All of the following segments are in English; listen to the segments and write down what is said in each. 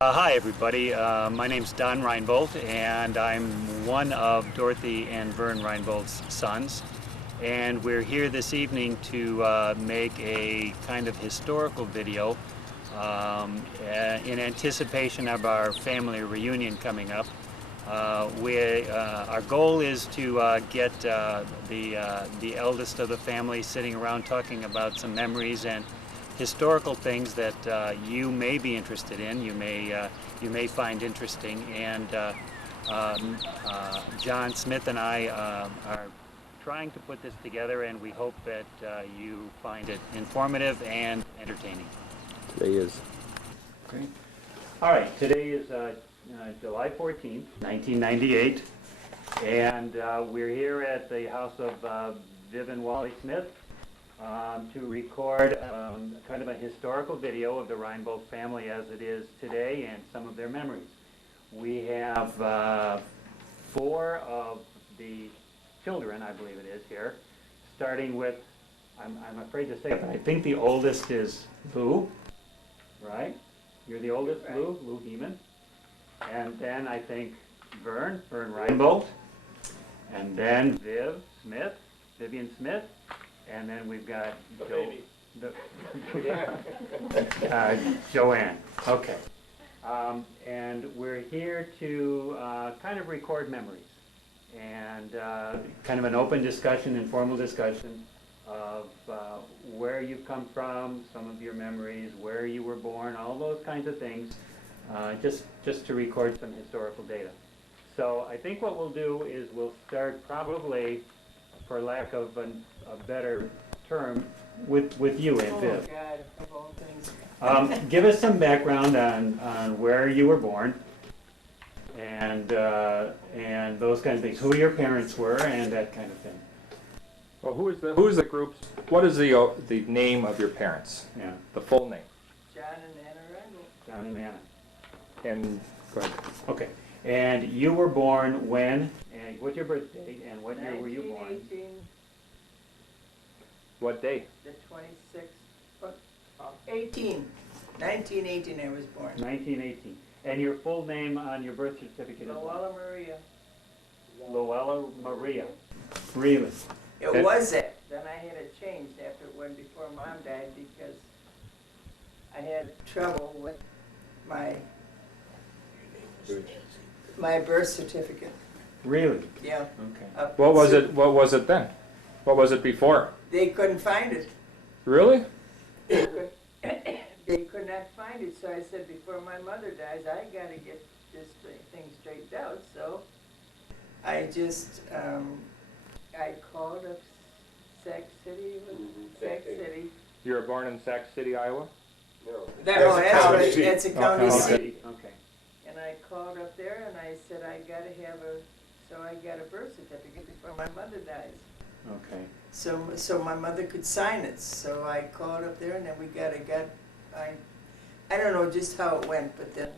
Hi everybody, my name's Don Reinboldt and I'm one of Dorothy and Vern Reinboldt's sons, and we're here this evening to make a kind of historical video in anticipation of our family reunion coming up. Our goal is to get the eldest of the family sitting around talking about some memories and historical things that you may be interested in, you may find interesting, and John Smith and I are trying to put this together, and we hope that you find it informative and entertaining. Today is. Okay. All right, today is July 14th, 1998, and we're here at the house of Vivian Wally Smith to record kind of a historical video of the Reinboldt family as it is today and some of their memories. We have 4 of the children, I believe it is here, starting with, I'm afraid to say it, but I think the oldest is Lou, right? You're the oldest, right. Lou Heeman. And then I think Vern Reinboldt, and then Vivian Smith, and then we've got Joanne. Okay. And we're here to kind of record memories and kind of an open discussion, informal discussion of where you've come from, some of your memories, where you were born, all those kinds of things, just to record some historical data. So I think what we'll do is we'll start probably, for lack of a better term, with you, Aunt Viv. Oh God, of all things. Give us some background on where you were born and those kinds of things. Who your parents were and that kind of thing. Well, who is the group? What is the name of your parents? Yeah. The full name. John and Anna Reinboldt. John and Anna. And go ahead. Okay. And you were born when? And what's your birth date? And what year were you born? 1918. What day? The 26th. 1918 I was born. 1918. And your full name on your birth certificate is Luella Maria. Luella Maria. Really? It was that. Then I had it changed after when before Mom died because I had trouble with my birth certificate. Really? Yeah. Okay. What was it? What was it then? What was it before? They couldn't find it. Really? They could not find it, so I said, before my mother dies, I got to get this thing straightened out. So I just, I called up Sac City. Sac City. You were born in Sac City, Iowa? No. That's a county seat. Okay. And I called up there and I said, I got to have so I got a birth certificate before my mother dies. Okay. So my mother could sign it. So I called up there and then we I don't know just how it went, but then.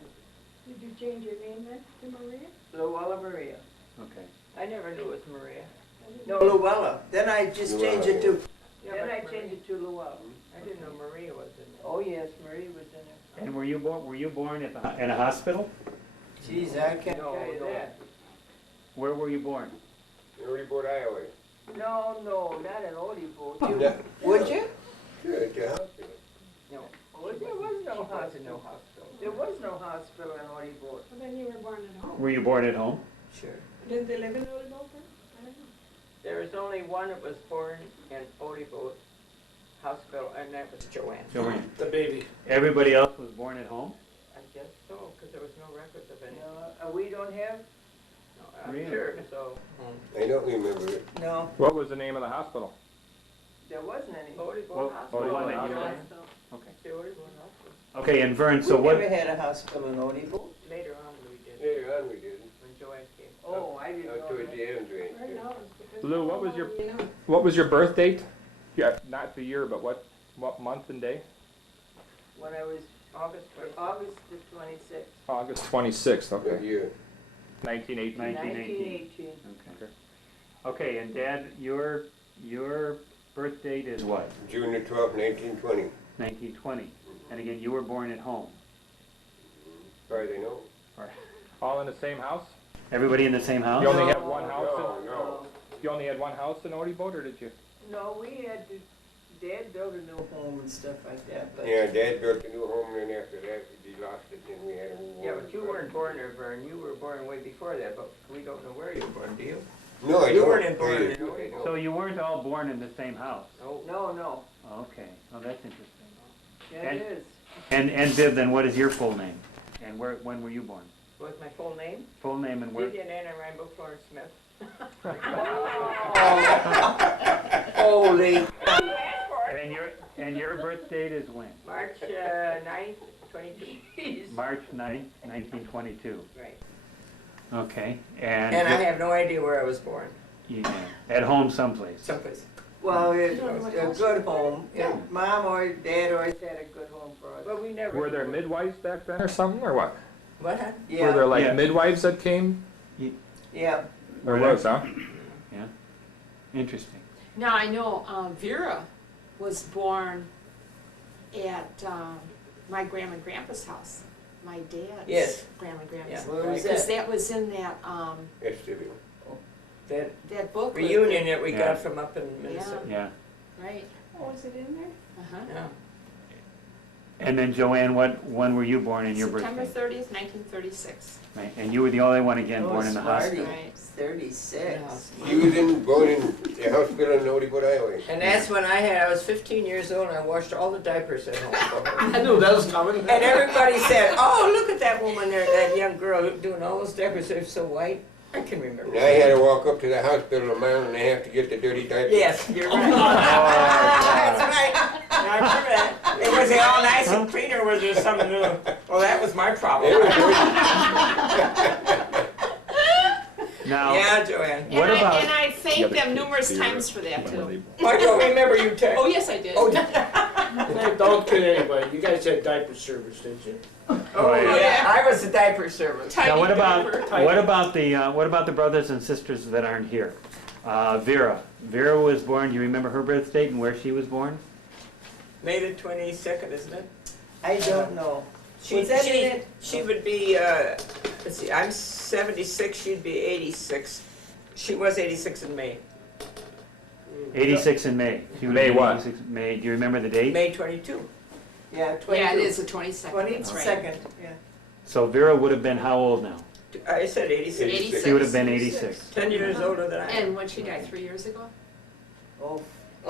Did you change your name then to Maria? Luella Maria. Okay. I never knew it was Maria. No, Luella. Then I just changed it to, Yeah, then but I changed it to Luella. I didn't know Maria was in there. Oh yes, Marie was in there. And were you born in a hospital? Jeez, I can't No, tell you no. that. Where were you born? Reinboldt, Iowa. No, not in Odebo. No. Would you? Sure, at the hospital. No. Well, there was no hospital. No hospital. There was no hospital in Odebo. Well, then you were born at home. Were you born at home? Sure. Didn't they live in Odebo then? I don't know. There was only one that was born in Odebo Hospital, and that was Joanne. Joanne. The baby. Everybody else was born at home? I guess so, because there was no records of any. No, we don't have? No, I'm Really? sure, so. I don't remember it. No, What was the name of the hospital? there wasn't any. Odebo Well, Hospital. the one that you Odebo were in? Hospital. Okay. The Odebo Hospital. Okay, and Vern, so We what? never had a hospital in Odebo. Later on we did, Later on we did. when Joanne came. Oh, I didn't know Out towards that. the end, right? Right now it's because Lou, what was your- you know. What was your birth date? Yeah, not the year, but what month and day? When I was August August the 26th, August 26th. What Okay. year? 1918. 1918. 1918. Okay. Okay, and Dad, your birth date is what? June the 12th, 1920. 1920. And again, you were born at home. far as I know. All in the same house? Everybody in the same house? You only had one house No. You only had one house in Odie or did you? No, we had to, Dad built a new home and stuff like that, but. Yeah, Dad built a new home, and then after that, he lost it, and we had a new home. Yeah, but you weren't born there, Vern. You were born way before that, but we don't know where you were born, do you? No, I don't. You weren't born in Hey, Odie. So you weren't all born in the same house? No. No, Okay, oh, that's interesting. yeah, it is. And Viv, then what is your full name? And when were you born? What's my full name? Full name and where? Vivian Anna Reinboldt Florence Smith. Holy. And your birth date is when? March 9th, 22. March 9th, 1922. Right. Okay, And I have no idea where I was born. yeah, at home someplace. Someplace. Well, it was a good home. Mom or Dad always had a good home for us. But we never. Were there midwives back then or something, or what? What happened? Were Yeah, there like Yeah. midwives that came? yeah. Or was, huh? Yeah, interesting. Now, I know Vera was born at my grandma and grandpa's house, my dad's Yes. grandma and grandpa's. Yeah. Where was Because that? that was in that, Estiville. that booklet. Reunion that we Yeah. got from up in Minnesota. Yeah. Right, Oh, is it in there? uh-huh. Yeah. And then Joanne, when were you born in your September birthday? 30th, 1936. Right, and you were the only one again Oh, born in the Smarty. hospital. Right. 36. He was born in the hospital in Odie, Iowa. And that's when I was 15 years old and I washed all the diapers at home. I knew that was coming. And everybody said, oh, look at that woman there, that young girl doing all those diapers, they're so white. I can remember. And I had to walk up to the hospital a mile and a half to get the dirty diapers. Yes, you're right. That's right. I remember that. It was all nice and clean, or was there something new? Well, that was my problem. It was Now, Yeah, Joanne. What and about- I thanked them numerous times for that, too. I don't remember you Oh, yes, I did. Don't kid anybody. You guys had diaper service, didn't you? Oh, yeah. yeah, I was the diaper service. Tiny now what about diaper. what about the brothers and sisters that aren't here? Vera. Vera was born. Do you remember her birth date and where she was born? May the 22nd, isn't it? I don't know. She Was that in it? she would be, let's see, I'm 76, she'd be 86. She was 86 in May. 86 in May. She would May have been what? 86 May. Do you remember the date? May 22. Yeah, 22. Yeah, it is the 22nd. That's right. 22nd, yeah. So Vera would have been how old now? I said 86. 86. She would have been 86. 10 years older than I am. And when she died 3 years ago? Oh,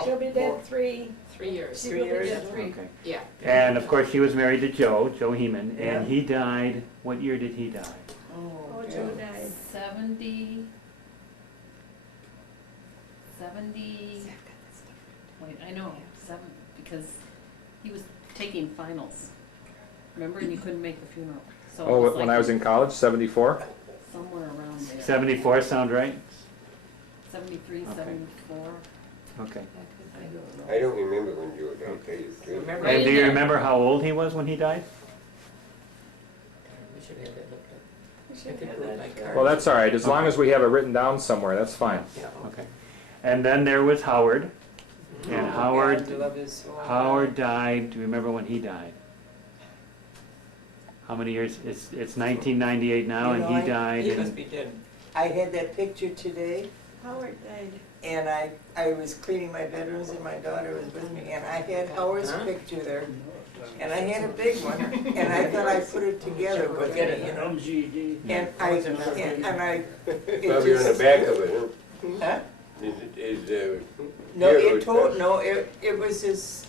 She'll be dead 3. 3 years. She 3 will be years. dead 3. Okay. Yeah. And of course, she was married to Joe Heeman, Yeah. and he died. What year did he die? Oh, yeah. Joe died. 70. Wait, I know, 7, because he was taking finals. Remember, and you couldn't make the funeral. So it Oh, was when like I was in college, 74? somewhere around there. 74 sound right? 73, Okay. 74. Okay. I don't remember when Joe died, tell you the truth. Remember? And do you remember how old he was when he died? We should have that looked up. We I should could have put that. my card. Well, that's all right, as long as we have it written down somewhere, that's fine. Yeah. Okay. And then there was Howard. And God Howard love his soul. Howard died. Do you remember when he died? How many years? It's 1998 now, You and know, he died He in must be dead. I had that picture today, Howard died. and I was cleaning my bedrooms, and my daughter was with me, and I had Howard's Huh? picture there. And I had a big one, and I thought I'd put it together with Get it, it. you know? MGD. And I, it Probably on the just. back of it, Huh? huh? Is No, Hero it told, stuff. no, it was his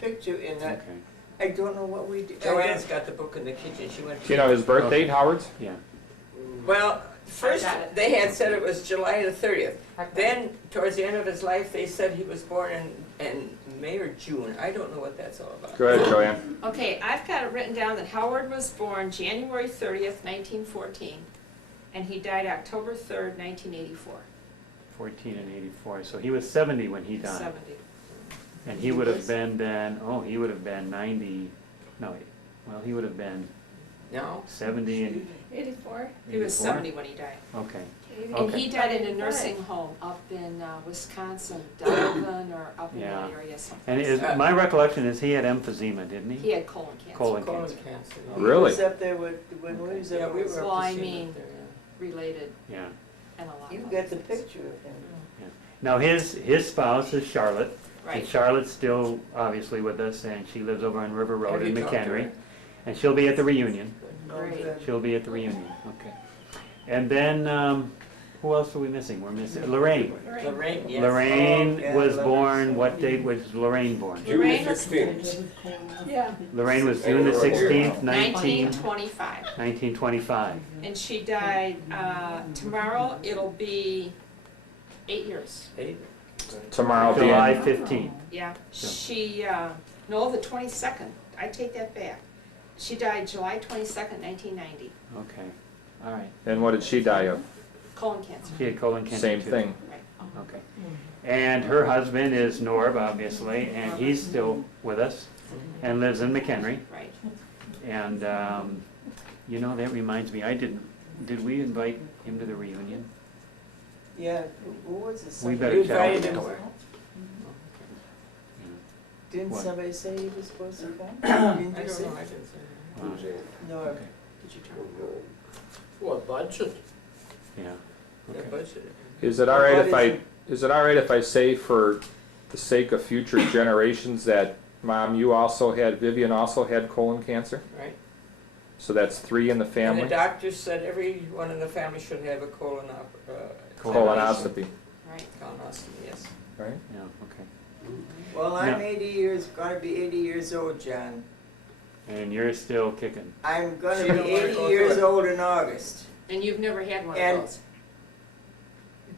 picture in that. Okay. I don't know what we did. Joanne's got the book in the kitchen. She went. Do you know his birth date, Howard's? Yeah. Well, first I got it. they had said it was July the 30th. Then, towards the end of his life, they said he was born in May or June. I don't know what that's all about. Go ahead, Joanne. Okay, I've got it written down that Howard was born January 30th, 1914, and he died October 3rd, 1984. 14 and 84. So he was 70 when he died. 70. And he would have been then, he would have been 90, no, well, he would have been No, 70 and 84. He was 84? 70 when he died. Okay. And Okay. he died in a nursing home up in Wisconsin, Dublin, or up in Yeah. that area someplace. And my recollection is he had emphysema, didn't He he? had colon cancer. Colon colon cancer. cancer. He Really? was up there with, when we was Yeah, up we there. were up Well, to I see him mean- up there, yeah. Related Yeah. and a lot You of got other the things. picture of him. Now, his spouse is Charlotte. And Right. Charlotte's still obviously with us, and she lives over on River Road Have in you talked to McHenry. her? And she'll be at the reunion. Oh, Great. good. She'll be at the reunion, okay. And then, who else are we missing? We're missing, Lorraine. Lorraine, yes. Lorraine Oh, yeah, was I love born, her. what date was Lorraine born? June Lorraine the was- 16th. Yeah. Lorraine was June the 16th, 1925. 1925. And she died, tomorrow it'll be 8 years. Hey, Tomorrow, July Dan. 15th. Yeah, she, no, the 22nd, I take that back. She died July 22nd, 1990, Okay, all right. And what did she die of? colon cancer. She had colon cancer Same too. thing. Right. Okay. And her husband is Norb, obviously, and he's still with us and lives in McHenry. Right. And, you know, that reminds me, did we invite him to the reunion? Yeah, who was it? We better You tell invited him. him. Didn't What? somebody say he was supposed to come? I Didn't you don't say? know, I didn't say Wow. No. Okay. Did you try? What, budget? Yeah, that. okay. Yeah, budget. Is it all right What if is is it all right if I say for the sake of future generations that Mom, Vivian also had colon cancer? Right. So that's 3 in the And family? the doctor said everyone in the family should have a Colonoscopy, Right. colonoscopy, yes. right? Yeah, okay. Well, I'm No. 80 years, gonna be 80 years old, John. And you're still kicking. I'm gonna She be don't wanna 80 go years through it. old in August. And you've never had one And- of those?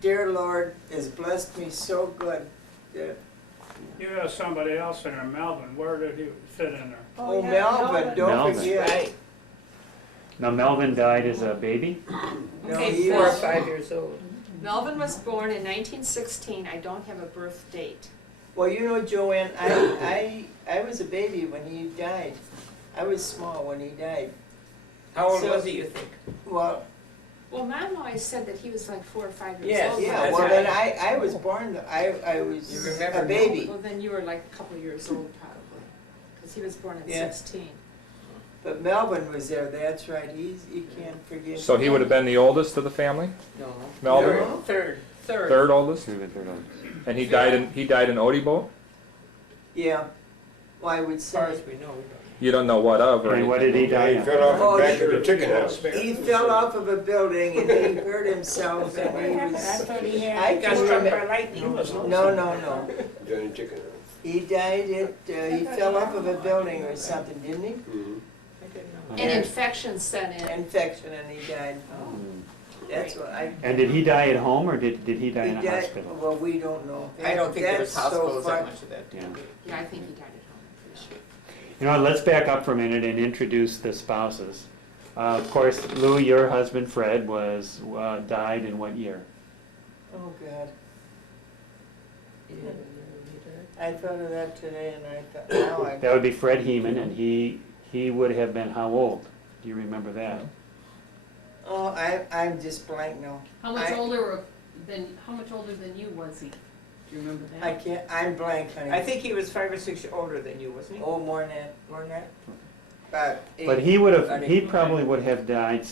Dear Lord has blessed me so good that, You have somebody else in there, Melvin, where did he fit in there? oh, yeah, Melvin, don't Melvin. forget. Right. Now, Melvin died as a baby? No, Okay, he 4 or was- 5 years old. Melvin was born in 1916. I don't have a birth date. Well, you know, Joanne, I was a baby when he died. I was small when he died. How old So- was he, you think? Well, Well, Mom always said that he was like 4 or 5 years Yes, old. yeah, that's well, right. then I was born, I was You remember a baby. Well, then you were like a couple years old probably, because he was born at Yeah. 16. But Melvin was there, that's right, you can't forget. So he would have been the oldest of the family? No. Melvin? Third. Third oldest? And he died in Odebo? Yeah, well, I would As far say, as we know, we don't. You don't know what of or And what anything? did he die He of? fell off Oh, the back he- of the chicken house. he fell off of a building and he hurt himself and he I was, thought he had. I Got can struck by remember, lightning. no. Johnny Chicken House. He died he fell off of a building or something, didn't he? Mhm. I didn't know. An infection set in. Infection and he died. That's what And did he die at home, or did he die in he a died, hospital? well, we don't know. I don't think there was That's so hospitals that far- much of that. Yeah. Yeah, I think he died at home, I'm pretty sure. You know, let's back up for a minute and introduce the spouses. Of course, Lou, your husband Fred died in what year? Oh, God. He had a- I thought of that today and I thought, now I. That would be Fred Heeman, and he would have been how old? Do you remember that? Oh, I'm just blank now. How much I- older than you was he? Do you remember I that? can't, I'm blank, honey. I think he was 5 or 6 years older than you, wasn't he? Oh, more than that, more than that. About But eight. he would have, about he 8. probably would have died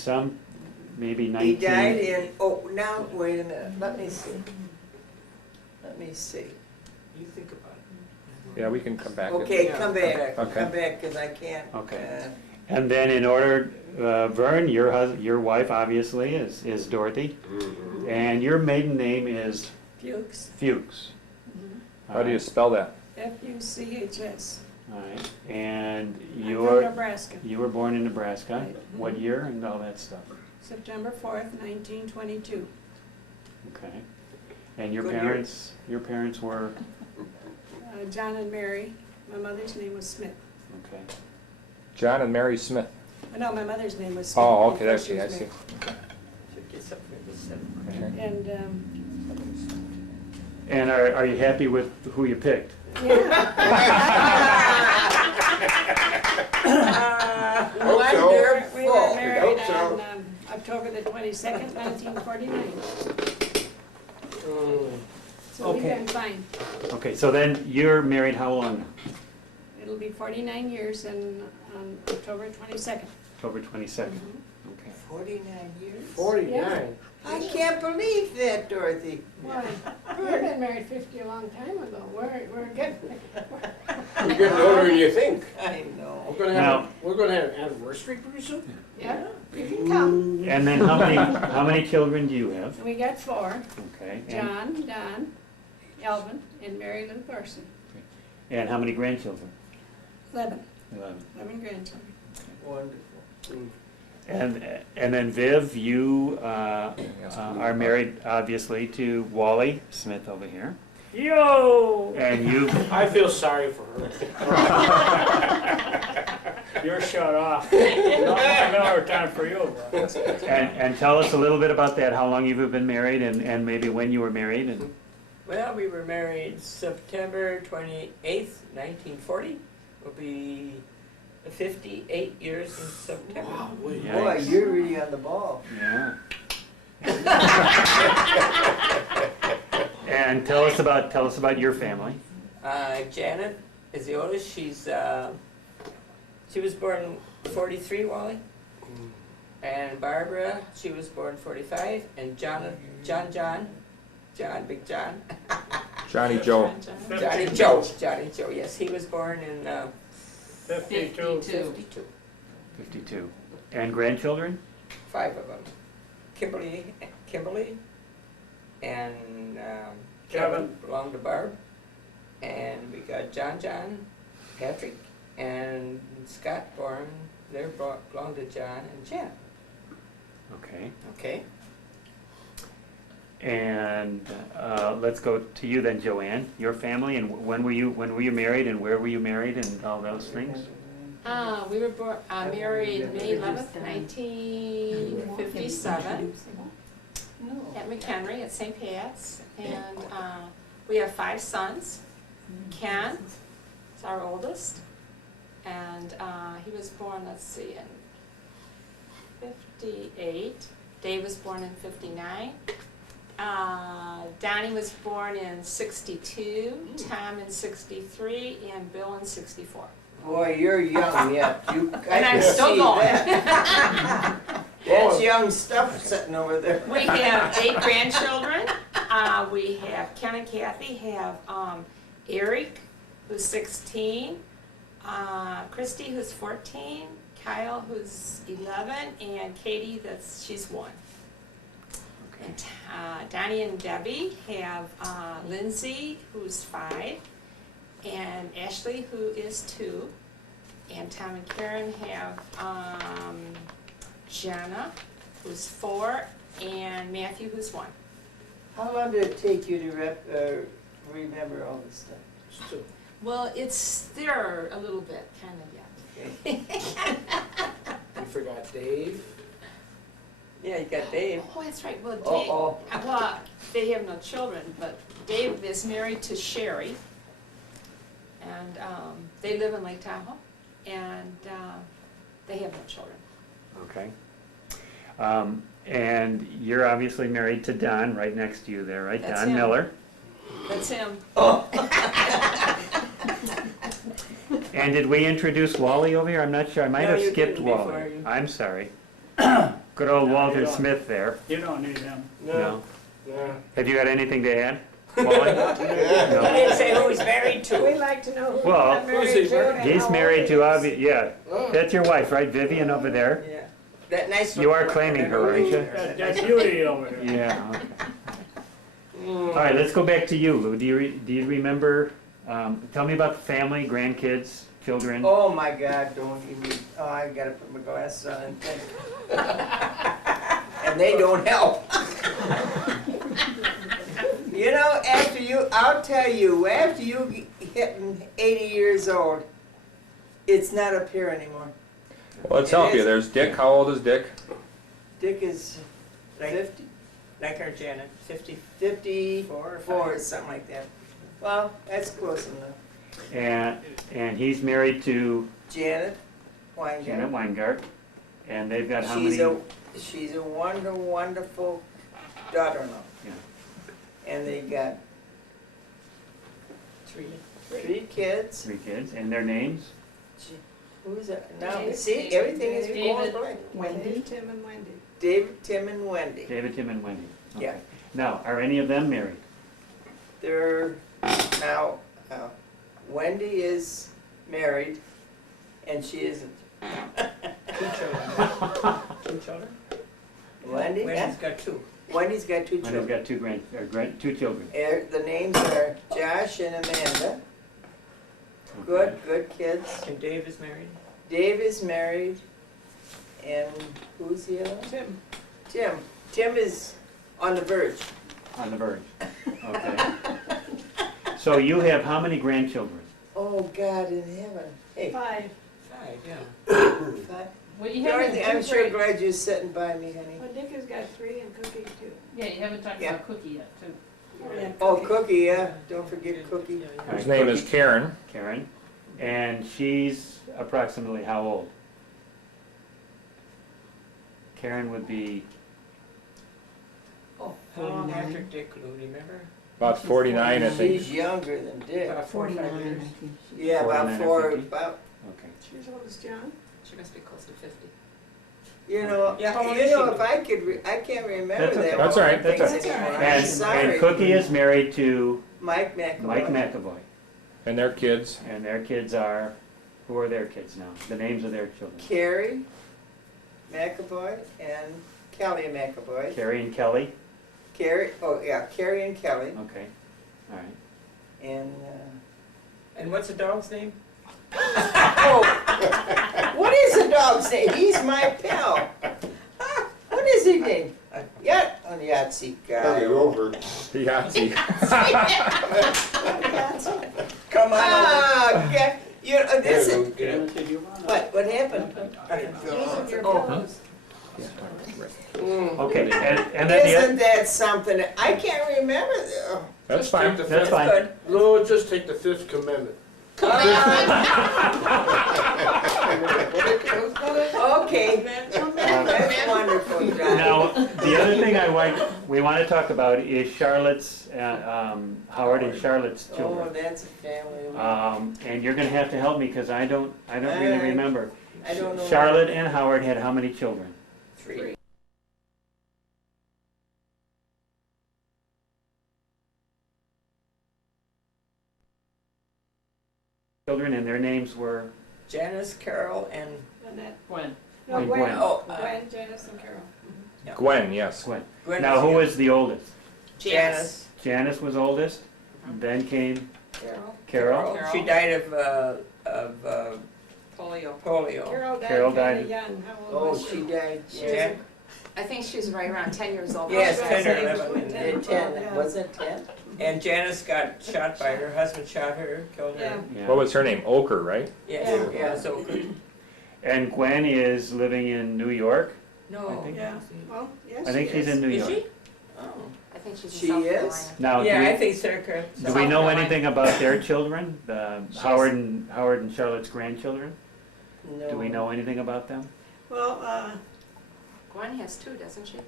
maybe 19. He died in, oh, now, wait a minute, let me see. You think about it. Yeah, we can come back. Okay, Yeah, come come back, back. Okay. come back, because I can't. Okay. And then in order, Vern, your wife obviously is Dorothy, Mhm. and your maiden name is Fuchs, Fuchs. How do you spell that? Fuchs. All right, and I'm from Nebraska, you were born in Nebraska. Right. What year and all that stuff? September 4th, 1922. Okay. And your Good year. parents were, John and Mary. My mother's name was Smith. okay. John and Mary Smith. No, my mother's name was Smith. Oh, okay, before I she see, I was see. Should get something to say. Okay. married. And, And are you happy with who you picked? Wonderful. October the 22nd, 1949. So we've Okay. been fine. Okay, so then you're married how long? It'll be 49 years on October 22nd. October 22nd. Okay. 49 years? 49. I can't believe that, Dorothy. Why? We've been married 50 a long time ago. We're good. You're getting older than you think. I know. We're gonna have an anniversary pretty soon. Yeah, you can come. And then how many children do you have? We got 4, Okay. John, Don, Elvin, and Mary Lou Thorson. And how many grandchildren? 11 11. grandchildren. Wonderful. And then Viv, you are married obviously to Wally Smith over here. Yo! And you I feel sorry for her. You're shut off. No time for you, bro. and tell us a little bit about that, how long you've been married and maybe when you were married and Well, we were married September 28th, 1940. Will be 58 years in September. Boy, Yikes. you're really on the ball. yeah. And tell us about your family. Janet is the oldest. She was born 43, Wally. And Barbara, she was born 45. And John, Big John. Johnny Joe. Johnny Joe, yes. He was born in 52. 52. 52. And grandchildren? 5 of them. Kimberly, and Kevin belonged to Barb. And we got John, Patrick, and Scott born. They belonged to John and Jan. Okay. Okay. And let's go to you then, Joanne. Your family and when were you married and where were you married and all those things? We were married May 11th, 1957 at McHenry at St. Pat's. And we have 5 sons. Ken is our oldest. And he was born, let's see, in 58. Dave was born in 59. Donnie was born in 62, Tom in 63, and Bill in 64. Boy, you're young yet. And I'm still going. That's young stuff sitting over there. We have 8 grandchildren. We have Ken and Kathy have Eric, who's 16, Christy, who's 14, Kyle, who's 11, and Katie, she's 1. And Donnie and Debbie have Lindsay, who's 5, and Ashley, who is 2, and Tom and Karen have Jenna, who's 4, and Matthew, who's 1. How long did it take you to remember all this stuff? Well, it's there a little bit, kind of yet. You forgot Dave. Yeah, you got Dave. Oh, that's right. Well, Dave. Uh-oh. Well, they have no children, but Dave is married to Sherry, and they live in Lake Tahoe, and they have no children. Okay. And you're obviously married to Don, right next to you there, right? That's Don him. Miller. That's him. And did we introduce Wally over here? I'm not sure. I might No, have you skipped didn't before Wally. you. I'm sorry. Good old No, Walter you don't. Smith there. You don't need him. No. No. Have you got anything to add, Wally? I No. didn't say who he's married We'd to. like to know who Well, got married who's he to married? and He's how married to, old he is. yeah. Oh. That's your wife, right? Vivian over there? Yeah. That nice You are looking claiming one. her, aren't you? That's Huey over there. Yeah, okay. All right, let's go back to you, Lou. Do you remember, tell me about the family, grandkids, children? Oh my God, don't even, oh, I gotta put my glasses on and think. And they don't help. You know, I'll tell you, after you hitting 80 years old, it's not up here anymore. Well, let's help you. There's Dick. How old is Dick? Dick is Like- 50, Like our Janet, 50. 54 or something like that. Well, that's close enough. And he's married to Janet Weingart. Janet Weingart, and they've got how She's many? she's a wonderful daughter-in-law. Yeah. And they got three kids. 3 kids, and their names? Who's that? Now, Dave, see, everything is going David, blank. Wendy, Tim and Wendy. David, Tim, and Wendy. David, Tim, and Wendy. Okay. Yeah. Now, are any of them married? They're now, Wendy is married, and she isn't. Two children? Wendy? Wendy's got two. Wendy's got 2 Wendy's children. got 2 children. The names are Josh and Amanda. Good kids. And Dave is married? Dave is married, and who's the other one? Tim. Tim. Tim is on the verge. On the verge. Okay. So you have how many grandchildren? Oh, God in heaven. Hey, 5. 5, yeah. 5. Well, you haven't, Dorothy, I'm sure glad you're sitting by me, honey. Well, Dick has got 3 and Cookie 2. yeah, you haven't talked Yeah. about Cookie yet, too. Yeah, Oh, Cookie, yeah. Don't forget Cookie. His name is Karen. Karen. And she's approximately how old? Karen would be, Oh, after Dick, Lou, remember? About 49, I think. She's younger than Dick. About 4 or 5 years. Yeah, about 49 or 4, 50? about, okay. She's old as John. She must be close to 50. you know, Yeah, how old is she? if I could, I can't remember That's okay. that. That's all right, that's all things right. anymore. I'm And sorry. Cookie is married to Mike McAvoy. Mike McAvoy. And their kids. And their kids are, who are their kids now? The names of their children? Carrie McAvoy and Kelly McAvoy. Carrie and Kelly? Carrie and Kelly. Okay, all right. And, And what's the dog's name? what is the dog's name? He's my pal. What is his name? Yahtzee Carry guy. over. Yahtzee. Come on. Yeah, you know, this is, Get up. what happened? Oh. Okay, and then the Isn't that something? I can't remember. That's fine. That's fine. Good. Lou, just take the 5th commandment. Okay, that's wonderful, John. Now, the other thing we want to talk about is Charlotte's, Howard and Charlotte's Oh, children. that's a family. And you're gonna have to help me, because I don't really Alright. remember. I don't know. Charlotte and Howard had how many children? 3. Children, and their names were? Janice, Carol, and Annette. Gwen. No, And Gwen. Gwen. Oh, Gwen, Janice, and Carol. Gwen, yes. Gwen. Gwen Now, who young. was the oldest? Janice. Janice was oldest, then came Carol. Carol. She died of Polio. polio. Carol Carol died died- kinda young. How Oh, old was she she? died. She was Yeah. I think she's right around 10 years old. Yes, I was 10 gonna or say, 11. between 10 and 10, 12, yeah. wasn't it 10? And Janice got shot by her husband, shot her, killed Yeah. her. Yeah. What was her name? Ochre, right? Yes, yeah, so, And Gwen is living in New York. I no. think- Yeah, well, yes, I think she she's is. in New Is York. she? Oh. I think she's in She South is? Carolina. Now, Yeah, I do think Sarah. we South know Carolina. anything about their children? The Howard and Charlotte's grandchildren? No. Do we know anything about them? Well, Gwen has 2, doesn't she?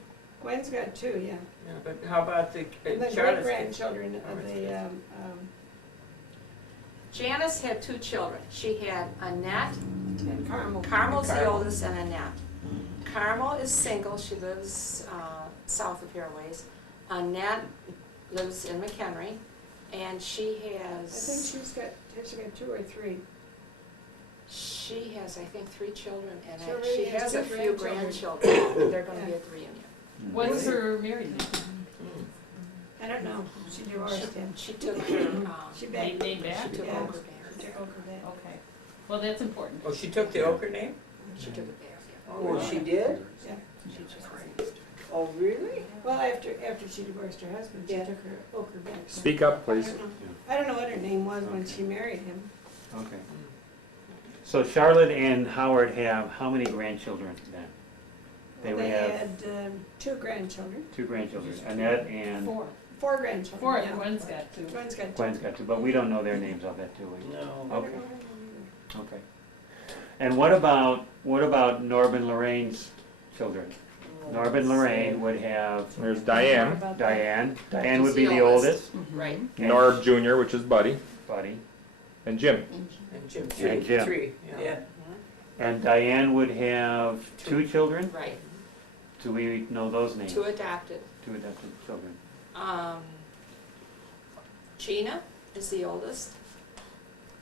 Gwen's got 2, yeah. Yeah, but how about the And the Charlotte's? great-grandchildren of the, Janice had 2 children. She had Annette. and Carmel. Carmel's the Carmel. oldest, and Annette. Carmel is single. She lives south of here a ways. Annette lives in McHenry, and she I think has, she's got 2 or 3. she has, I think, 3 children, and She already she has has a 2 few grandchildren. They're going to be at the reunion. What's her married name? I don't know, she divorced him. She took her, She Name, begged, name back? she took Yeah. over she there. took over that. Okay. Well, that's important. Oh, she took the Ochre name? She took it there, yeah. Oh, she did? Yeah. She just raised her. Oh, really? Well, after she divorced her husband, she Yeah. took her Ochre back. Speak up, I please. don't know. I don't know what her name was when she married him. Okay. So Charlotte and Howard have how many grandchildren then? They would have had 2 grandchildren, 2 grandchildren, Annette and 4 grandchildren. 4, yeah. Gwen's got 2. Gwen's got 2. Gwen's got 2, but we don't know their names of that, do we? No. I don't Okay. know her name Okay. And what about Norb and Lorraine's children? Norb and Lorraine would have There's Diane, Diane. Diane would She's be the the oldest. oldest. Right. And Norb Jr., which is Buddy, Buddy. and Jim. And Jim, And Jim. three, Yeah. And Diane would have two children. Right. Do we know those names? Two adopted. Two adopted children. Gina is the oldest,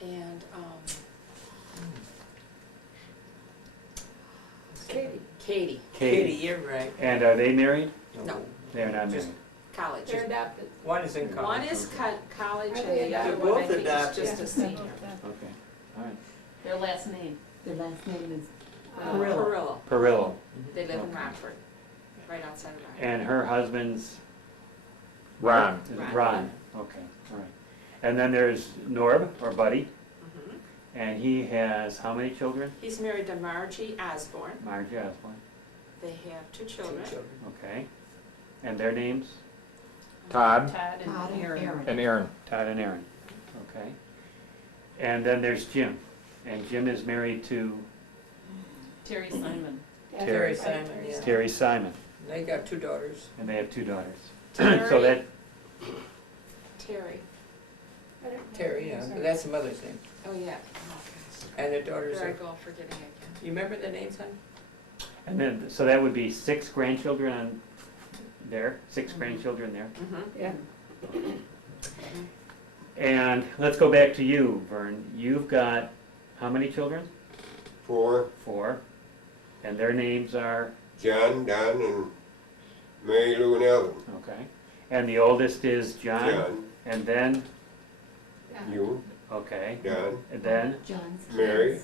and Katie. Katie, Katie, you're right. And are they married? no, They're not Just- married. college. They're adopted. One is in college. One is college, Are and they the other adopted? one I Both think is adopted. just a senior. Okay, all right. Their last name. Their last name is. Perillo. Perillo. They live in Okay. Rockford, right outside of Rockford. And her husband's? Ron. Is Ron. Ron. Okay, all right. And then there's Norb, or Buddy, Mhm. and he has how many children? He's married to Margie Osborne. Margie Osborne. They have two Two children. children. Okay. And their names? Todd Todd and Aaron. and Aaron. Todd and Aaron. Okay. And then there's Jim. And Jim is married to Terry Simon. Yeah, Terry Simon, yeah. Terry Simon, They got two daughters. and they have two daughters. Terry. So that, Terry. I don't know. Terry, yeah, Sorry. that's the mother's name. Oh, yeah. Oh, gosh. And the daughters There I are, go, forgetting again. you remember the names, hon? and then, so that would be 6 grandchildren on there, 6 Mhm. grandchildren there. Mm-hmm. Yeah. And let's go back to you, Vern. You've got how many children? 4, 4. And their names are, John, Don, and Mary Lou and Ellen. okay. And the oldest is John, John, and then, you, okay. Don, And then John's. Mary,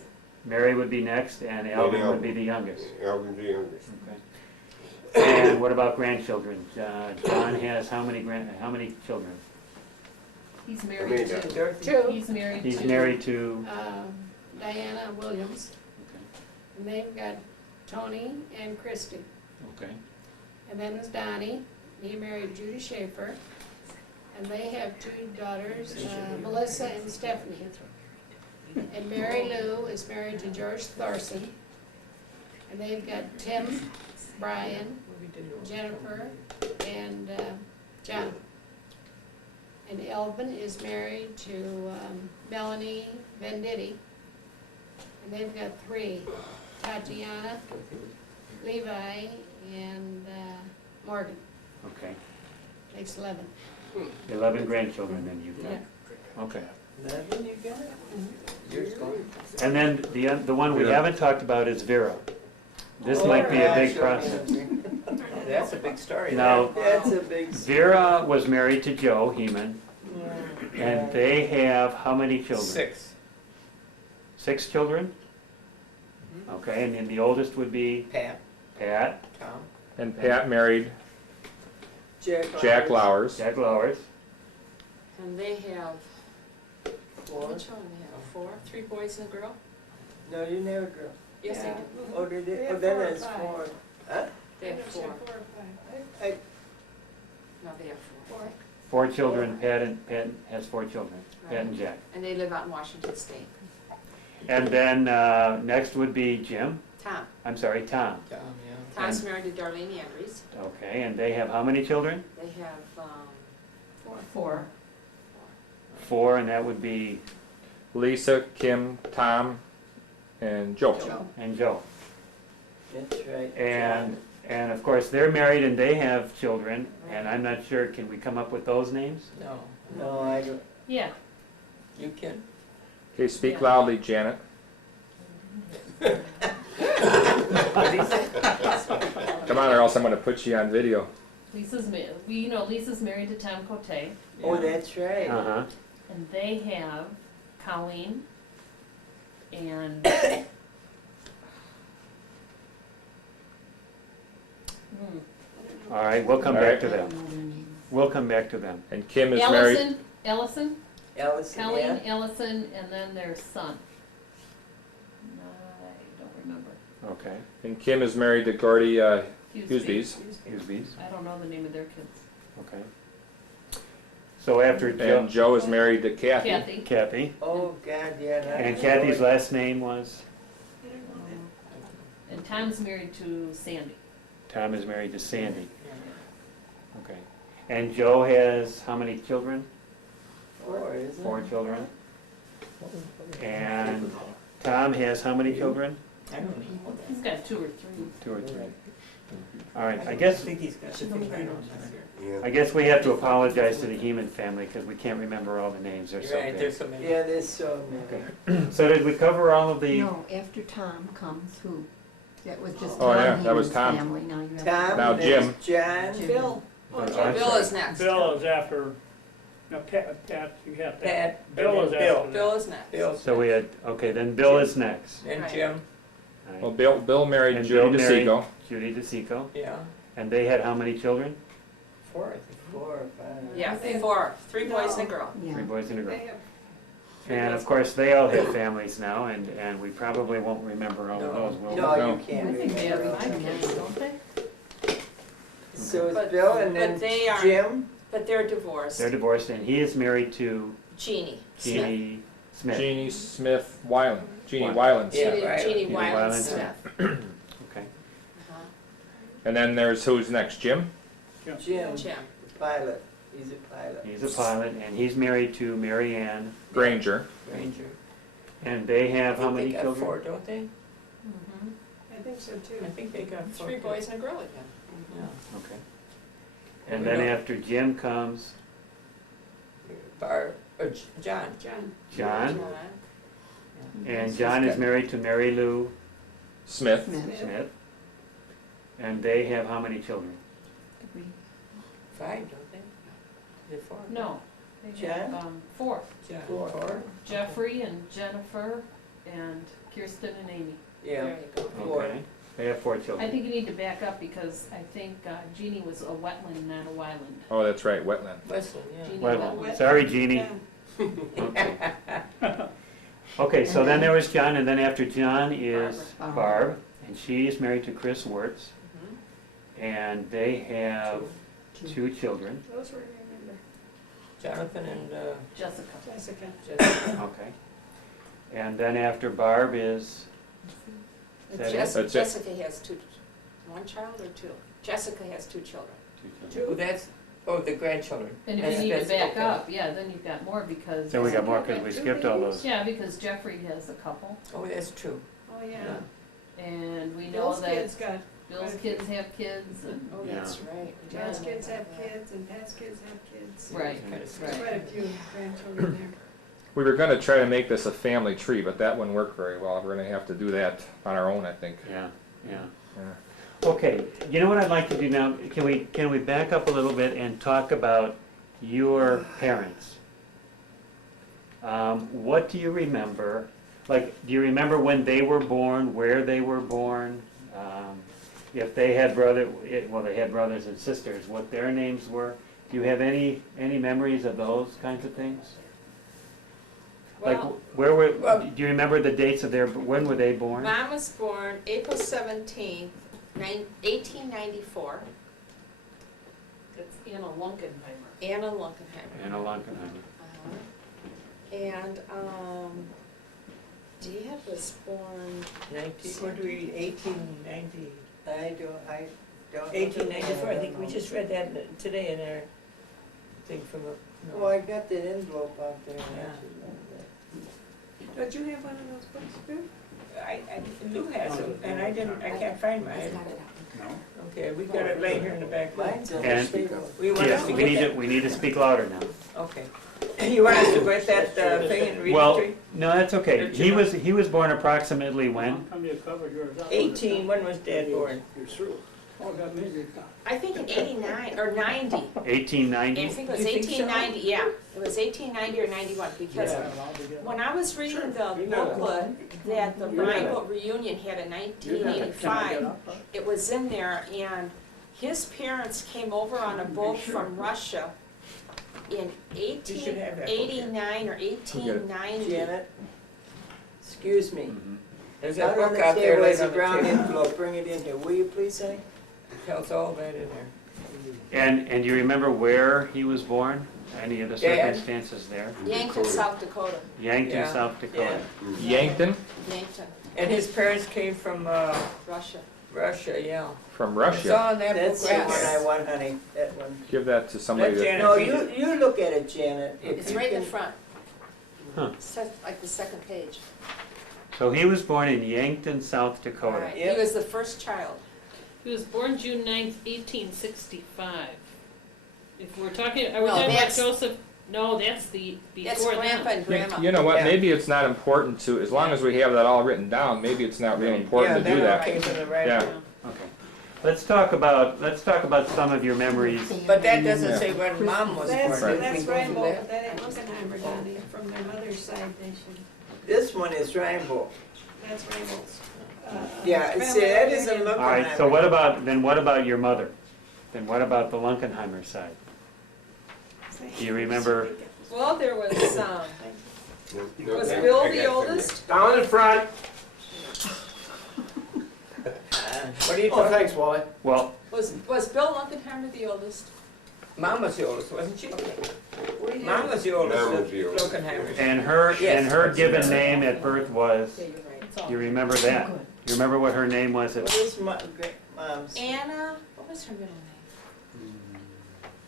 Mary would be next, and Alvin would be the youngest. Alvin's the youngest. Okay. And what about grandchildren? John has how many children? He's married Amanda. to. Dorothy? Two. He's married to. He's married to, Diana Williams, and they've got Tony and Christy. okay. And then there's Donnie, he married Judy Schaefer, and they have 2 daughters, Melissa and Stephanie. And Mary Lou is married to George Thorson, and they've got Tim, Brian, Jennifer, and John. And Elvin is married to Melanie Venditti, and they've got 3, Tatiana, Levi, and Morgan. Okay. Makes 11. 11 grandchildren then you've got. Okay. 11 you got? Yours gone? And then the one we haven't talked about is Vera. This Oh, might be a big sure. process. That's a big story. Now, That's a big. Vera was married to Joe Heeman, and they have how many children? 6. 6 children? Okay, and then the oldest would be Pat, Pat, Tom, And Pat married Lowers. Jack Lowers. Jack Lowers. And they have, 4. which one they have? 4? 3 boys and a girl? No, you never girl. Yes, they Yeah. do. Oh, did We it? have Oh, then 4 or it's 5. 4. Huh? They have There's 4. 4 or 5. No, they have 4. 4. 4 children, Pat has 4 children, Pat and Jack. And they live out in Washington State. And then next would be Jim, Tom. I'm sorry, Tom. Tom, yeah. Tom's married to Darlene Andrews. Okay, and they have how many children? They have, 4. 4, and that would be, Lisa, Kim, Tom, and Joe. and Joe. That's right. And of course, they're married and they have children, and I'm not sure, can we come up with those names? No, No, I don't. Yeah. you can. Okay, speak loudly, Janet. Come on, or else I'm going to put you on video. Lisa's married to Tom Cote, Oh, that's right. Uh-huh. and they have Colleen and All right, we'll come All back right. to them. We'll come back to them. And Kim is married. Ellison, Allison, Colleen, yeah. Ellison, and then their son. I don't remember. Okay. And Kim is married to Gordy Huseby. Husby's. Husby's. I don't know the name of their kids. Okay. So after Joe, And Joe is married to Kathy. Kathy. Kathy, Oh, God, yeah. that and was Kathy's Lord. last name was? And Tom's married to Sandy. Tom is married to Sandy. Okay. And Joe has how many children? 4, isn't it? 4 children. And Tom has how many children? I don't know. He's got 2 or 3. 2 or 3. All right, I guess he's got 55. I guess we have to apologize to the Heeman family because we can't remember all the names. They're so Right, big. there's so many. Yeah, there's so many. So did we cover all of the? No, after Tom comes who? That was just Oh, Tom yeah, that was Heeman's Tom. family, now you have. Tom, Now there's Jim. John. Jim. Bill. Oh, Bill I'm Bill sorry. is next. Bill is after, no, Pat, you have Pat. Pat. Bill is Bill. after. Bill is next. Bill. So we had, okay, then Bill is next. And Right. Jim. All right. Well, Bill married And Judy Bill married DeSico. Judy DeSico. Yeah. And they had how many children? 4, I think. 4 or 5. Yeah, 4, 3 boys and a girl. Yeah. 3 boys and a girl. They have And of course, they all have families now, and we probably won't remember all of those, will we? No, No. you can't. I think they have remember. 5 kids, don't they? So it's But- Bill and then but they are- Jim. But they're divorced. They're divorced, and he is married to Jeannie Smith. Jeannie Smith. Jeannie Smith Weiland. Jeannie Weiland. Weiland. Yeah, Jeannie, right. Jeannie Jeannie Weiland Weiland Smith. Okay. Uh-huh. And then there's who's next? Jim? Jim, Jim. pilot. He's a pilot. He's a pilot, and he's married to Mary Ann, Granger. Ranger. and they have how many They got children? 4, don't they? Mm-hmm. I think so too. I think they got 4. 3 boys and a girl again. Yeah. Okay. And then after Jim comes John. John. John, and John is married to Mary Lou Smith. Smith. Smith, and they have how many children? 5, don't they? They're 4. No, they have Jen? 4. John. 4. Jeffrey and Jennifer and Kirsten and Amy. Yeah. There you go. 4. Okay. They have 4 I children. think you need to back up because I think Jeannie was a wetland, not a wyland. Oh, that's right, Wetland. Westland, yeah. Jeannie Well, Wetland. sorry, Jeannie. Okay. Okay, so then there was John, and then after John is Barbara. Barb, and she is married to Chris Wirtz, Mhm. and they have 2 children. Those were, I remember. Jonathan and Jessica. Jessica. Jessica. Okay. And then after Barb is, is that it? That's it. Jessica has 2, 1 child or 2? Jessica has 2 children. 2 children. Oh, that's, the grandchildren. And if That's- you need to that's back okay. up, yeah, then you've got more because. Then we got more because we skipped all those. Yeah, because Jeffrey has a couple, Oh, that's true. Oh, yeah. and we know Bill's that kids got, Bill's kids have kids, and, Oh, Yeah. that's right. John's Yeah. kids have kids, and Pat's kids have kids. right, There's right. quite a few grandchildren there. We were gonna try to make this a family tree, but that wouldn't work very well. We're gonna have to do that on our own, I think. Yeah, yeah. Yeah. Okay, you know what I'd like to do now? Can we back up a little bit and talk about your parents? What do you remember? Like, do you remember when they were born, where they were born? If they had they had brothers and sisters, what their names were? Do you have any memories of those kinds of things? Like, Well, well- do you remember the dates of when were they born? Mom was born April 17th, 1894. It's Anna Lunkenheimer. Anna Lunkenheimer. Anna Lunkenheimer. And Dad was born 1890. I don't. 1894, I think we just read that today in our thing from the. Well, I got that envelope out there. Don't you have one of those books, too? Lou has them, and I can't find I've mine. got it out. Okay, we got it right here in the back. Mine's on the And- table. We want us Yes, to we get need to speak louder now. that, okay. You want us to get that thing and read it Well, to you? no, that's okay. Don't you He was born approximately How when? come you covered yours up? 18, when was Dad born? You're through. Oh, that means you're done. I think in 89 or 90. I 1890? think it was You think so? 1890, yeah. It was 1890 or 91 because Yeah, I'll be getting- when I was reading the You know booklet that the You know that. Reinboldt reunion had in Can I get 1985, up? it was in there, and his parents came over on a boat from Russia in should have that book here. 1889 or 1890. Janet, excuse me. Mhm. There's Out that on book the out there table laid is a on the brown table. envelope. Bring it in here, will you please, say? Tells all that in there. And do you remember where he was born? Any of the Dad. circumstances there? Yankton, South Dakota. Yankton, Yeah. South Dakota. Yankton? Yankton, And his parents came from, Russia. Russia, yeah. From It's Russia. all in that That's book the right one I there. want, honey, that one. Give that to somebody Let that, Janet No, read it. you look at it, Janet. If It's you right in can- the front. Huh. It's like the second page. So he was born in Yankton, South Dakota. Right. Yep. He was the first child. He was born June 9th, 1865. If we're talking, are we No, talking about that's- Joseph? No, that's the, That's before Grandpa that. and Grandma. you know what, Yeah. maybe it's not important to, as long as we have that all written down, maybe it's not real important to do that. Yeah, that right. Yeah. Okay. Let's talk about some of your memories. But that doesn't Yeah. say when Mom was born. That's, Did we that's go through Reinboldt, that? that ain't Lunkenheimer, Donnie, from their mother's side, they should, This one is Reinboldt. that's Reinboldt's. Yeah, see, that is a grandmother, look. All right, so what about your mother? Then what about the Lunkenheimer side? Do you remember? Well, there was, No, was I- Bill I the got oldest? Down in front. What are you Oh, talking? thanks, Wally. Well, Was Bill Lunkenheimer the oldest? Mom was the oldest, wasn't she? What do you Mom was the oldest Mom was of the oldest. Lunkenheimers. and her Yes. given name at birth was. Yeah, you're right. It's all- You remember that? You remember what her name was? What is Mom's? Anna, what was her middle name?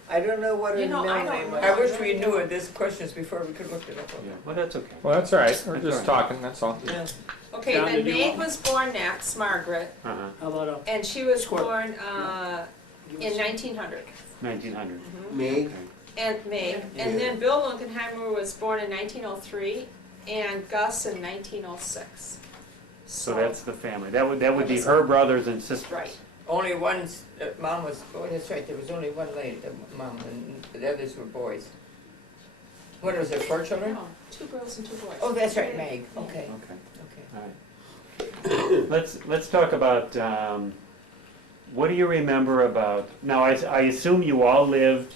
I don't know what her You know, I middle don't name know. was. I wish we knew this questions before we could look it up. Yeah, well, that's okay. Well, that's all right, we're That's just all right. talking, that's all. Yeah. Okay, John, then did you Meg want- was born next, Margaret, Uh-huh, How about and she was Squirt. born in 1900. 1900. Meg? And Meg, and then Bill Lunkenheimer was born in 1903, and Gus in 1906. So that's the family. That would be her brothers and sisters. Right. Only one, Mom was, oh, that's right, there was only one lady, Mom, and the others were boys. What was there, 4 children? No, 2 girls and 2 boys. Oh, that's right, Meg, okay, Okay. okay. All right. Let's talk about, what do you remember about, now I assume you all lived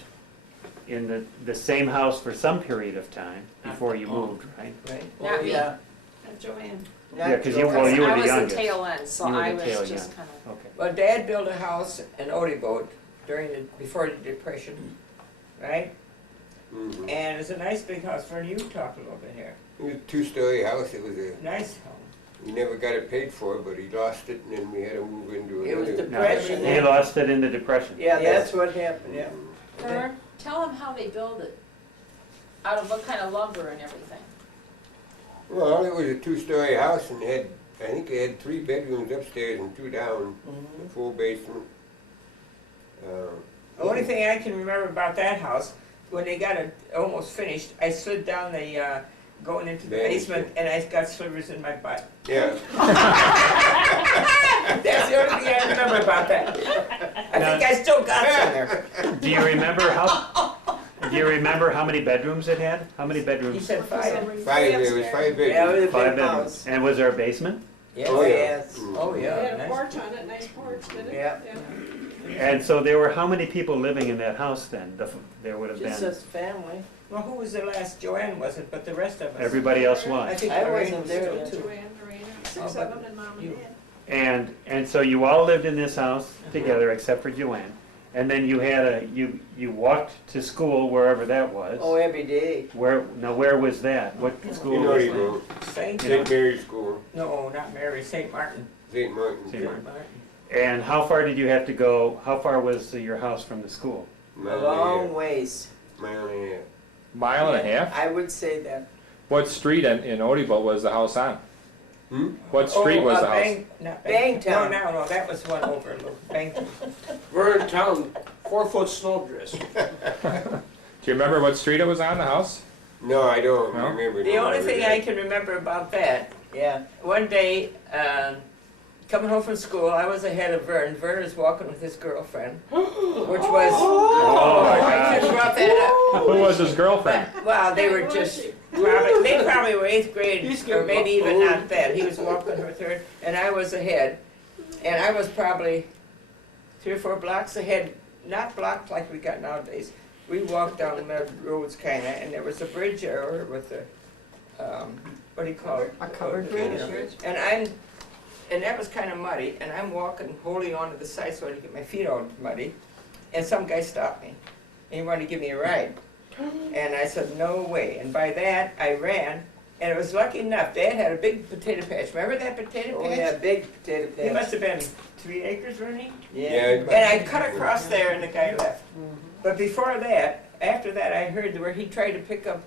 in the same house for some period of time before you moved, right? Right? Not me. Yeah. And Joanne. Not Yeah, 'cause you- Joanne. well, you were I the was youngest. the tail end, so You were I the tail was just young. kind of. Okay. Well, Dad built a house in Odeboat before the Depression, right? Mhm. And it's a nice big house. Vern, you talk a little bit here. It was a 2-story house. It was a, Nice home. he never got it paid for, but he lost it, and then we had to move into It was another. No, Depression. he lost it in the Depression. Yeah, Yes. that's what happened, yeah. Vern, tell them how they build it. Out of what kind of lumber and everything. Well, it was a 2-story house, and I think it had 3 bedrooms upstairs and 2 down, a full basement. The only thing I can remember about that house, when they got it almost finished, I slid down the, going into the basement, and I got slivers in my butt. Yeah. That's the only thing I remember about that. I think I still got some there. Do you remember how many bedrooms it had? How many He bedrooms? said 5. 5, there was 5 bedrooms. Yeah, it was a 5 big bedrooms. house. And was there a basement? Yes. Oh, yes. Oh, It yeah. had a nice. porch on it, nice porch, didn't it? Yeah. And so there were how many people living in that house then? There would have Just been, us family. Well, who was the last? Joanne wasn't, but the rest of us. everybody else I was. think I Lorraine wasn't was there still yet. too. Joanne, Lorena, Oh, 6 but of them, and Mom and you- Dad. And so you all lived in this house together except for Joanne. And then you had you walked to school wherever that was. Oh, every day. Where was that? What school You know was he that? wrote. Saint? St. Mary's School, No, not Mary, St. Martin. St. Martin. St. Martin. And how far did you have to go? How far was your house from the school? A long ways. Mile and a half. Mile and a half? I would say that. What street in Odebo was the house on? Hmm? What street was the house? Not Bangtown. No, that was one over a little, Bangtown. We're in town, 4-foot snowdrift. Do you remember what street it was on, the house? No, I don't No? remember. The only thing I I can remember about that, Yeah. one day, coming home from school, I was ahead of Vern. Vern was walking with his girlfriend, which was, Oh, my I just gosh. brought that up. Who was his girlfriend? Well, they were just, they probably were 8th grade, He's or getting maybe even old. not that. He was walking with her, and I was ahead. And I was probably 3 or 4 blocks ahead, not blocked like we got nowadays. We walked down the roads kinda, and there was a bridge there with a, what do you call it? A covered bridge. And that was kinda muddy, and I'm walking, holding on to the side so I didn't get my feet all muddy. And some guy stopped me, and he wanted to give me a ride. And I said, no way. And by that, I ran, And it was lucky enough, Dad had a big potato patch. Remember that potato Oh, patch? yeah, big potato patch. He must have been 3 acres, Ernie? Yeah. And I cut across there and the guy left. But before that, after that, I heard where he tried to pick up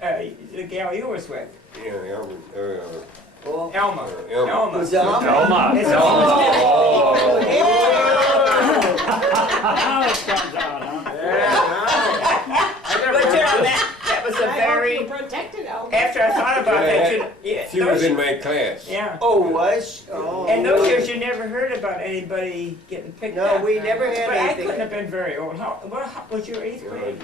the gal you was with, Yeah, Elvin, Oh, Elma. Elma. who's Elma? Elma. It's Oh, yeah. Now it comes out, huh? But you know, that was a I hope very, you protected Elma. after I thought about that, She was in my class. yeah. Oh, was? Oh. And those years, you never heard about anybody getting picked No, up. we never had But I anything. couldn't have been very old. How was your 8th Oh, grade?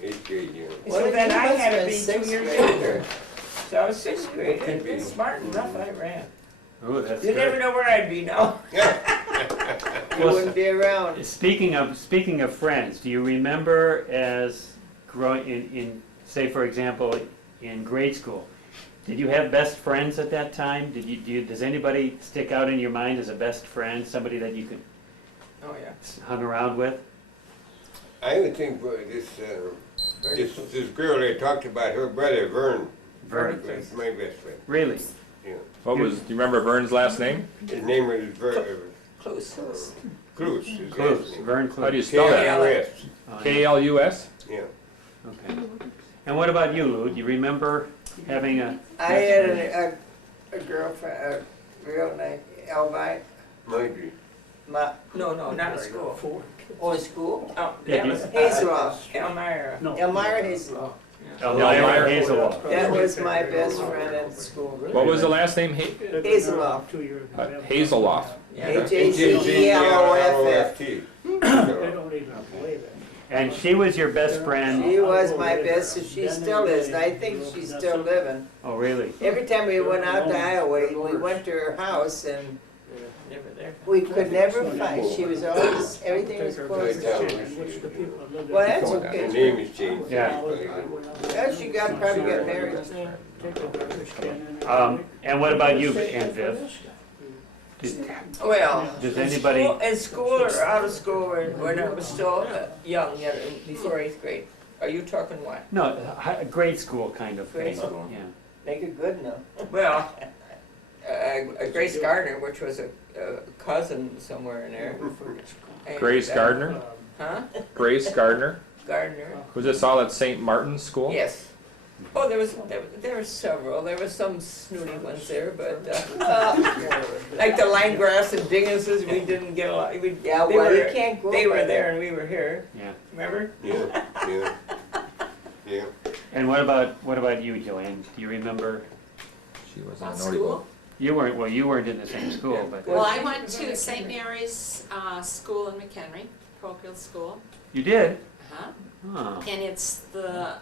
the 8th grade, yeah. Well, So then you I must had have to been be 2 sixth years grade. older. So I was 6th grade. Could be. Smart enough, I ran. Ooh, that's You never good. know where I'd be now. You wouldn't be around. Speaking of friends, do you remember as growing in say for example in grade school, did you have best friends at that time? Does anybody stick out in your mind as a best friend, somebody that you could Oh, yeah. hung around with? I would think this girl they talked about, her brother Vern, Vern. was my best friend. Really? Yeah. What was, do you remember Vern's last name? His name was Close. Klus. His last Close. name. Vern How do you Close. spell that? K-L-U-S. Oh, yeah. K-L-U-S? Yeah. Okay. And what about you, Lou? Do you remember having a? I had a girlfriend, a real nice, Elvira. Marjorie. No, not at school. Oh, in school? Oh, Yeah, that you- was Hazelwood. Elmira. No. Elmira Hazelwood. Elmira Hazelwood. That was my best friend at school. What was the last name? Hazelwood. Hazeloff. Yeah. H-A-Z-E-L-O-F-F. H-A-Z-E-L-O-F-T. They don't even believe it. And she was your best friend? She was my best, and she still is, and I think she's still living. Oh, really? Every time we went out to Iowa, we went to her house, and Never there. we could never find, she was always, everything was closed down. Well, that's The okay. name is changed. Yeah. Well, she probably got married. And what about you, Aunt Viv? Well, Does anybody? in school or out of school, or when I was still young, yeah, before 8th grade. Are you talking what? No, grade school kind of Grade thing. school. Yeah. Make it good now. Well, Grace Gardner, which was a cousin somewhere in there. And, Grace Gardner? Huh? Grace Gardner? Gardner. Was this all at St. Martin's School? Yes. Oh, there were several. There were some snooty ones there, but like the line grass and dinguses, we didn't get a lot. Yeah, they well, were, you can't go They by were that. there and we were here. Yeah. Remember? Yeah, yeah, yeah. And what about you, Joanne? Do you remember? She was About a naughty school? You weren't in the same school, but Well, I went to St. Mary's School in McHenry, parochial school. you did. Uh-huh. Oh, And it's the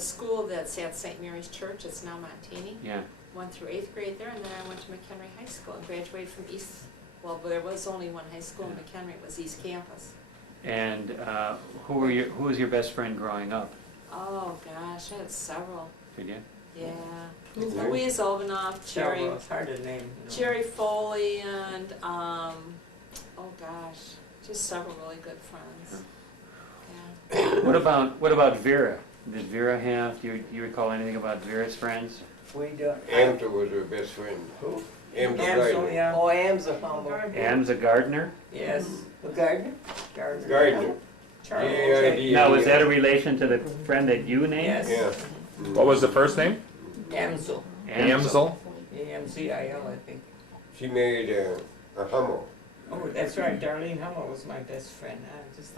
school that's at St. Mary's Church. It's now Montini. yeah. Went through 8th grade there, and then I went to McHenry High School and graduated from East. Well, there was only one high school in McHenry. It was East Campus. And who was your best friend growing up? Oh gosh, I had several. Did you? Yeah. Louise Olvanoff, Jerry, Several. It's hard to name. Jerry Foley, and oh gosh, just several really good friends. Yeah. What about Vera? Did Vera have? Do you recall anything about Vera's friends? We don't. Amsa was her best friend. Who? Amsa Ansel, Gardner. yeah. Oh, Am's a humble. Amsa Gardner? Yes. A gardener? Gardner. Gardner. Charles. G-A-R-D-N-E-R. Now, is that a relation to the friend that you named? Yes. Yeah. What was the first name? Amsel. Amsel? A-M-Z-I-L, I think. She married a Hummel. Oh, that's right. Darlene Hummel was my best friend. I just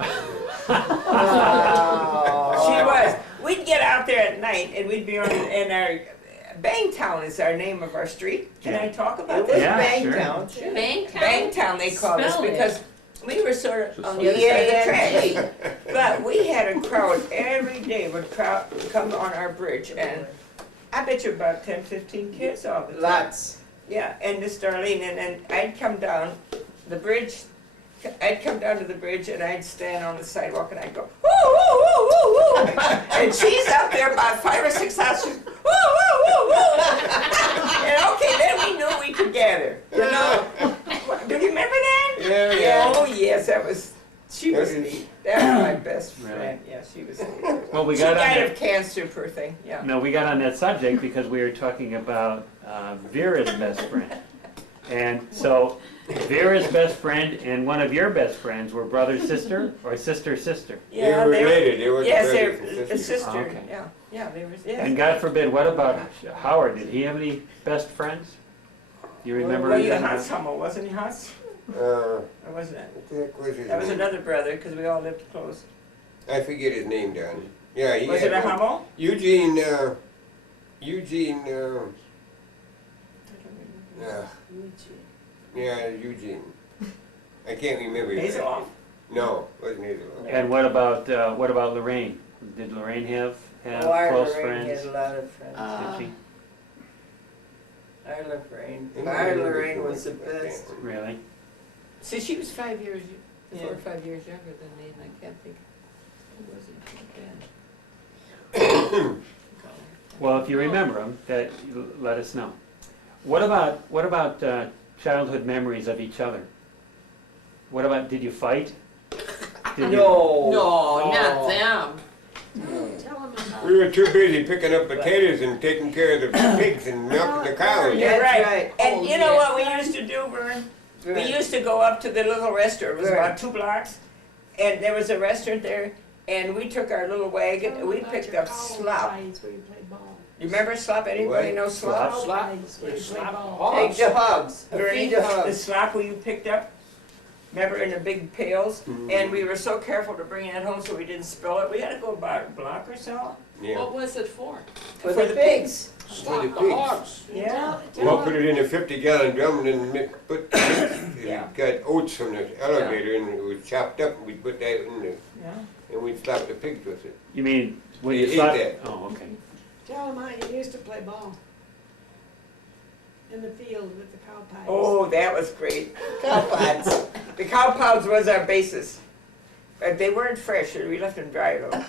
Oh. She was. We'd get out there at night, and we'd be on in our Bangtown is our name of our street. Can I talk about It this? was Yeah, Bangtown. Sure. Bangtown, they called us Spell it. because we were sort of on the other side of the track. But we had a crowd every day would come on our bridge, and I bet you about 10, 15 kids all the time. Lots. Yeah, and Miss Darlene, and then I'd come down the bridge. I'd come down to the bridge and I'd stand on the sidewalk and I'd go, woo, woo, woo, woo, woo. And she's up there about 5 or 6 houses, woo, woo, woo, woo. And okay, then we knew we could gather, you know. Do you remember that? Yeah, yeah. Oh, yes, that was, She was neat. That was my best friend. Yeah, she was neat. Well, we She got on died that, of cancer, poor thing, yeah. no, we got on that subject because we were talking about Vera's best friend. And so Vera's best friend and one of your best friends were brother, sister, or sister, sister? They were related, they were Yes, brothers they're and a sisters. sister, Oh, okay. yeah, yeah, they were, yes. And God forbid, what about Howard? Did he have any best friends? Do you remember? Well, you any? Hans Hummel, wasn't he Hans? Uh, Or wasn't it? what the heck was his That was name? another brother, because we all lived close. I forget his name, Don. Yeah, he Was had it a one. Hummel? Eugene, yeah, Eugene. I can't remember. his name. Hazeloff? No, wasn't Hazeloff. And what about Lorraine? Did Lorraine have Oh, our close Lorraine friends? had a lot of friends. Did she? Our Lorraine, I our remember Lorraine so was the much about that best. one. Really? See, she was 5 years, 4 Yeah. or 5 years younger than me, and I can't think, who was it then? Well, if you remember them, let us know. What about childhood memories of each other? What about, did you fight? Did you- No. No, not them. Tell them about. We were too busy picking up potatoes and taking care of the pigs and milking the cows. You're That's right. right. Oh, And you know yeah. what we used to do, Vern? We used to go up to the little restaurant, it was Right. about 2 blocks, and there was a restaurant there, and we took our little wagon, and we picked up slop. Where you play ball. You remember slop? Anybody What? know slop? Slop. Pies, where you play Slop. ball. Take the hogs. Vern, Feed the hogs. The slop we picked up, remember in the big pails? And we were so careful to bring it home so we didn't spill it. We had to go about a block or so. Yeah. What was it for? For the pigs. Slop the the pigs. hogs. Yeah. We'll put it in a 50-gallon drum and then put, Yeah. got oats from the elevator and it was chopped up and we put that in there Yeah. and we'd slap the pigs with it. You mean when They you ate thought? that. Oh, okay. Tell them how you used to play ball. In the field with the cow pies. Oh, that was great. Cow pods. The cow pods was our basis. But they weren't fresh, so we left them dry though.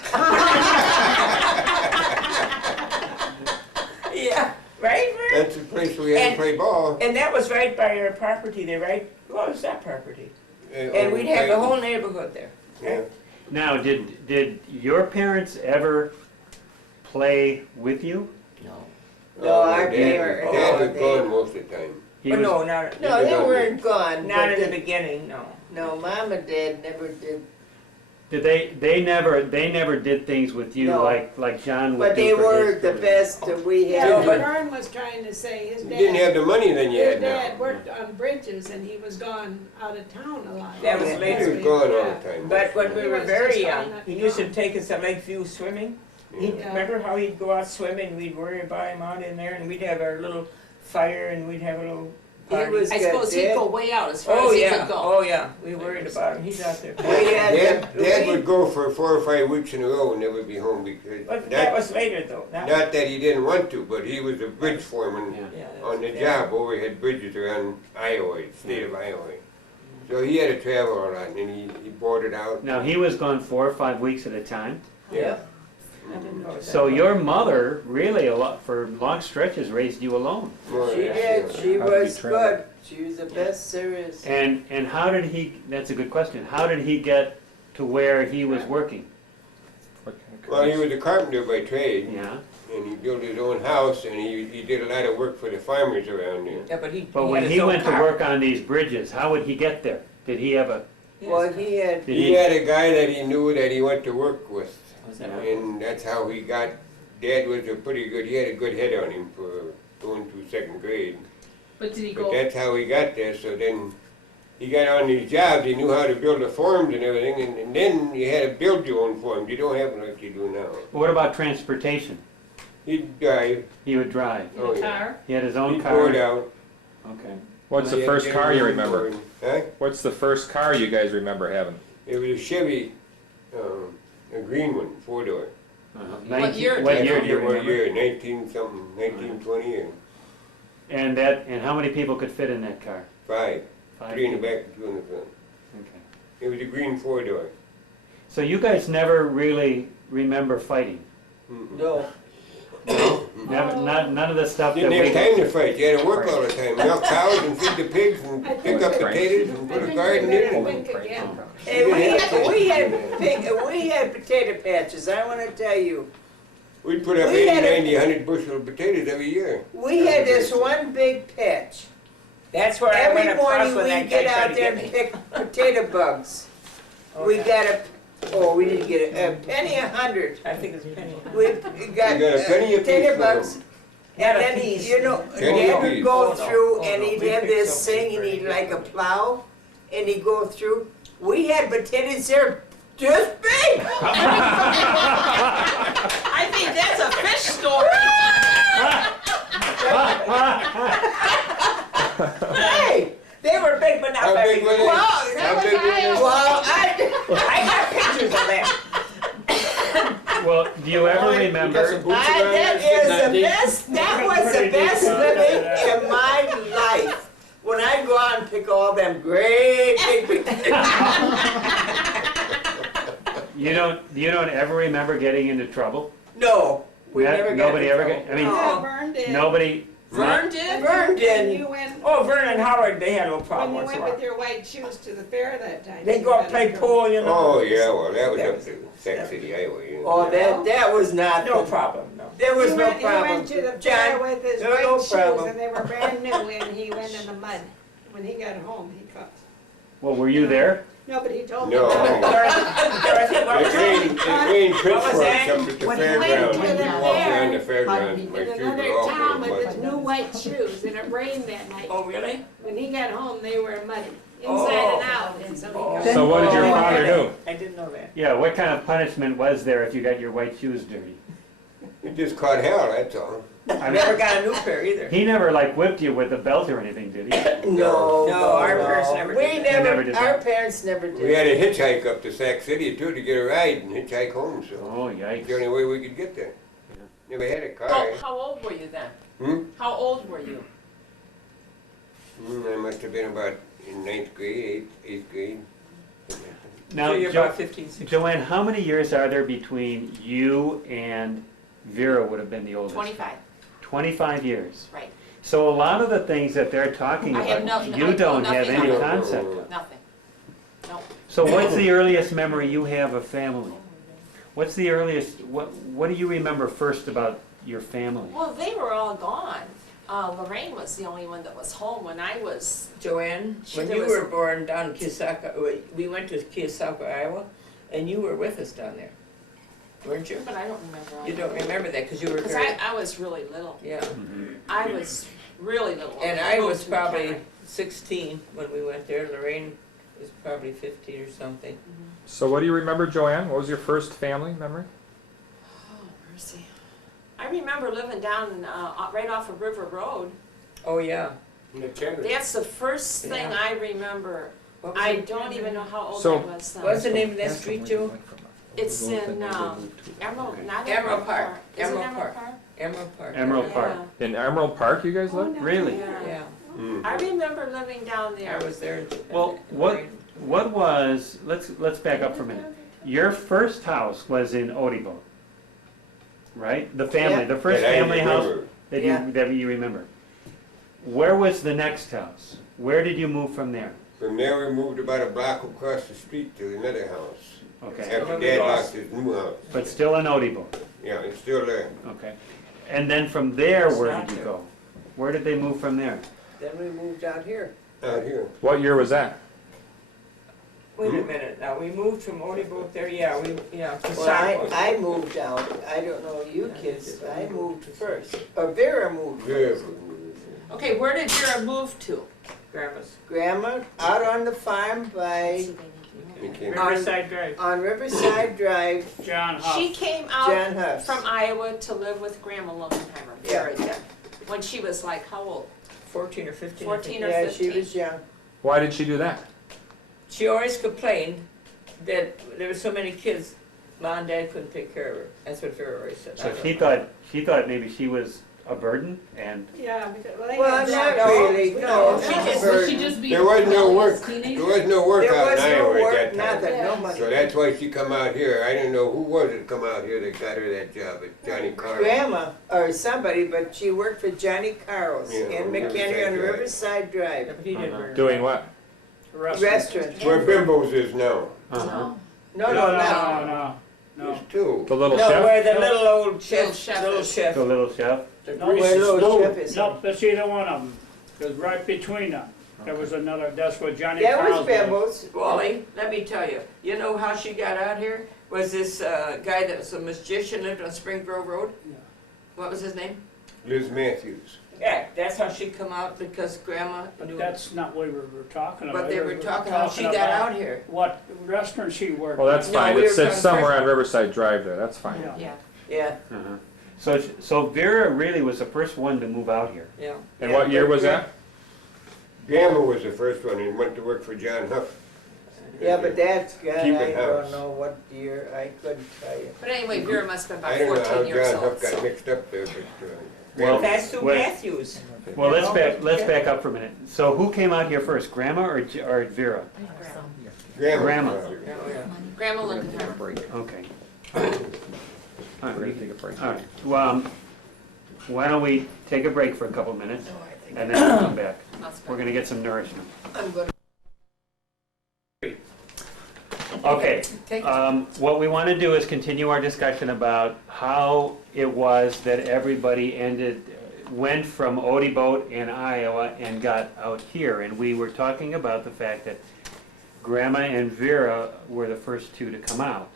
Yeah, right, right? That's the place we had And- to play ball. And that was right by our property there, right? What was that property? And Oh, we'd have the right. whole neighborhood there. Yeah. Now, did your parents ever play with you? No. No, our Dad neighbor- was- Dad oh, was they- gone most of the time. He But was- no, not, No, they weren't gone. Not but in the they- beginning, no. No, Mom and Dad never did. Did they never did things with you No. like John would But do they for were his the children? best that we Yeah, had. but Vern was trying to say his You dad. didn't have the money then you His had now. dad worked on bridges and he was gone out of town a lot. That was He later. was gone all Yeah. the time. But when we He were was very just young, fine not he to used to go. take us to Lakeview swimming. He'd, Yeah. remember how he'd go out swimming, we'd worry about him out in there, and we'd have our little fire, and we'd have a little party. was I good, suppose he'd Dad. go way out as far Oh, as he yeah, could go. oh, yeah, we worried about him, he's out there. Dad would go for 4 or 5 weeks in a row and never be home because But that was later though. not that he didn't want to, but he was a bridge foreman Yeah. Yeah, that on was- the yeah. job, overhead bridges around Iowa, state of Iowa. So he had to travel a lot and he boarded out. Now, he was gone 4 or 5 weeks at a time. Yeah. I didn't know that. So your mother really for long stretches raised you alone. More or She less, did, yeah. she How did was you travel? good, she was the best there is. And how did he? That's a good question. How did he get to where he was working? What kind of Well, he cars? was a carpenter by trade Yeah. and he built his own house and he did a lot of work for the farmers around there. Yeah, but But when had he his own went to car. work on these bridges, how would he get there? Did he have a? Well, he had, Did He had a guy that he knew that he went to work with. Was that And that's how he got, Dad was a pretty good, he had a good head on him for going through 2nd grade. But did he But go, that's how he got there, so then he got on these jobs, he knew how to build the farms and everything, and then you had to build your own farms, you don't have them like you do now. What about transportation? He'd drive, He would drive. oh in a yeah. car? He had his own He'd car. board out. Okay. What's He the had to first get car a you room remember? for him. Huh? What's the first car you guys remember having? It was a Chevy, a green one, 4-door. What year What did year you do you What remember? year, 19-something, 1920 or And how many people could fit in that car? 5, 5 3 in the people. back and 2 in the front. Okay. It was a green 4-door. So you guys never really remember fighting? Mm-mm. no, None of the stuff that Didn't we. have time to fight, you had to work all the time, milk cows and feed the pigs and pick up potatoes and put a garden in and. Wink again. Hey, we had potato patches, I wanna tell you. We'd put up We 80, had a- 90, 100 bushel of potatoes every year. We had this one big patch. That's where I went Every across morning when we that guy get tried out to there get and me. pick potato bugs. We got we didn't get a penny 100. I think it's a penny. We got got a penny apiece potato for bugs. them. And Not a then, piece. you know, Penny Dad would apiece. go Oh, no. through Oh, and no. he'd We have picked this something thing and very he'd good. like a plow and he'd go through. We had potatoes there this big. I think that's a fish story. Hey! They were big, but not How very big were big. they? Well, How big were they? well, I got pictures of that. Well, do you ever You got remember? some boots around that there? is Not the deep. best, that was the best living in my life. When I go out and pick all them great big potatoes. You don't ever remember getting into trouble? No, we never got Nobody in ever trouble. get, I mean, Yeah, Vern did. nobody. Vern did? Vern When did. you went, Oh, Vernon and Howard, they had no when problem you went with whatsoever. your white shoes to the fair that time. They you go got up play in trouble. pool, you know. Oh, yeah, well, that was That up was- to Sac City, Iowa, you know. Oh, that was not, No problem, no. there was He no went problem. to the fair John, with his there was white no shoes problem. and they were brand new and he went in the mud. When he got home, he cut. Well, were you there? Nobody told me No. about Dorothy, what was It rained What was pitchforks that? up at the When he fairgrounds. went to We the walked around the fair, fairgrounds, in my in shoes another were all town full with of his mud. new white shoes and it rained that night. Oh, really? When he got home, they were muddy, Oh. inside and out, and so he got. So what did your father do? I didn't know that. Yeah, what kind of punishment was there if you got your white shoes dirty? It just caught hell, that's all. I I mean, never got a new pair either. he never like whipped you with a belt or anything, did he? No, No, our parents never did We that. They never never, did our that. parents never We did. had a hitchhike up to Sac City too to get a ride and hitchhike home, so Oh, it's the yikes. only way we could get there. Never had a car. How old were you then? Hmm? How old were you? I must have been about in ninth grade, eighth grade. Now, So you're Jo- about 15, 16. Joanne, how many years are there between you and Vera would have been the oldest? 25, 25 years. right. So a lot of the things that they're talking I have about, no- I you know don't have nothing any about it. concept of. Nothing. No. So what's the earliest memory you have of family? What's the earliest, what do you remember first about your family? Well, they were all gone. Lorraine was the only one that was home when I was, Joanne, when There you was were a- born down in Keosauqua, we went to Keosauqua, Iowa, and you were with us down there, weren't you? but I don't remember all You don't remember that because you were Because very, I was really little. yeah. I was really little. And when I moved was to probably McKenna. 16 when we went there. Lorraine was probably 15 or something. So what do you remember, Joanne? What was your first family memory? Oh, mercy. I remember living down right off of River Road. Oh, yeah. In the Canada. That's the first thing Yeah. I remember. What was I it? don't even know how old So- I was then. What's the name of that street, Joe? It's in Emerald, not Emerald Park. Is it Emerald Emerald Park. Park? Emerald Park. Emerald Park. In Emerald Park, you guys lived? Really? Yeah. Yeah, Mm. I remember living down there. I was there. Well, what was, let's back up for a minute. Your first house was in Odebo, right? The family, the first That I family house remember. that you remember. Where was the next house? Where did you move from there? From there we moved about a block across the street to another house. Okay, After Dad lost his new house. but still in Odebo, Yeah, it's still there. okay. And then from there, where It's did you not go? Where did they move from there? Then we moved out here. Out here. What year was that? Wait a minute, now, we moved from Odebo up there, yeah, to Well, Keosauqua. I moved out. I don't know you kids, but I moved first. Or Vera moved first. Okay, where did Vera move to? Grandma's. Grandma out on the farm by, You can't- Riverside Drive. on Riverside Drive, John Huff. She came out John Huff's. from Iowa to live with Grandma Lowenheimer, Vera did. When she was like, how old? 14 or 15. I 14 think. or Yeah, 15. she was young. Why did she do that? She always complained that there were so many kids, Mom and Dad couldn't take care of her. That's what Vera always said. I So don't she know. thought maybe she was a burden, and Yeah, because, well, they Well, had not jobs. really, no. Was she just being There was no work, rebellious teenager? there was no work There out was in no Iowa work, at that time. nothing, no money. So that's why she come out here. I didn't know who was it come out here that got her that job at Johnny Carl. Grandma, or somebody, but she worked for Johnny Carl's Yeah, in on McHenry on Riverside Drive. Riverside Drive. He didn't bring her Doing back. what? Restaurant. It's where Bimbo's is now. uh-huh. No, No, no, no. no. There's two. The little No, chef? where the little old Chef chef, little chef. The little chef. The No, greasy Where little stove. chef is. Nope, that's either one of them, because right between them, there was another, that's what Johnny That Carl's was Bimbo's. Wally, let me tell you, you know how she got out here? Was this guy that was a magician lived on Spring Grove Road? Yeah. What was his name? Liz Matthews. Yeah, that's how she come out because Grandma But knew. that's not what we were talking about. But they We were talking how she got about out here. What restaurant she worked Well, that's at. No, fine. we It's were it's talking somewhere first- on Riverside Drive there. That's fine. Yeah. Yeah, Yeah. Uh-huh. So Vera really was the first one to move out here. yeah. And what year was that? Grandma was the first one and went to work for John Huff. Yeah, but that's, God, Keep I it don't house. know what year, I couldn't tell you. But anyway, Vera must have been I about don't know how 14 years John old. Huff got So. mixed up there, but, Well, That's Sue well- Matthews. Well, let's back up for a minute. So who came out here first, Grandma or Vera? Grandma. Oh, yeah. Grandma We're gonna take a Lindenheimer. break. Okay. We're gonna take a break. All right, well, why don't we take a break for a couple minutes, and then we'll come back. That's We're good. gonna get some nourishment. I'm gonna. Okay, Take it. what we want to do is continue our discussion about how it was that everybody went from Odie Boat in Iowa and got out here. And we were talking about the fact that Grandma and Vera were the first two to come out.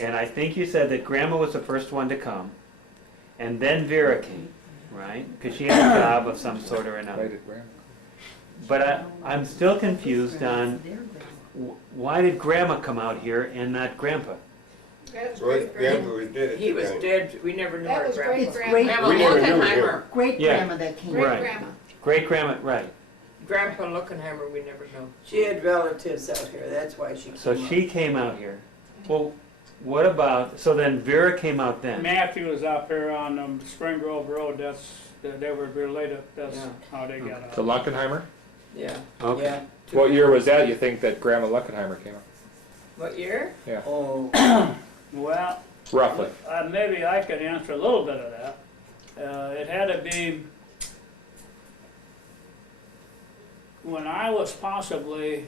And I think you said that Grandma was the first one to come, and then Vera came, right? Because she had a job of some sort or another. Right at Grandma. But I'm still confused on why did Grandma come out here and not Grandpa? That's Well, great Grandpa grandma. was dead at He the was time. dead, we never knew That our was grandpa. great It's grandma. great, Grandma We never knew him. Lindenheimer. great Yeah. grandma that came. Great Right. grandma. Great Grandma, right. Grandpa Luckenheimer, we never know. She had relatives out here, that's why she came So out. she came out here. Well, what about, so then Vera came out then? Matthew was up here on Spring Grove Road, they were related, that's Yeah. how they got To out. Luckenheimer? Yeah. Okay. Yeah. What year was that? You think that Grandma Luckenheimer came out? What year? Oh, Well, Roughly. maybe I could answer a little bit of that. It had to be when I was possibly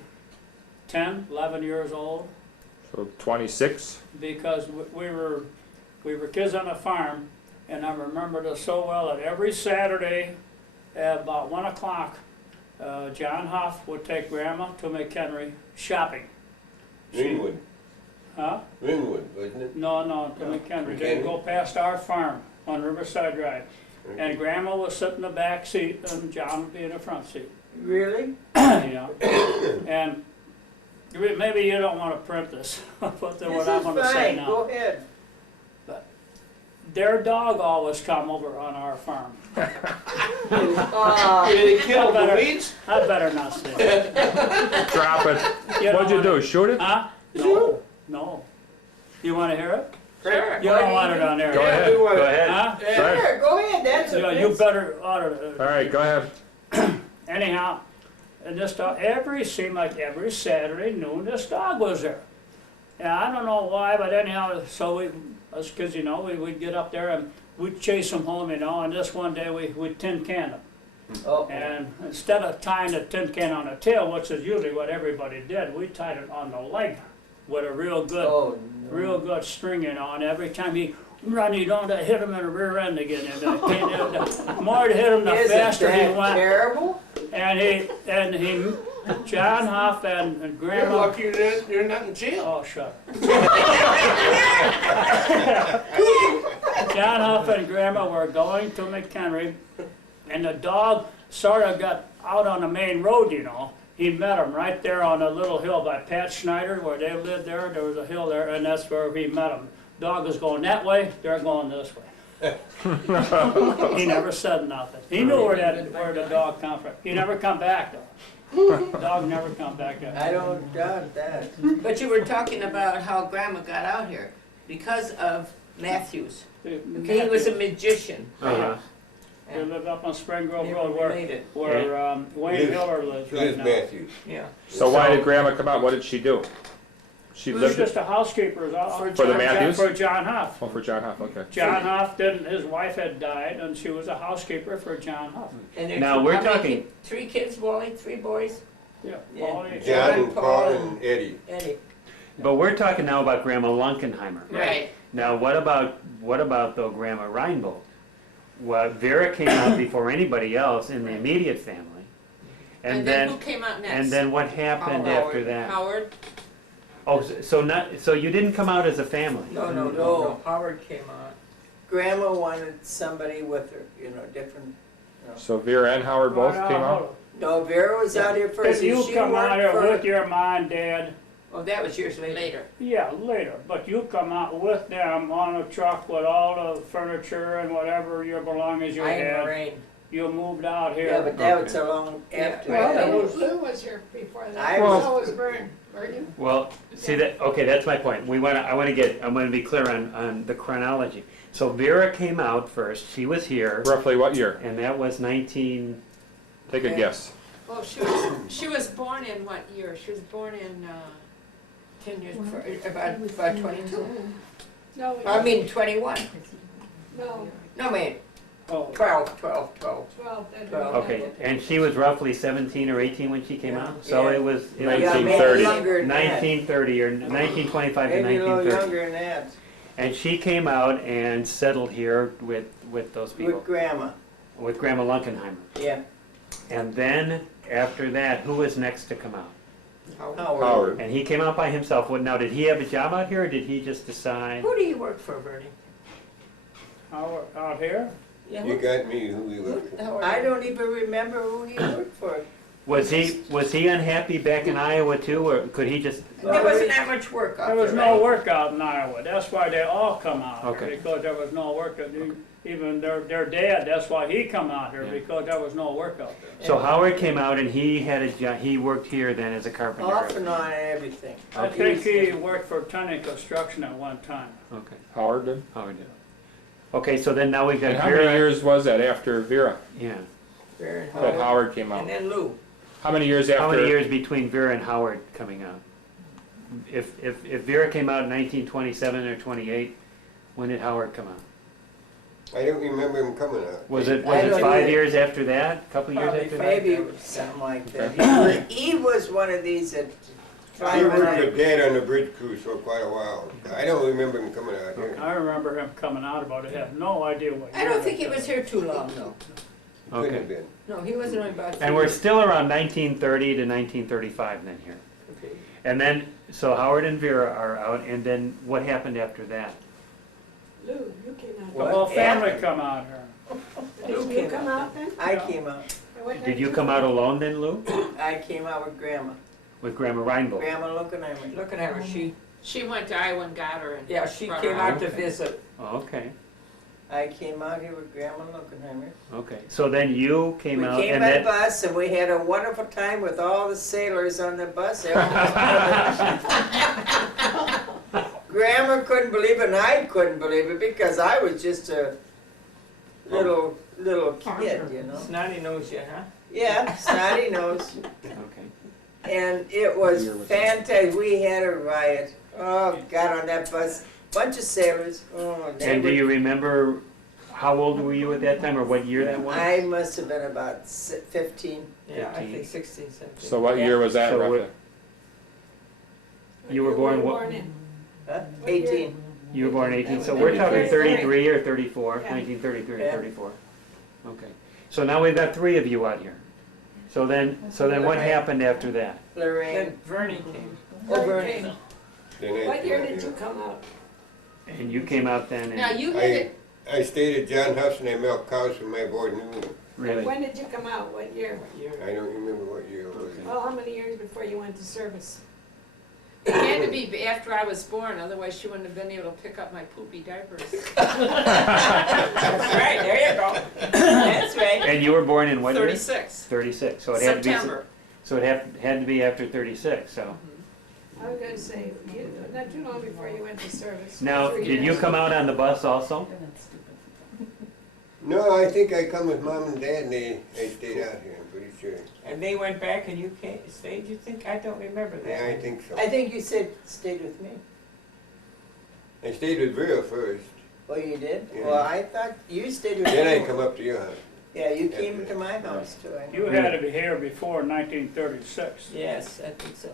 10, 11 years old, So 26? because we were kids on a farm, and I remember this so well that every Saturday at about 1 o'clock, John Huff would take Grandma to McHenry shopping. Linwood, Huh? Linwood, wasn't it? No, to McHenry. They'd go past our farm on Riverside Drive. And Grandma was sitting in the back seat, and John would be in the front seat. really? Yeah. And maybe you don't want to print this, but what I'm going to say Fine, go now. ahead. Their dog always come over on our farm. Ah, Did he kill the weeds? I better not say it. Drop it. You What'd you don't do, shoot it? Huh? No. You want to hear it? Sure. You don't want it on there. Go Yeah, ahead. we want Go it. ahead. Huh? Sorry. Sure, go ahead, that's You know, a you better order. All right, go ahead. Anyhow, and this dog, seemed like every Saturday noon, this dog was there. And I don't know why, but anyhow, so us kids, we'd get up there and we'd chase them home, and this one day we'd tin can them. Oh, And instead of tying the tin can on the tail, which is usually what everybody did, we tied it on the leg with a real good string, and every time he run, you don't hit him in the rear end again. And the more to hit him, the faster he Isn't that went. terrible? And he, John Huff and You're Grandma. lucky you're not in jail. Oh, shut up. John Huff and Grandma were going to McHenry, and the dog sort of got out on the main road, He met him right there on a little hill by Pat Schneider, where they lived there. There was a hill there, and that's where he met him. Dog was going that way, they're going this way. He never said nothing. He knew where the dog come from. He never come back, though. Dog never come back there. I don't doubt that. But you were talking about how Grandma got out here because of Matthews. Okay, he was a magician. Uh-huh. They lived up on Spring Grove Never Road related. where Wayne Liz- Miller lives right Liz now. Matthews. Yeah. So why did Grandma come out? What did she do? She She was lived just a housekeeper For the Matthews? for John Huff. Oh, for John Huff, okay. John Huff didn't, his wife had died, and she was a housekeeper for John Huff. And there's Now, we're how many talking- ki- 3 kids, Wally, 3 boys, Yeah. Yeah. Paulie. John John, and Paul Paul, and Eddie. Eddie. But we're talking now about Grandma Lunkenheimer. Right. Now, what about though Grandma Reinboldt? Well, Vera came out before anybody else in the immediate family. And then who came out next? And then what happened after that? Howard. Oh, so you didn't come out as a family? No. Howard came on. Grandma wanted somebody with her, you know, different. So Vera and Howard both Well, came now, out? hold No, Vera was out here on. first. Did you She come out worked here for- with your mom, Dad? Oh, that was years later. Later. Yeah, later, but you come out with them on a truck with all the furniture and whatever your belongings you I and had. Lorraine. You moved out here. Yeah, but that was so long after. Well, that. Lou was here before that. I was- So was Vern, weren't you? Well, see that, okay, that's my point. I'm gonna be clear on the chronology. So Vera came out first, she was here, Roughly what year? and that was 19, Take a guess. Well, she was born in what year? She was born in, 10 years before, about 22. No, I mean, 21. no, No, wait, Oh, 12. 12. Then. Well, okay, and she was roughly 17 or 18 when she came out? So Yeah. it was Yeah, maybe 1930. younger than that. 1930 or 1925 to Maybe a little 1930. younger than that. And she came out and settled here with those people, With Grandma, with Grandma Lunkenheimer. yeah. And then, after that, who was next to come out? Howard. And he came out by himself. Now, did he have a job out here, or did he just decide? Who do you work for, Bernie? out here? Yeah, You got me who we work for. Howard. I don't even remember who he worked for. Was he unhappy back in Iowa too, or could he just? There wasn't that much work out There was no work out in Iowa, that's why they all come out here, Okay. because there was no work. Even their dad, that's why he come out here, Yeah. because there was no work out there. So Howard came out and he had a job. He worked here then as a carpenter. Off and on everything. I think he worked for Tunney Construction at one time. Okay, Howard did? Howard did. Okay, so then now we've got And how many Vera. years was that after Vera? Yeah. Vera and That Howard came And out? then Lou. How many years after? How many years between Vera and Howard coming out? If Vera came out in 1927 or 28, when did Howard come out? I don't remember him coming out. Was it I don't 5 either. years after that? A couple years after that? Maybe something like that. He was one of these that He fly worked around. with Dad on the bridge cruise for quite a while. I don't remember him coming out here. I remember him coming out about it, have no idea what I year don't think that he was here too long, though. Couldn't Okay. have been. No, he wasn't only about 3 And we're years. still around 1930 to 1935 then here. Okay. And then, so Howard and Vera are out, and then what happened after that? Lou, you came out. The What whole family happened? come out here. Lou Did you came come out. out then? I came out. Did you come out alone then, Lou? I came out with Grandma. With Grandma Reinbold? Grandma looking at me. Looking at her, She went to Iowa and got her and. yeah, she brought came her out to Okay. visit. Oh, okay, I came out here with Grandma looking at me. okay. So then you came We out came and by that, bus and we had a wonderful time with all the sailors on the bus. Grandma couldn't believe it and I couldn't believe it because I was just a little kid, you know. Snotty nose you, huh? Yeah, snotty nose. okay. And it was Year was fantastic. We had a riot. Oh, got on that bus. Bunch of sailors. Oh, they And do were- you remember, how old were you at that time, or what year that was? I must have been about 15. Yeah, I 15. think 16, 17. So what year was that So roughly? what- You were born what? in? Huh? 18. You were born 18, so That we're would be talking 33. 33 or 34, Yeah. 1933 or Yeah. 34. Okay. So now we've got 3 of you out here. So then what happened after that? Lorraine. Then Vernie came. Oh, Vern Bernie. came. Then I What year came out did here. you come out? And you came out then Now, and, you hit it, I stayed at John Huff's and I milked cows for my boy in New England. really? When did you come out? What year? I don't remember what year it was. Well, how many years before you went to service? it had to be after I was born, otherwise she wouldn't have been able to pick up my poopy diapers. That's right, there you go. That's right. And you were born in what year? 36, 36, so it had to be, September. so it had to be after 36, so. I was gonna say, not too long before you went to service. Now, 3 did you years. come out on the bus also? No, I think I come with Mom and Dad and they stayed out here, I'm pretty sure. And they went back and you stayed, you think? I don't remember that. Yeah, I think so. I think you said stayed with me. I stayed with Vera first, Oh, you did? Yeah. Well, I thought you stayed with me. then I come up to your house. Yeah, you came to my house too. I know. You had to be here before 1936. Yes, I think so.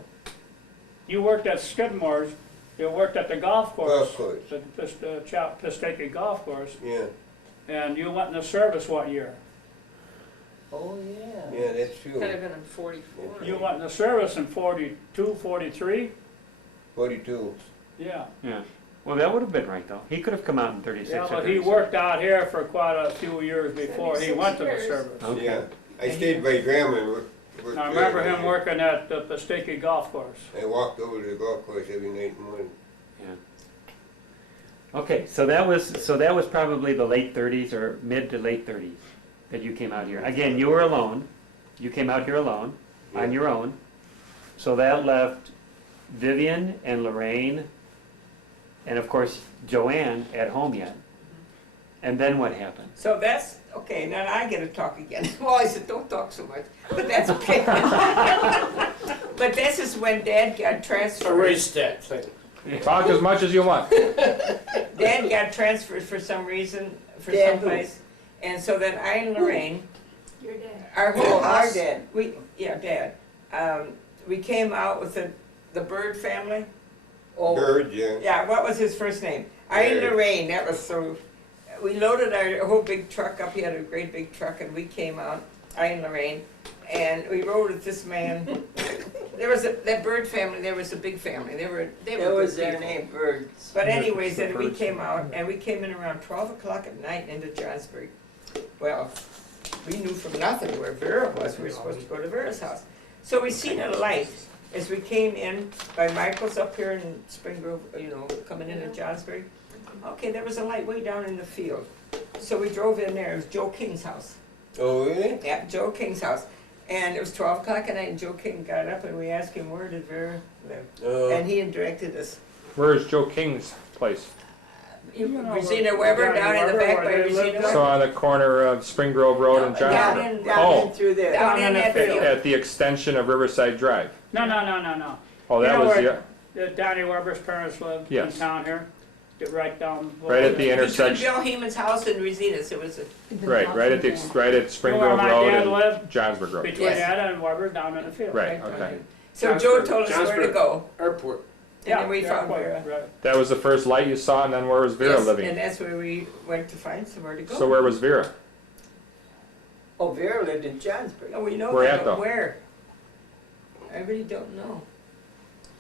You worked at Skidmore's, you worked at the golf course. Golf course. The Pistake Golf Course, Yeah, and you went in the service what year? Oh, yeah. yeah, that's true. Could have been in 44. You went in the service in 42, 43? 42. Yeah. Yeah. Well, that would have been right, though. He could have come out in 36 Yeah, or but he 37. worked out here for quite a few years before he went to the 76 years. service. Okay. Yeah, I stayed by Grandma and worked I there remember him one year. working at the Pistake Golf Course. I walked over to the golf course every night and morning. Okay, so that was probably the late 30s or mid to late 30s that you came out here. Again, you were alone. You came out here alone, on your own. So that left Vivian and Lorraine, and of course Joanne at home yet. And then what happened? So that's, okay, now I get to talk again. Well, I said, don't talk so much, but that's okay. But this is when Dad got transferred. Erase that thing. Talk as much as you want. Dad got transferred for some reason, for Dad who? someplace. And so then I and Lorraine, Your dad. our Oh, whole our house, dad. Dad. We came out with the Bird family. Oh, Bird, yeah. Yeah, what was his first name? I and Bird. Lorraine, that was so, we loaded our whole big truck up, he had a great big truck, and we came out, I and Lorraine, and we rode with this man. There was that Bird family, there was a big family, they were that good was their people. name, Birds. But anyways, then we Birds. came out, and we came in around 12 o'clock at night into Johnsburg. Well, we knew from nothing where Vera was, we were supposed to go to Vera's house. So we seen a light as we came in by Michael's up here in Spring Grove, coming into Johnsburg. Okay, there was a light way down in the field. So we drove in there, it was Joe King's house. Oh, really? Yeah, Joe King's house. And it was 12 o'clock at night, and Joe King got up, and we asked him, where did Vera live? And he directed us. Where's Joe King's place? Regina Weber, down in the back by Regina Weber. So on the corner of Spring Grove Road and Down Johnsburg. in, Down in through there. down in Down in that the field. At the extension of Riverside Drive. No. Oh, You that know was where the, Donnie Weber's parents lived in Yes. town here? Right down. right at the Between intersection. Bill Heeman's house and Regina's, it was a, Right at Spring You know where Grove my Road dad and lived? Johnsburg Road. Between Yes. that and Weber, down in the field. Right, okay. so Joe told us where to Johnsburg. go. Airport. And then we found quite Vera. right. That was the first light you saw, and then where was Vera Yes, living? and that's where we went to find somewhere to go. So where was Vera? Oh, Vera lived in Johnsburg. Oh, we know Where that, at, but though? where? I really don't know.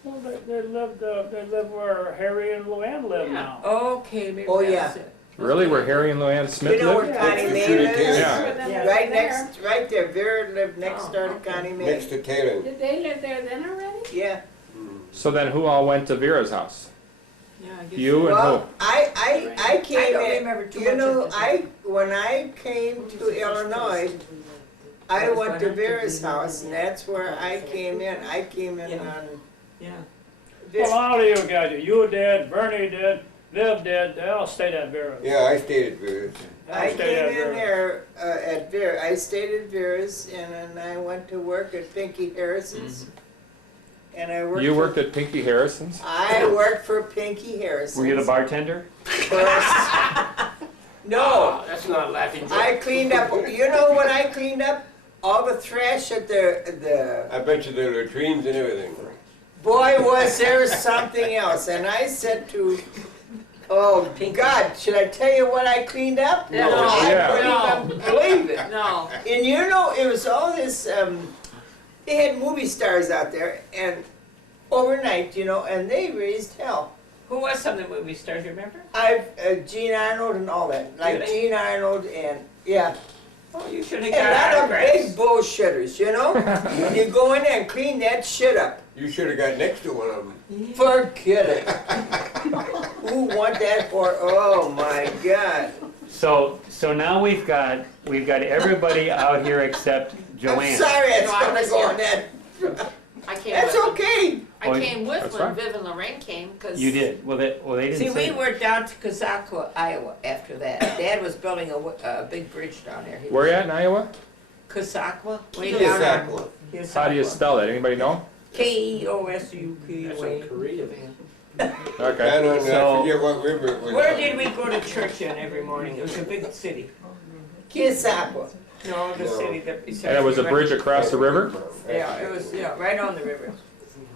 Well, they live where Harry and Luann live Yeah. now. Okay, maybe Oh, that yeah. was it. Really, where Harry and Luann Smith You know lived? where Connie That's May the lives? Trinity Yeah. Where them Yeah. lived Right there. next, right there. Vera lived next Oh, door to okay. Connie May. Next to Taylor. Did they live there then already? Yeah. So then who all went to Vera's house? Yeah, I guess You and Well, who? I came I don't in, remember too you much know, of this. when I came to Illinois, I went to Vera's house, and that's where I came in. I came in Yeah. on Yeah. Well, all of you guys, you did, Bernie did, Viv did, they all stayed at Vera's. Yeah, I stayed at Vera's. They all I stayed at came in Vera's. there at Vera. I stayed at Vera's, and then I went to work at Pinky Harrison's. And I worked. You for- worked at Pinky Harrison's? I worked for Pinky Harrison's. Were you the bartender? No, That's not a laughing joke. I cleaned up. You know what I cleaned up? All the trash at the. I bet you the latrines and everything. Boy, was there something else. And I said to. Oh God! Should I tell you what I cleaned up? No. Yeah. I couldn't even believe it. No. And you know, it was all this, they had movie stars out there, and overnight, and they raised hell. Who was some of the movie stars, remember? Gene Arnold and all that, like Really? Gene Arnold and, yeah. Oh, you should have And a got lot of big autographs. bullshitters, You go in there and clean that shit up. You should have got next to one of them. Forget it. Who want that for, oh my God. So now we've got everybody out here except Joanne. I'm sorry, it's No, I gonna was go here. on that. I came That's with, okay. I came with That's when right. Viv and Lorraine came, cause. You did, well, they didn't See, say we went down to Kazakwa, Iowa after that. Dad was building a big bridge down there. Where you at in Iowa? Kazakwa, way down Kazakwa. there. How do you spell that? Anybody know? K-E-O-S-U-K-W-A. That's in Korea, man. Okay. Down on, So- I forget what river it was. Where did we go to church in every morning? It was a big city. Kizakwa. No, the No. city that beside. And it was a bridge across the river? Yeah, it was, right on the river.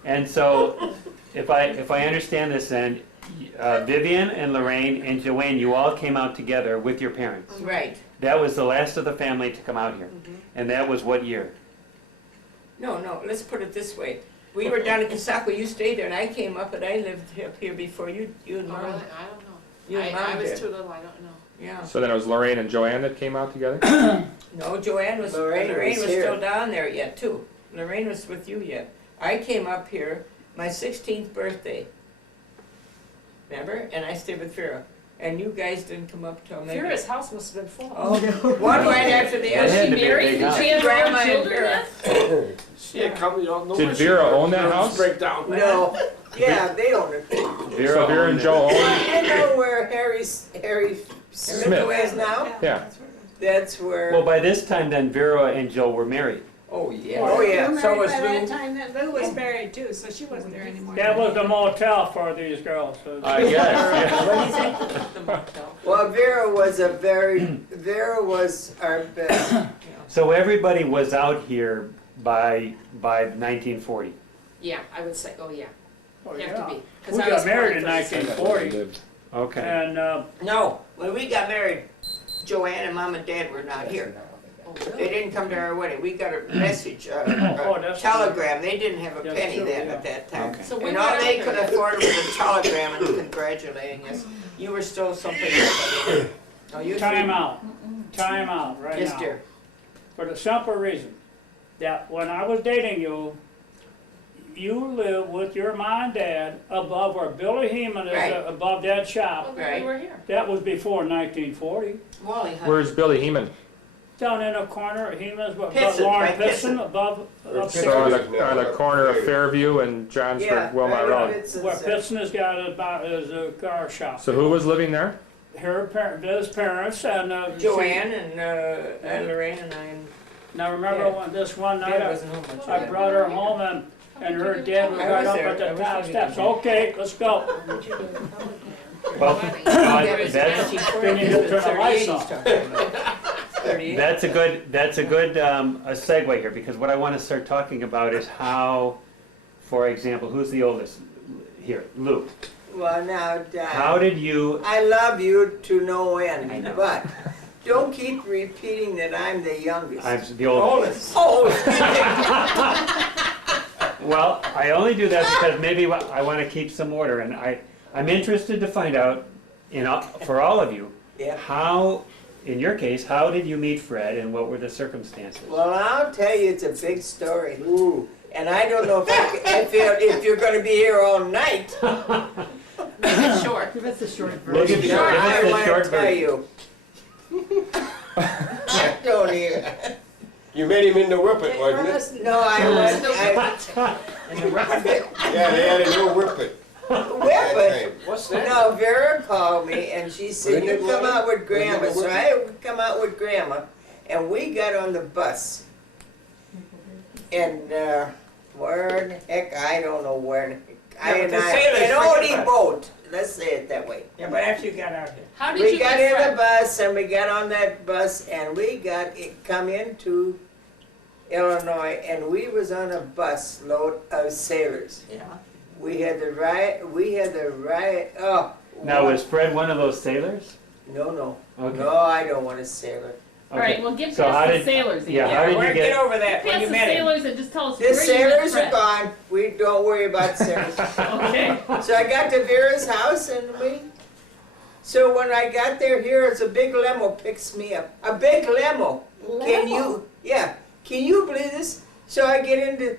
And so, if I understand this then, Vivian and Lorraine and Joanne, you all came out together with your parents. Right. That was the last of the family to come out here. And that was what year? No, let's put it this way. We were down in Kazakwa, you stayed there, and I came up and I lived up here before you and Oh, Mom. really? I don't know. You and Mom I was did. too little, I don't know. Yeah. So then it was Lorraine and Joanne that came out together? No, Joanne was, Lorraine Lorraine was was here. still down there yet too. Lorraine was with you yet. I came up here, my 16th birthday. Remember? And I stayed with Vera. And you guys didn't come up till maybe. Vera's house must have been full. Oh, one right after the That other. had She to be a married big house. she had Grandma and children Vera. Yeah, come, you don't know. Did where Vera she own that nervous house? Breakdown, man. No, yeah, they own it. So Vera and Joe owned I know where Harry Smith. Smith is now. Yeah. That's where. Well, by this time then, Vera and Joe were married. Oh, yeah. Oh, yeah. You were So married was by that Lou. time, that Lou was married too, so she wasn't there anymore. That was the motel for these girls. So- I guess, What did he say? The motel. Well, Vera was our best. So everybody was out here by 1940. Yeah, I would say, oh, yeah, Oh, have yeah. to be. 'Cause We I got was married in born first. 1940, Okay. and, No, when we got married, Joanne and Mom and Dad were not here. Oh, They really? didn't come to our wedding. We got a message, Oh, a that's telegram. They didn't have a That's penny true, then yeah. at that time. Okay. So we And were all out they here. could afford was a telegram and congratulating us. You were still something. No, you time three- out right Yes, now. dear. For the simple reason that when I was dating you, you lived with your mom and dad above where Billy Heeman is, Right. above that Well, shop. then Right. we were here. That was before 1940. Wally, huh? Where's Billy Heeman? Down in the corner, Heeman's, but Pitson, Lauren right, Pitson Pitson. above, Or upstairs. So on the corner of Fairview and Johnsford, Wilmot Road. Where Pitson has got is a car shop. So who was living there? His parents and, Joanne and Lorraine and I. And Now remember when this one night, Dad wasn't home much. I brought her home and her dad was I right was up there. at I the was top there. steps. Okay, let's go. Well, That was that's, 1940. Then you turn the lights 38 off. he's talking about. 38. that's a good a segue here, because what I want to start talking about is how, for example, who's the oldest here? Lou. Well, now, How did you, I love you to no I end, know. but don't keep repeating that I'm the youngest. I'm the oldest. Oh, Well, I only do that because maybe I want to keep some order, and I'm interested to find out, for all of you, Yeah. how, in your case, how did you meet Fred and what were the circumstances? Well, I'll tell you, it's a big story. Ooh. And I don't know if you're going to be here all night. Make it short. Give us a short We'll give version. you- give us I the want short to tell version. you. I don't even. You met him in the Whippet, wasn't it? No, I went. Yeah, they had a new Whippet. Whippet. What's that? No, Vera called me and she said, Wasn't it you come Whippet? out with Grandma. Wasn't it So Whippet? I come out with Grandma and we got on the bus. And where in the heck, I don't know where. Yeah, but the sailors an forget oldie about boat. Let's say it that way. yeah, but after you got out here. How did We you got meet in the Fred? bus and we got on that bus and we come into Illinois and we was on a bus load of sailors. Yeah. We had the right, oh. Now, what- was Fred one of those sailors? No, Okay. no, I don't want a sailor. All right, Okay. well, get So how past the did- sailors. yeah, Ian. how did you Get get, over that when Past you the met him. sailors and just tell us The where you met sailors are Fred. gone, we don't worry about sailors. Okay. So I got to Vera's house and so when I got there, here's a big limo picks me up. A big limo. Can you believe this? So I get into,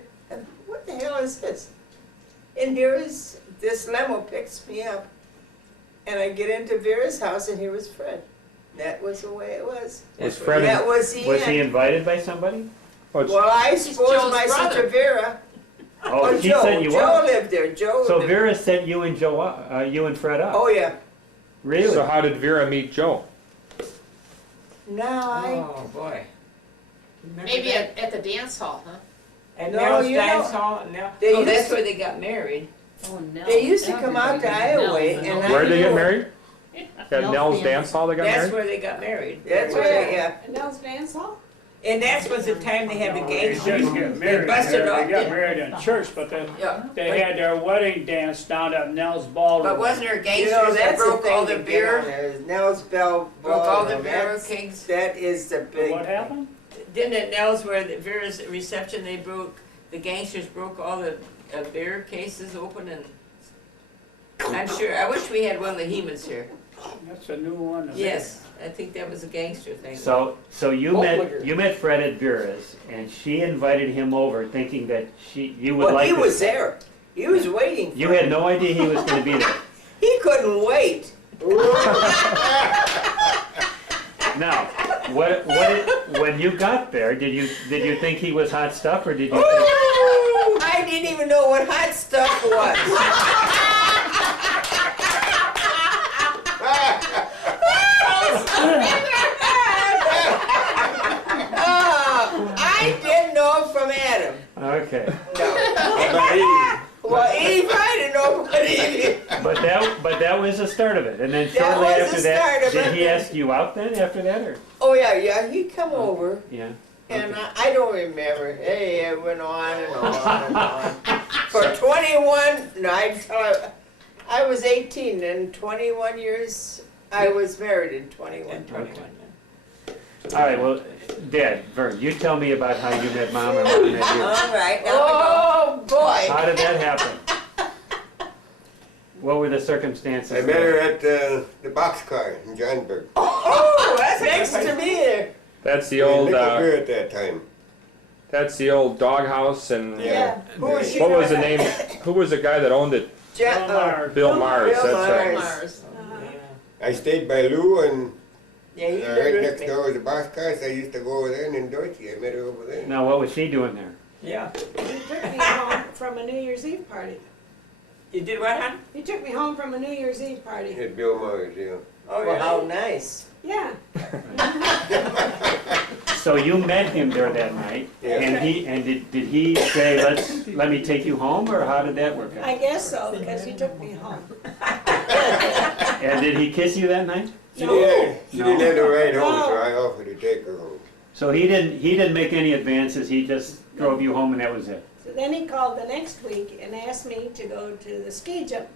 what the hell is this? And here is, this limo picks me up. And I get into Vera's house and here was Fred. That was the way it was. Was Fred, That was the was he end. invited by somebody? what's- Well, I He's suppose Joe's my brother. sister Vera. Oh, she Joe, sent you Joe up? lived there, Joe So lived. Vera sent you and Joe up, you and Fred up? Oh, yeah. Really? So how did Vera meet Joe? Now Oh, boy. Remember Maybe that? at the dance hall, huh? At No, Nell's you dance know- hall, Nell. They Oh, used that's to- where they got married. Oh, no. They used to come out to Iowa, and I Where'd they get knew- married? At Nell's dance hall they got That's married? where they got married. That's where, yeah. And Nell's dance hall? And that was the time they had the No, they just gangsters. get married busted there. off, They got didn't- married in church, but then Yeah. they had their wedding dance down at Nell's Ballroom. But wasn't there You know, gangsters that that's the broke all thing the to get on beer? there, is Nell's Bell. Broke all the Ballroom. beer kegs? That is the big. What happened? Didn't it Nell's where the Vera's reception, the gangsters broke all the beer cases open and I'm sure, I wish we had one of the Hemans here. That's a new one. Yes, I think that was a gangster thing. So you met Fred at Vera's, and she invited him over thinking that you would Well, like he this. was there. He was waiting for You had no idea he was gonna be there. He couldn't wait. Now, when you got there, did you think he was hot stuff, or did you think, Ooh, I didn't even know what hot stuff was. I didn't know from Adam. okay. Well, Eve, I didn't know about Eve. But that was the start of it, and then That shortly was the after start that, of did it. he ask you out then after that, or? Oh, yeah, he come over. Yeah. And I don't remember. Hey, it went on and on and on. For 21, no, I was 18 and 21 years, I was married in 21. All right, well, Dad, Vern, you tell me about how you met Mom and Mom met you. All right, oh, boy. How did that happen? What were the circumstances? I met her at the boxcar in Johnsburg. Oh, that's next to me there. That's the old, Nickel beer at that time. that's the old doghouse and, Yeah. Who was she? what was the name, who was the guy that owned it? Bill Mars. Bill Mars, Bill that's right. Mars. I stayed by Lou and Yeah, you right lived next with me. door was the boxcar, so I used to go over there and in Deutsche. I met her over there. Now, what was she doing there? Yeah. He took me home from a New Year's Eve party. You did what, hon? He took me home from a New Year's Eve party. At Bill Mars, yeah. Oh, Well, how nice. Yeah. So you met him there that night, Yeah. and did he say, let me take you home, or how did that work out? I guess so, because he took me home. And did he kiss you that night? She didn't have to ride home, so No. I offered to take her home. So he didn't make any advances, he just drove you home and that was it? So then he called the next week and asked me to go to the ski jump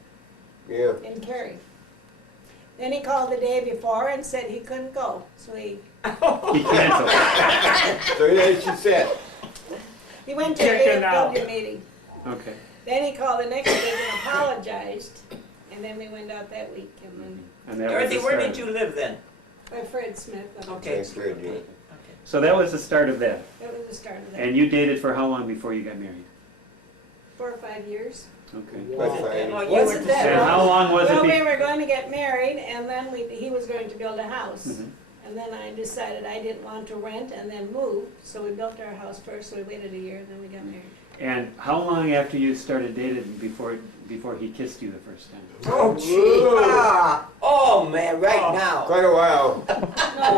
Yeah. in Cary. Then he called the day before and said he couldn't go, so He canceled. So yeah, she said. he went to Check a it out. VFW meeting. Okay. Then he called the next week and apologized, and then we went out that week, and then And that was Dorothy, the where start. did you live then? by Fred Smith. Okay. Thanks, Fred, yeah. So that was the start of that. That was the start of that. And you dated for how long before you got married? 4 or 5 years. Okay. That's fine. Well, you Was were it to that And say- how long was Well, it? we were going to get married, and then he was going to build a house. Mhm. And then I decided I didn't want to rent and then move, so we built our house first, so we waited a year, and then we got married. And how long after you started dating before he kissed you the first time? Oh, gee. Ah. Oh, man, right now. Quite a while. No,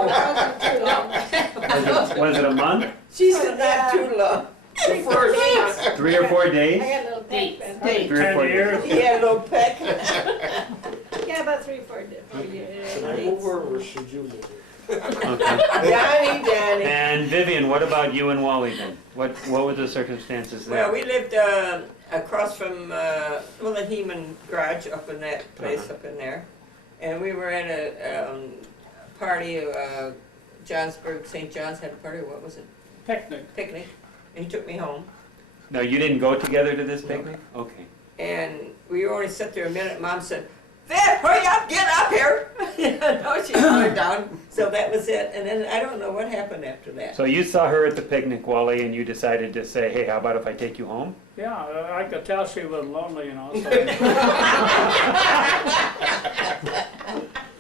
it wasn't too long. Was it a month? She said not too long. 3 or 4 days. 3 or 4 I days? got a little peck then. 3 or 4 days. years. He had a little peck. Yeah, about 3 or 4 years. Should I move her or should you move her? Okay. Danny. And Vivian, what about you and Wally then? What were the circumstances there? Well, we lived across from, the Heman garage up in that place up in there. And we were at a party, Johnsburg, St. John's had a party, what was it? Picnic. Picnic. And he took me home. No, you didn't go together to this picnic? Okay. And we only sat there a minute. Mom said, "Viv, hurry up, get up here." No, she threw her down. So that was it. And then I don't know what happened after that. So you saw her at the picnic, Wally, and you decided to say, hey, how about if I take you home? Yeah, I could tell she was lonely, you know, so.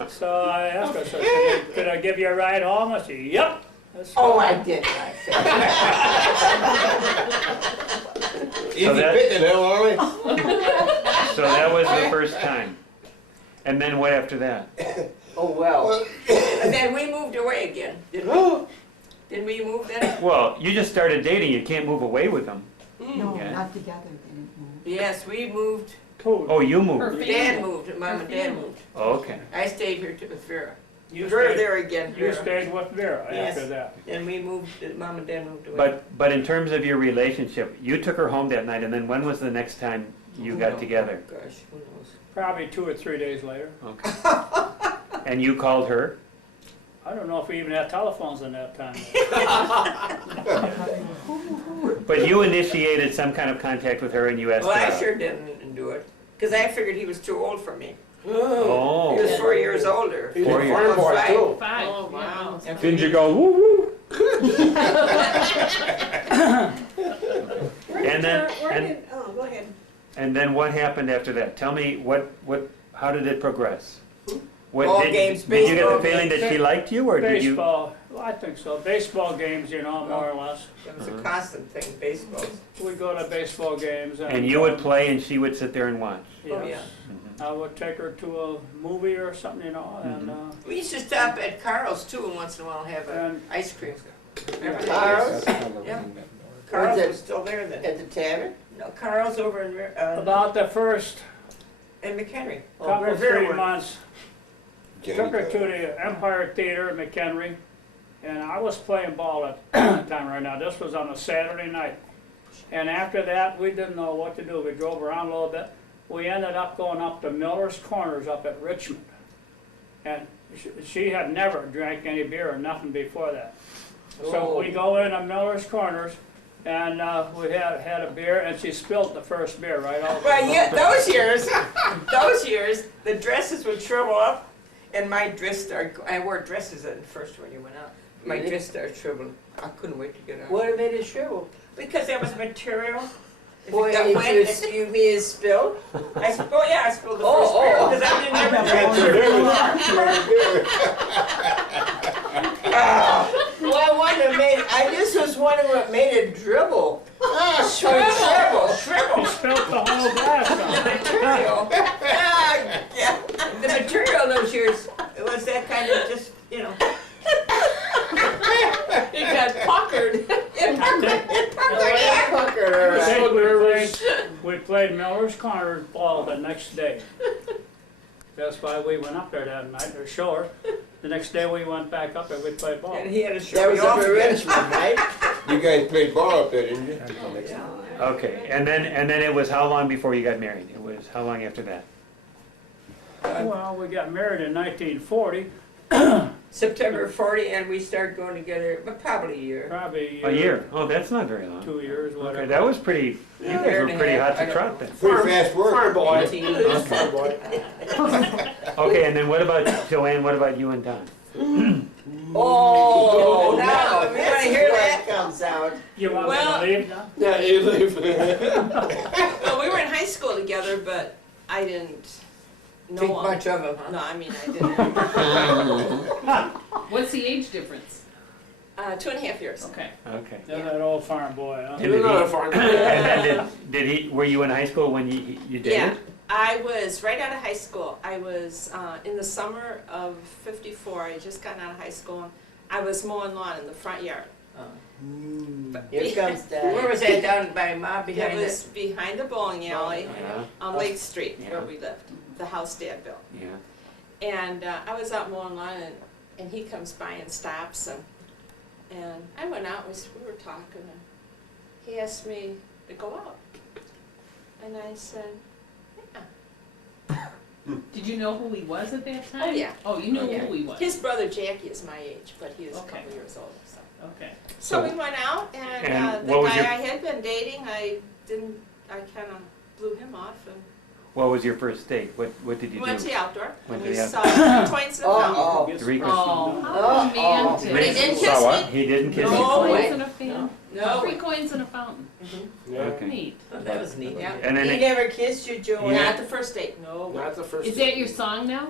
So I asked her, so could I give you a ride home? I said, yep. Let's go. Oh, I did like that. Easy that- picking, huh, Wally? So that was the first time. And then what after that? Oh, well. And then we moved away again, didn't we? Didn't we move then? Well, you just started dating, you can't move away with them. No, Yeah. not together, they didn't move. Yes, we moved. Oh, you Her moved. family. Dad moved, Mom and Dad moved. Oh, okay. I stayed here with Vera. You Vera stayed- there again, You Vera. stayed with Vera Yes. after that. And we moved, Mom and Dad moved away. But in terms of your relationship, you took her home that night, and then when was the next time you got together? Gosh, who knows? Probably 2 or 3 days later. Okay. And you called her? I don't know if we even had telephones in that time. But you initiated some kind of contact with her and you asked Well, her I out. sure didn't do it, because I figured he was too old for me. Oh. He was 4 years older. He's a 4 years. farm boy, too. 5. Oh, wow. And Didn't you go, woo woo? And then, Oh, go ahead. and then what happened after that? Tell me how did it progress? What, Ball did games, you get baseball the feeling that games. she liked you, or did you? Baseball, well, I think so. Baseball games, you know, more or less. it was a constant thing, baseball. We go to baseball games. And you would play and she would sit there and watch? Oh, Yes. yeah. I would take her to a movie or something, you know, and, We used to stop at Carl's too, and once in a while have And- ice cream. Remember that? Carl's? Yeah. Carl's Was it was still there then. At the tavern? No, Carl's over in, about the first in McHenry. couple, Revere 3 worked. months, took her to the Empire Theater in McHenry, and I was playing ball at the time right now. This was on a Saturday night. And after that, we didn't know what to do. We drove around a little bit. We ended up going up to Miller's Corners up at Richmond. And she had never drank any beer or nothing before that. So we go in at Miller's Corners, and we had a beer, and she spilled the first beer right over. Well, yeah, those years, the dresses would shrivel up, and my dress started, I wore dresses at first when you went out. My Really? dress started shriveling. I couldn't wait to get out. What made it shrivel? Because there was material. If Boy, it got wet, you mean spilled? I spilled the first beer, Oh. because I didn't ever drink Well, I wonder, this was wondering what made it dribble. shrivel. She spilled the whole glass on it. Material. Yeah. The material those years, it was that kind of just, you know. It got puckered. We played Miller's Corners ball the next day. That's why we went up there that night, or show her. The next day we went back up there, we played ball. And he had a That shirt was off up in again. Richmond, right? You guys played ball up there, didn't you? Okay, and then it was how long before you got married? It was how long after that? Well, we got married in 1940, September 40, and we started going together, but probably a year. probably A year? Oh, that's not very long. 2 years, Okay, whatever. that was pretty, you guys Year were and a pretty half, hot I to don't trot then. Pretty fast work. Farm boy. Okay. Farm boy. Okay, and then what about, Joanne, what about you and Don? Oh, now, you wanna hear that? Comes out. You want Well- me to leave now? Yeah, you leave. Well, we were in high school together, but I didn't know Think him. much of him, huh? No, I mean, I didn't. What's the age difference? 2.5 years. Okay. Okay. You're that old farm boy, huh? And You're did not he- a farm boy. And then did he, were you in high school when you dated? Yeah, I was right out of high school. I was in the summer of '54. I just gotten out of high school. I was mowing lawn in the front yard. But Here comes Where that. was that, down by Ma It behind was it? behind the bowling alley Yeah, on Lake Street where Yeah. we lived, the house Dad built. yeah. And I was out mowing lawn, and he comes by and stops, and I went out. We were talking, and he asked me to go out, and I said, "Yeah." Did you know who he was at that time? Oh, yeah. Oh, you knew Oh, yeah. who he was? His brother Jackie is my age, but he is a Okay. couple years older. So, Okay. so we went out, and And the what was guy your- I had been dating, I kind of blew him off, and What was your first date? What did you we went do? to the outdoor, Went and to we the saw three coins in a fountain. Oh, Three Oh, Christmas. how Oh, romantic. But he didn't Saw kiss what? me. He didn't kiss No. you? Three way. coins in a fountain. No. 3 coins in a fountain. Yeah. Okay. Neat. That was neat. Yeah. And then He it- never kissed you, Joanne? Not the first date, no. Not the first. Is that your song now?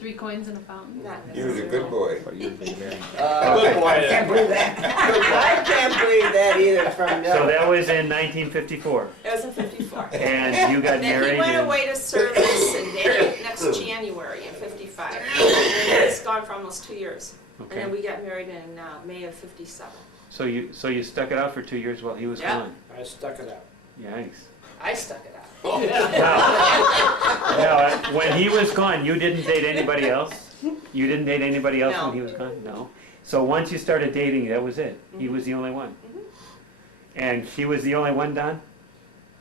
3 coins in a fountain. Not He was a good boy. But you'd be married. Good boy. I can't believe that. I can't believe that either from So that was in 1954, It was in 54. and you got Then married he went in... away to service and then next January in 55. And it's gone for almost 2 years. And then Okay, we got married in May of 57. so you stuck it out for 2 years while he was Yeah. gone? I stuck it out. Yikes. I stuck it out. Now, when he was gone, you didn't date anybody else? You didn't date anybody else No. when he was gone? No. So once you started dating, that was it? He was the only one? And she was the only one, Don?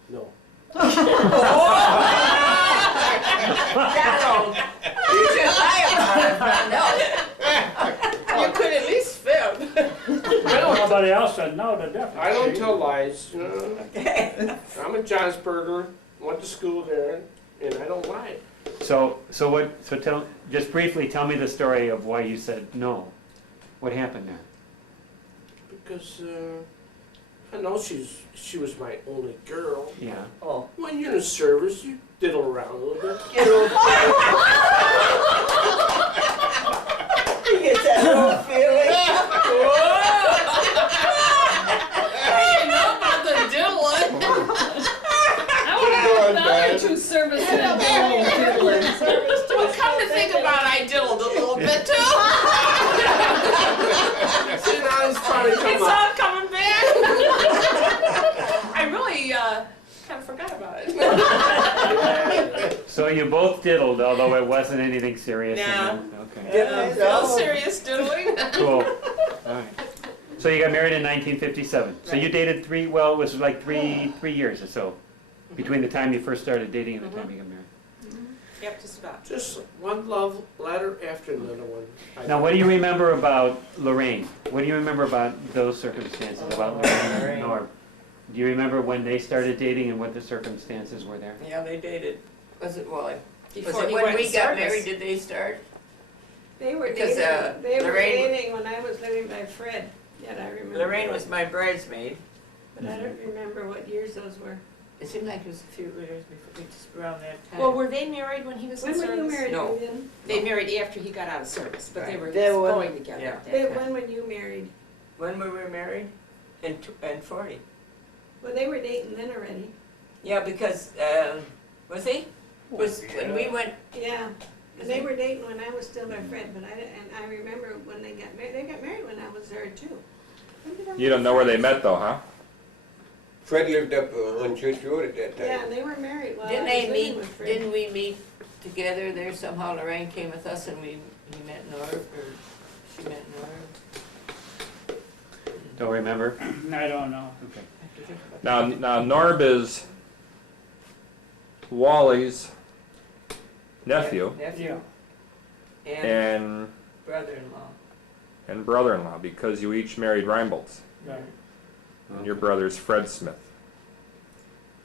No. You should lie about it, no. You could at least fib. Nobody else would know the difference. I don't tell lies. I'm a Johnsburger, went to school there, and I don't lie. So just briefly, tell me the story of why you said no. What happened there? Because I know she was my only girl. Yeah. Oh. When you're in service, you diddle around a little bit. Get over You get that little feeling. Two service and diddling. Well, come to think about it, I diddled a little bit too. See, now it's finally It's come up. all coming back. I really kind of forgot about it. So you both diddled, although it wasn't anything serious? No. Okay. No serious diddling. Cool. All right. So you got married in 1957. So you dated it was like three years or so between the time you first started dating and the time you got married. Yep, just about. Just one love letter after another one. Now, what do you remember about Lorraine? What do you remember about those circumstances, about Lorraine and Norm? Do you remember when they started dating and what the circumstances were there? Yeah, they dated. Was it Wally? Was Before it he when went we to got service. married? Did they start? They were Because, dating, they were Lorraine- dating when I was living by Fred, yet I remember. Lorraine was my bridesmaid. But I don't remember what years those were. It seemed like it was a few years before, just around that time. Well, were they married when he was in When were service? you married, No. Vivian? They married after he got out of service, but they Right. were They were- going together yeah. at that time. When were you married? When we were married? In 40. Well, they were dating then already. Yeah, because, was he? Was, when we went, Yeah. And they were dating when I was still by Fred, but I remember when they got married when I was there too. When did I You don't know where they met though, huh? Fred lived up on Church Road at that Yeah, time. and they were married while I didn't was they living meet, with Fred. didn't we meet together there somehow? Lorraine came with us and we met Norb, or she met Norb. Don't remember? I don't know. Okay. I have to think about Now Norb is Wally's nephew Nephew And and brother-in-law. brother-in-law because you each married Reinboldts. Right. And your brother's Fred Smith.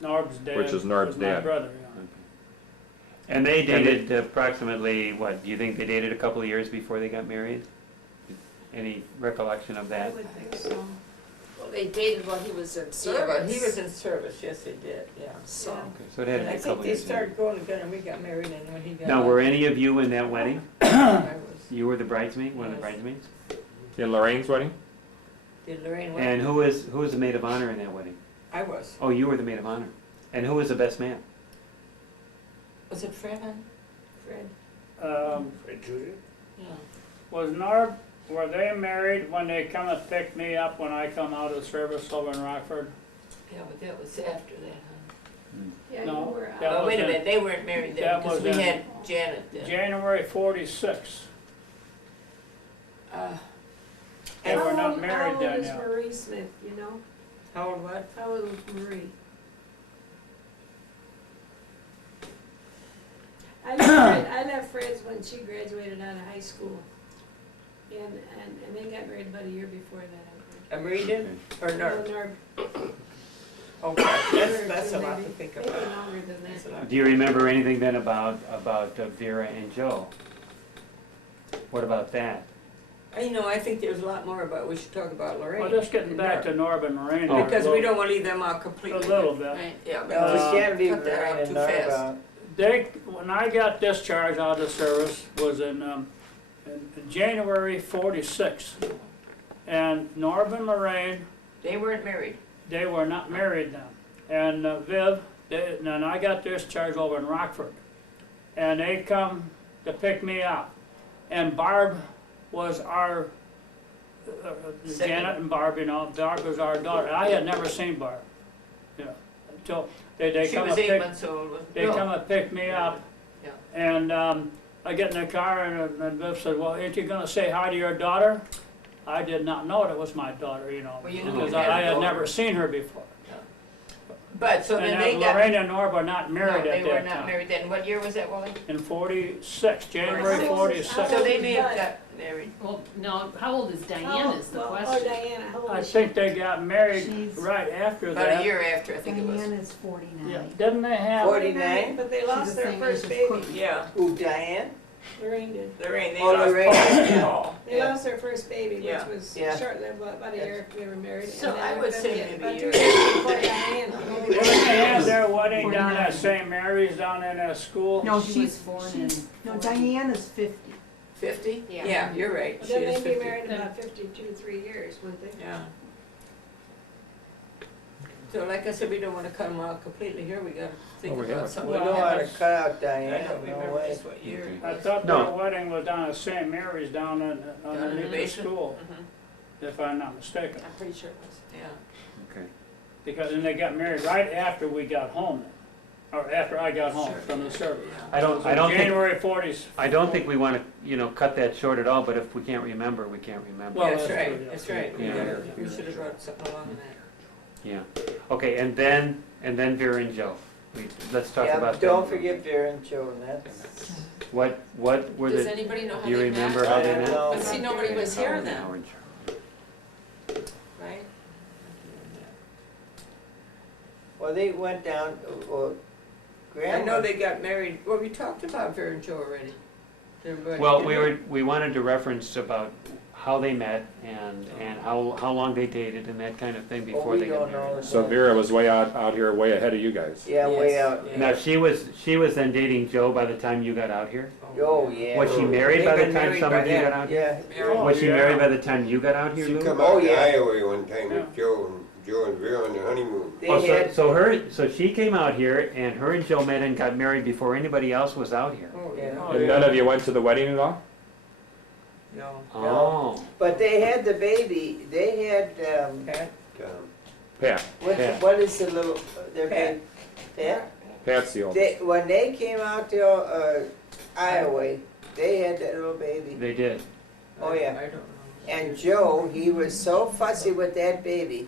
Norb's dad. Which is Norb's was my dad. brother, yeah. And they dated approximately, what, do you think they dated a couple of years before they got married? Any recollection of I that? would think so. Well, they dated while he was in service. Yeah, but he was in service, yes, they did, yeah. So, Okay, so it had to And be I a think couple they years. started going together and we got married and when he got Now, out, were any of you in that wedding? I was, You were the bridesmaid, one of the Yes. bridesmaids? In Lorraine's wedding? did Lorraine And who was the maid of honor in that wedding? I was. Oh, you were the maid of honor. And who was the best man? Was it Fred? Fred. Fred Jr.? Yeah. Was Norb, were they married when they come and picked me up when I come out of service over in Rockford? Yeah, but that was after that, huh? Yeah, No, you were that out. Oh, wait a was in- minute, they weren't married then that because was we in had Janet then. January 46. Uh, They were not How married old then, is yeah. Marie Smith, you know? how old what? How old was Marie? I left Fred's when she graduated out of high school. And they got married about a year before that, I think. Marie did? Or Norb? Norb. Oh, gosh, Year or that's two a lot to maybe. think Maybe about. longer than That's a that. lot. Do you remember anything then about Vera and Joe? What about that? You know, I think there's a lot more about, we should talk about Lorraine. Well, just getting and back Norb. to Norb and Lorraine. Oh. there Because a we little- don't want to leave them out A completely. little bit. right. Yeah, but No, we we can't leave cut that out too fast. when I got discharged out of the service was in January '46. And Norb and Lorraine, They weren't married. they were not married then. And Viv, and I got discharged over in Rockford. And they come to pick me up. And Barb was our, Janet and Barb, you know, Barb was our daughter. I had never seen Barb, you know, until they She come was and 8 pick, months old. they come and pick me up. Yeah. And I get in the car and Viv said, well, ain't you gonna say hi to your daughter? I did not know it was my daughter, you know, Well, you knew because you had a I had daughter. never seen her before. But so then And they got. Lorraine and Norb were not No, married they at were that not time. married then. What year was that, Wally? In '46, January How old is- '46. So they may have But- got married. Well, no, how old is Diane is the Oh, question. Diana, how old I is she? think they got married She's- right after About a that. year after, I think it was. Diane is 49. Yeah, didn't they have? 49? But they She's lost the their same first age as baby. Courtney. Yeah. Who, Diane? Lorraine did. Lorraine, they Oh, lost Lorraine, Paul. They Yeah. lost their first baby, which Yeah. was Yeah. short-lived, about a year after they were married. So and then I would then say we had maybe about a 2 year. years before Diana. Didn't they have their wedding down 49. at St. Mary's down in a school? No, She was she's, born she's, in no, Diane is 50. 50? Yeah. Yeah, you're right. But She then is they'd be 50. married about 52, 3 years, wouldn't they? Yeah. So like I said, we don't wanna cut them out completely here, we gotta think Oh, we about haven't. something. We that don't wanna happens. cut out I Diane, don't no remember way. just what year. it I was. thought No. their wedding was down at St. Mary's down in, Down in the underneath the basement? school, Mhm. if I'm not mistaken. I'm pretty sure it was. Yeah. Okay. Because, and they got married right after we got home, or after I got home Sure. from the service. I don't think, January 40s. I don't think we wanna, you know, cut that short at all, but if we can't remember, we can't remember. Well, Yeah, that's that's right, true, yeah. that's right. We Yeah. gotta- We should have brought something along in that. Yeah. Okay, and then Vera and Joe. Let's talk Yeah, about don't them. forget Vera and Joe, and that's, What were Does the, anybody know how do you they remember met? how I they don't met? know. But see, nobody was here then, Howard and Charlie. right? well, they went down, well, I Grandma. know they got married, well, we talked about Vera and Joe already. Their wedding, Well, didn't we wanted to reference about how they met and how long they dated and that kind of thing Oh, before we they got don't married. know. So Vera was way out here, way ahead of you guys. Yeah, way Yes, out. yeah. Now, she was then dating Joe by the time you got out here? Oh, yeah. Was she married They've by the been time married some by of you then. got out here? Yeah. Married. Oh, Was she yeah. married by the time you got out here, She Lou? come Oh, out to yeah. Iowa one time Yeah. with Joe and Vera on their honeymoon. They Oh, had, so she came out here and her and Joe met and got married before anybody else was out here? Oh, Yeah. yeah. And none of you went to the wedding at all? No. Oh, but they had the baby, they had, Pat? Pat. Yeah. what is the little, their Pat. baby? Pat? Pat's the old. When they came out to, Iowa, they had that little baby. they did. Oh, yeah. I don't know. And Joe, he was so fussy with that baby,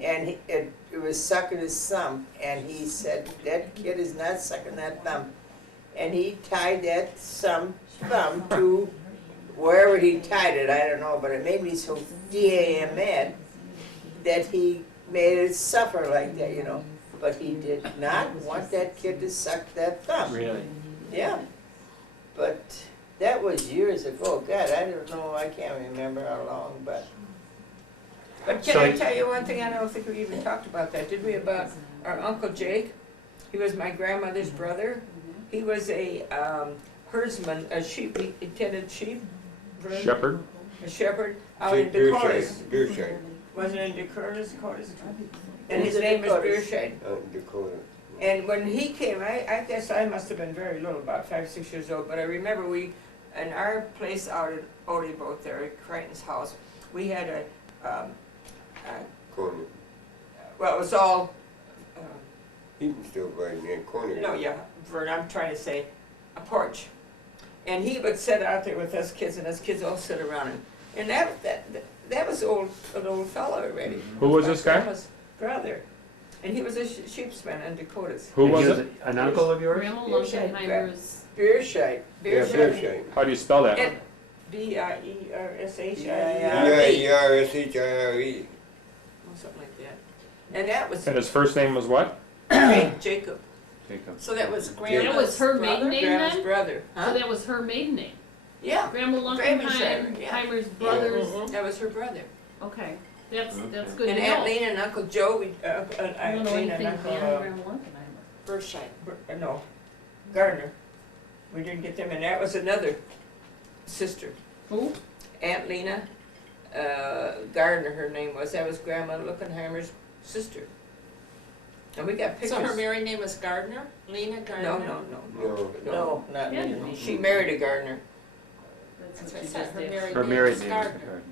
and it was sucking his thumb, and he said, that kid is not sucking that thumb. And he tied that thumb to wherever he tied it, I don't know, but it made me so damn mad that he made it suffer like that, you know. But he did not want that kid to suck that thumb. Really? Yeah. But that was years ago. God, I don't know, I can't remember how long, but. But can So- I tell you one thing, I don't think we even talked about that, did we, about our Uncle Jake? He was my grandmother's brother. He was a herdsman, a sheep, he tended sheep. Vern? Shepherd? A shepherd out in Dakotas. Beershine, Wasn't it in Dakotas? And his Who's the name was Dakotas? Beershine. out in Dakota. And when he came, I guess I must have been very little, about 5, 6 years old, but I remember we, in our place out at Odeboat there, at Crichton's house, we had a Corner. well, it was all, He can still ride in that corner. no, yeah, Vern, I'm trying to say, a porch. And he would sit out there with us kids, and us kids all sit around him. And that was an old fellow already. Who was this guy? Grandma's brother. And he was a sheepsman in Dakotas. Who And was he it? An uncle of yours? Grandma Beershine. Lunkenheimer's, Beershite. Yeah, Beershine. Beershine. How do you spell that? And B-I-E-R-S-H-I-E-R-E. B-I-E-R-S-H-I-R-E. Something like that. And that was And his first name was what? Jacob. Jacob. So that was that grandma's was her brother? maiden name Grandma's then? brother. So Huh? that was her maiden name? Yeah, Grandma Grandma-shire, yeah. Lunkenheimer's brothers, that was her brother. okay, that's good to And Aunt know. Lena and Uncle Joe, I don't Aunt know Lena anything and beyond Uncle, Grandma Lunkenheimer. Berkshire. no, Gardner. We didn't get them, and that was another sister. Who? Aunt Lena Gardner, her name was. That was Grandma Luckenheimer's sister. And we got pictures. So her married name was Gardner? Lena Gardner? No. No, not Yeah. Lena. She married a Gardner. That's what what I she said, just her did. married Her name married was name is Gardner, Gardner.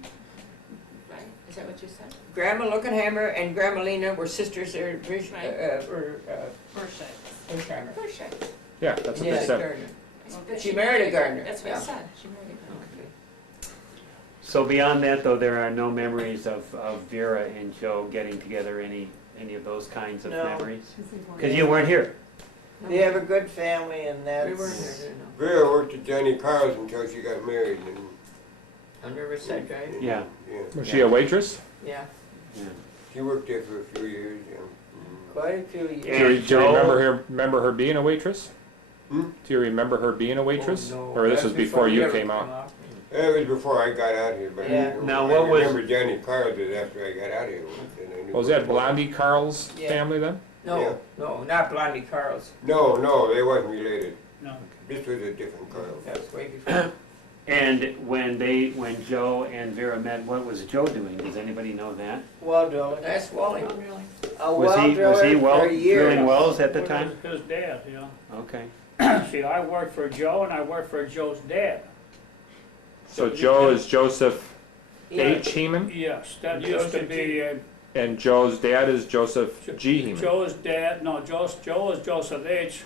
right? Is that what you said? Grandma Luckenheimer and Grandma Lena were sisters. They're First sight. Hersheimer. Perfect. Yeah, that's what Yeah, they said. Gardner. But She married a Gardner. That's what I Yeah. said, she married a Gardner. So beyond that, though, there are no memories of Vera and Joe getting together, any of those kinds of No. memories? Because you weren't here. They have a good family and that's. We weren't there, no. Vera worked at Johnny Carl's until she got married and. On Riverside Drive? Yeah. Yeah. Was she a waitress? Yeah. Yeah. She worked there for a few years, yeah. Mhm. Quite a few years. Yeah. Do you Joe- remember her being a waitress? Hmm? Do you remember her being a waitress? Oh, no. Or this That's was before you ever came out? off. That was before I got out here, but Yeah. Now, what was- I remember Johnny Carl's was after I got out here. And I knew Was that Blondie Carl's Yeah. family then? No, Yeah. no, not Blondie Carl's. No, they wasn't related. No. This was a different Carl. That was way before. And when Joe and Vera met, what was Joe doing? Does anybody know that? Well driller. That's Wally. Oh, really? A Was well he driller well for years. drilling wells at the Well, time? His dad, you know. Okay. See, I worked for Joe and I worked for Joe's dad. So Joe is Joseph Yeah. H. Heeman, Yes, that used to be, and Joe's dad is Joseph G. Heeman. Joe's dad, no, Joe was Joseph H.,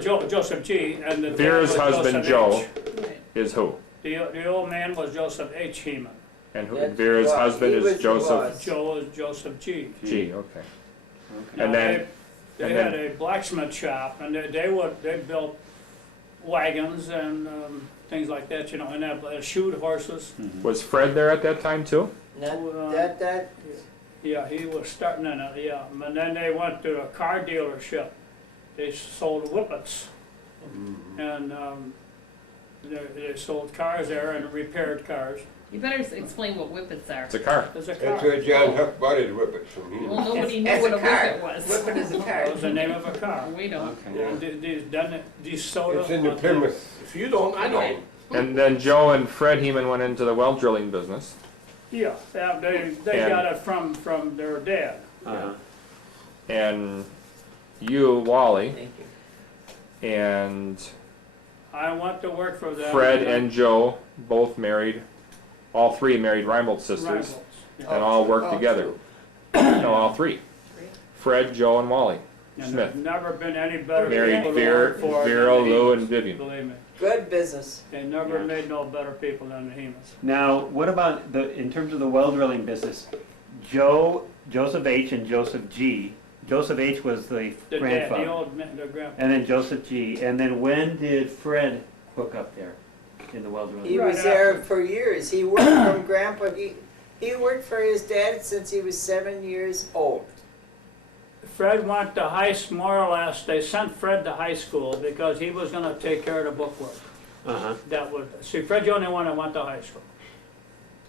Joseph G., and the dad Vera's was husband, Joseph Joe, H. is who? The old man was Joseph H. Heeman. And who, That's Vera's right. husband He is was- he Joseph was. Joe was Joseph G. G. Okay. Now, And then, they and had then- a blacksmith shop, and they built wagons and things like that, you know, and that shoot horses. was Fred there at that time too? That, Yeah, he was starting in it, yeah. And then they went to a car dealership. They sold whippets. And they sold cars there and repaired cars. You better explain what whippets are. It's a car. There's a That's car. where John Huck bought his whippets from him. Well, nobody knew That's what a a car. whippet was. Whippet is a car. That was the name of a car. We don't. Okay. And these soda. It's in the Plymouth. If you don't, I don't. And then Joe and Fred Heeman went into the well drilling business. Yeah, they And- got it from their dad. Uh-huh. And you, Wally, Thank you. and I went to work for them. Fred and Joe both married, all three married Reinboldt sisters, Reinboldts, yeah. and all worked together. No, all three. Fred, Joe, and Wally And Smith. there's never been any better Married people to Vera, work for Vera, than the Lou, Hemans, and Vivian. believe me. good business. They never Yeah. made no better people than the Hemans. Now, what about in terms of the well drilling business? Joseph H. and Joseph G. Joseph H. was the The dad, grandfather. the grandfather. And then Joseph G. And then when did Fred hook up there in the well He drilling? Right was there for years. He worked from Grandpa. He worked for his dad since he was 7 years old. Fred went to more or less, they sent Fred to high school because he was gonna take care of the bookwork. Uh-huh. Fred's the only one that went to high school.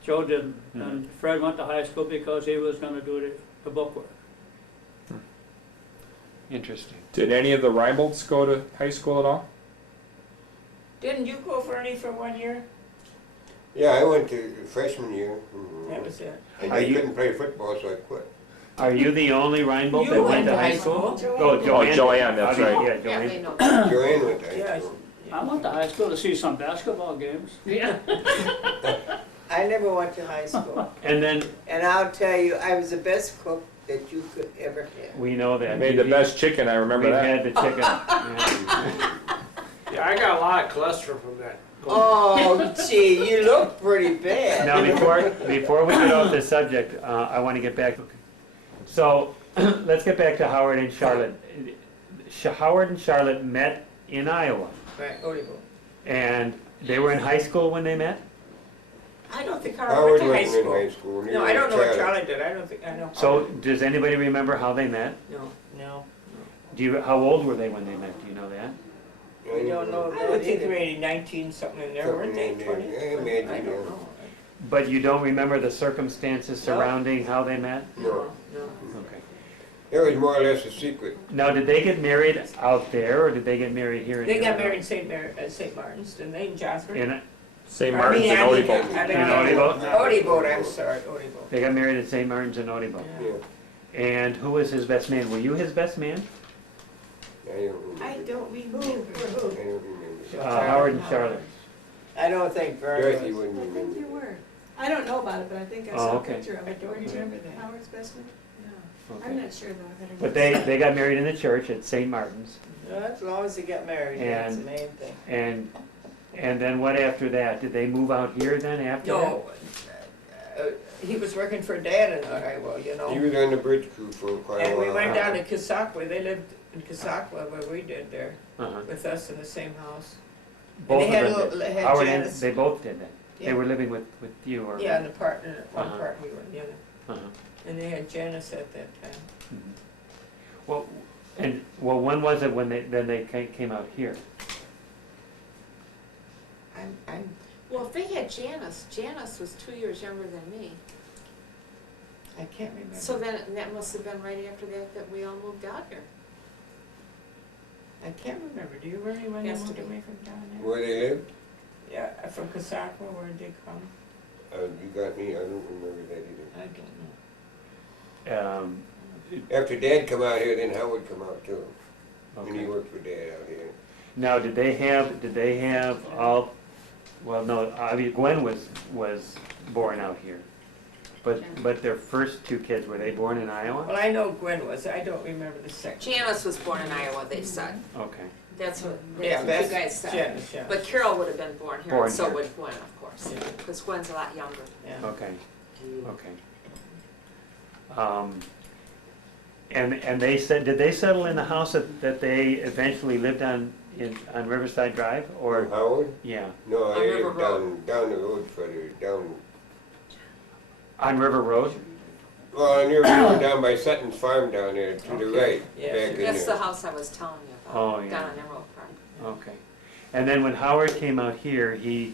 Joe didn't, and Fred went to high school because he was gonna do the bookwork. Interesting. Did any of the Reinboldts go to high school at all? Didn't you go, Fernie, for 1 year? Yeah, I went to freshman year. Mhm. That was it. And Are I you- couldn't play football, so I quit. Are you the only Reinbold that went to high school? Oh, Oh, Joanne, that's Obviously, right. Yeah, Yeah, Joanne. they know. Joanne went to high Yeah. school. I went to high school to see some basketball games. Yeah. I never went to high school. And then, And I'll tell you, I was the best cook that you could ever have. we know that. I made the best chicken, I remember We've that. had the chicken. Yeah. Yeah, I got a lot of cholesterol from that. Oh, gee, you look pretty bad. Now, before we get off this subject, I want to get back. So, let's get back to Howard and Charlotte. Howard and Charlotte met in Iowa, Right, Odebo. and they were in high school when they met? I don't think Howard Howard went to high wasn't in school. high school. neither No, I don't know what was Charlotte did. I don't think, I know. So, Howard. does anybody remember how they met? No. How old were they when they met? Do you know that? We don't know I would that think they were either. 19 something in there, weren't they? Something in 20? there. I imagine, I yeah. don't know. But you don't remember the circumstances surrounding how they met? No. No. Okay. It was more or less a secret. Now, did they get married out there, or did they get married here in They got Illinois? married in St. Martin's, didn't they, in Jasper? In St. Martin's and Odebo. Odebo, I'm sorry, Odebo. They got married at St. Martin's in Odebo. Yeah. And who was his best man? Were you his best man? I don't remember. I don't remember. I don't remember. Howard and Charlotte. I don't think Vern Dorothy was. wouldn't I think remember. you were. I don't know about it, but I think I Oh, saw a okay. picture of it. don't Weren't you remember that. Howard's best man? I'm Okay. not sure though. I better But go see. they got married in the church at St. Martin's. As long as they get married, that's the And- main thing. And then what after that? Did they move out here then after that? No, he was working for Dad in Iowa, you He know. was on the bridge crew for quite a And while. we went down to Casaqua, they lived in Casaqua where we did there, Uh-huh. with us in the same house. Both they had of a them little- did. they had Howard and, Janice. they both did that. They Yeah. were living with you or? Yeah, in the part, one Uh-huh. part we were in the other. Uh-huh. And they had Janice at that time. Mhm. Well, when was it when they came out here? I'm, Well, if they had Janice, Janice was 2 years younger than me. I can't remember. So then that must have been right after that we all moved out here. I can't remember, do you really, when you Has to moved be. away from down there? Where they lived? Yeah, from Casaqua, where did they come? You got me, I don't remember that either. I don't know. After Dad come out here, then Howard come out too. And he Okay. worked for Dad out here. Now, did they have all, well, no, I mean, Gwen was born out here. But their first two kids, were they born in Iowa? Well, I know Gwen was, I don't remember the second. Janice was born in Iowa, they said. Okay. That's what Yeah, you that's guys said. Janice, yeah. But Carol would have been born here, Born and so here. would Gwen, of course, Yeah. because Gwen's a lot younger. Yeah. Okay, okay. And they said, did they settle in the house that they eventually lived on Riverside Drive, or? Howard? Yeah, No, On I River lived down the road further, down, on River Road? well, near River, down by Sutton's farm down there to the Okay. right, Yeah, back in That's the there. house I was telling you Oh, about, yeah. down on Emerald Park. Okay. And then when Howard came out here, he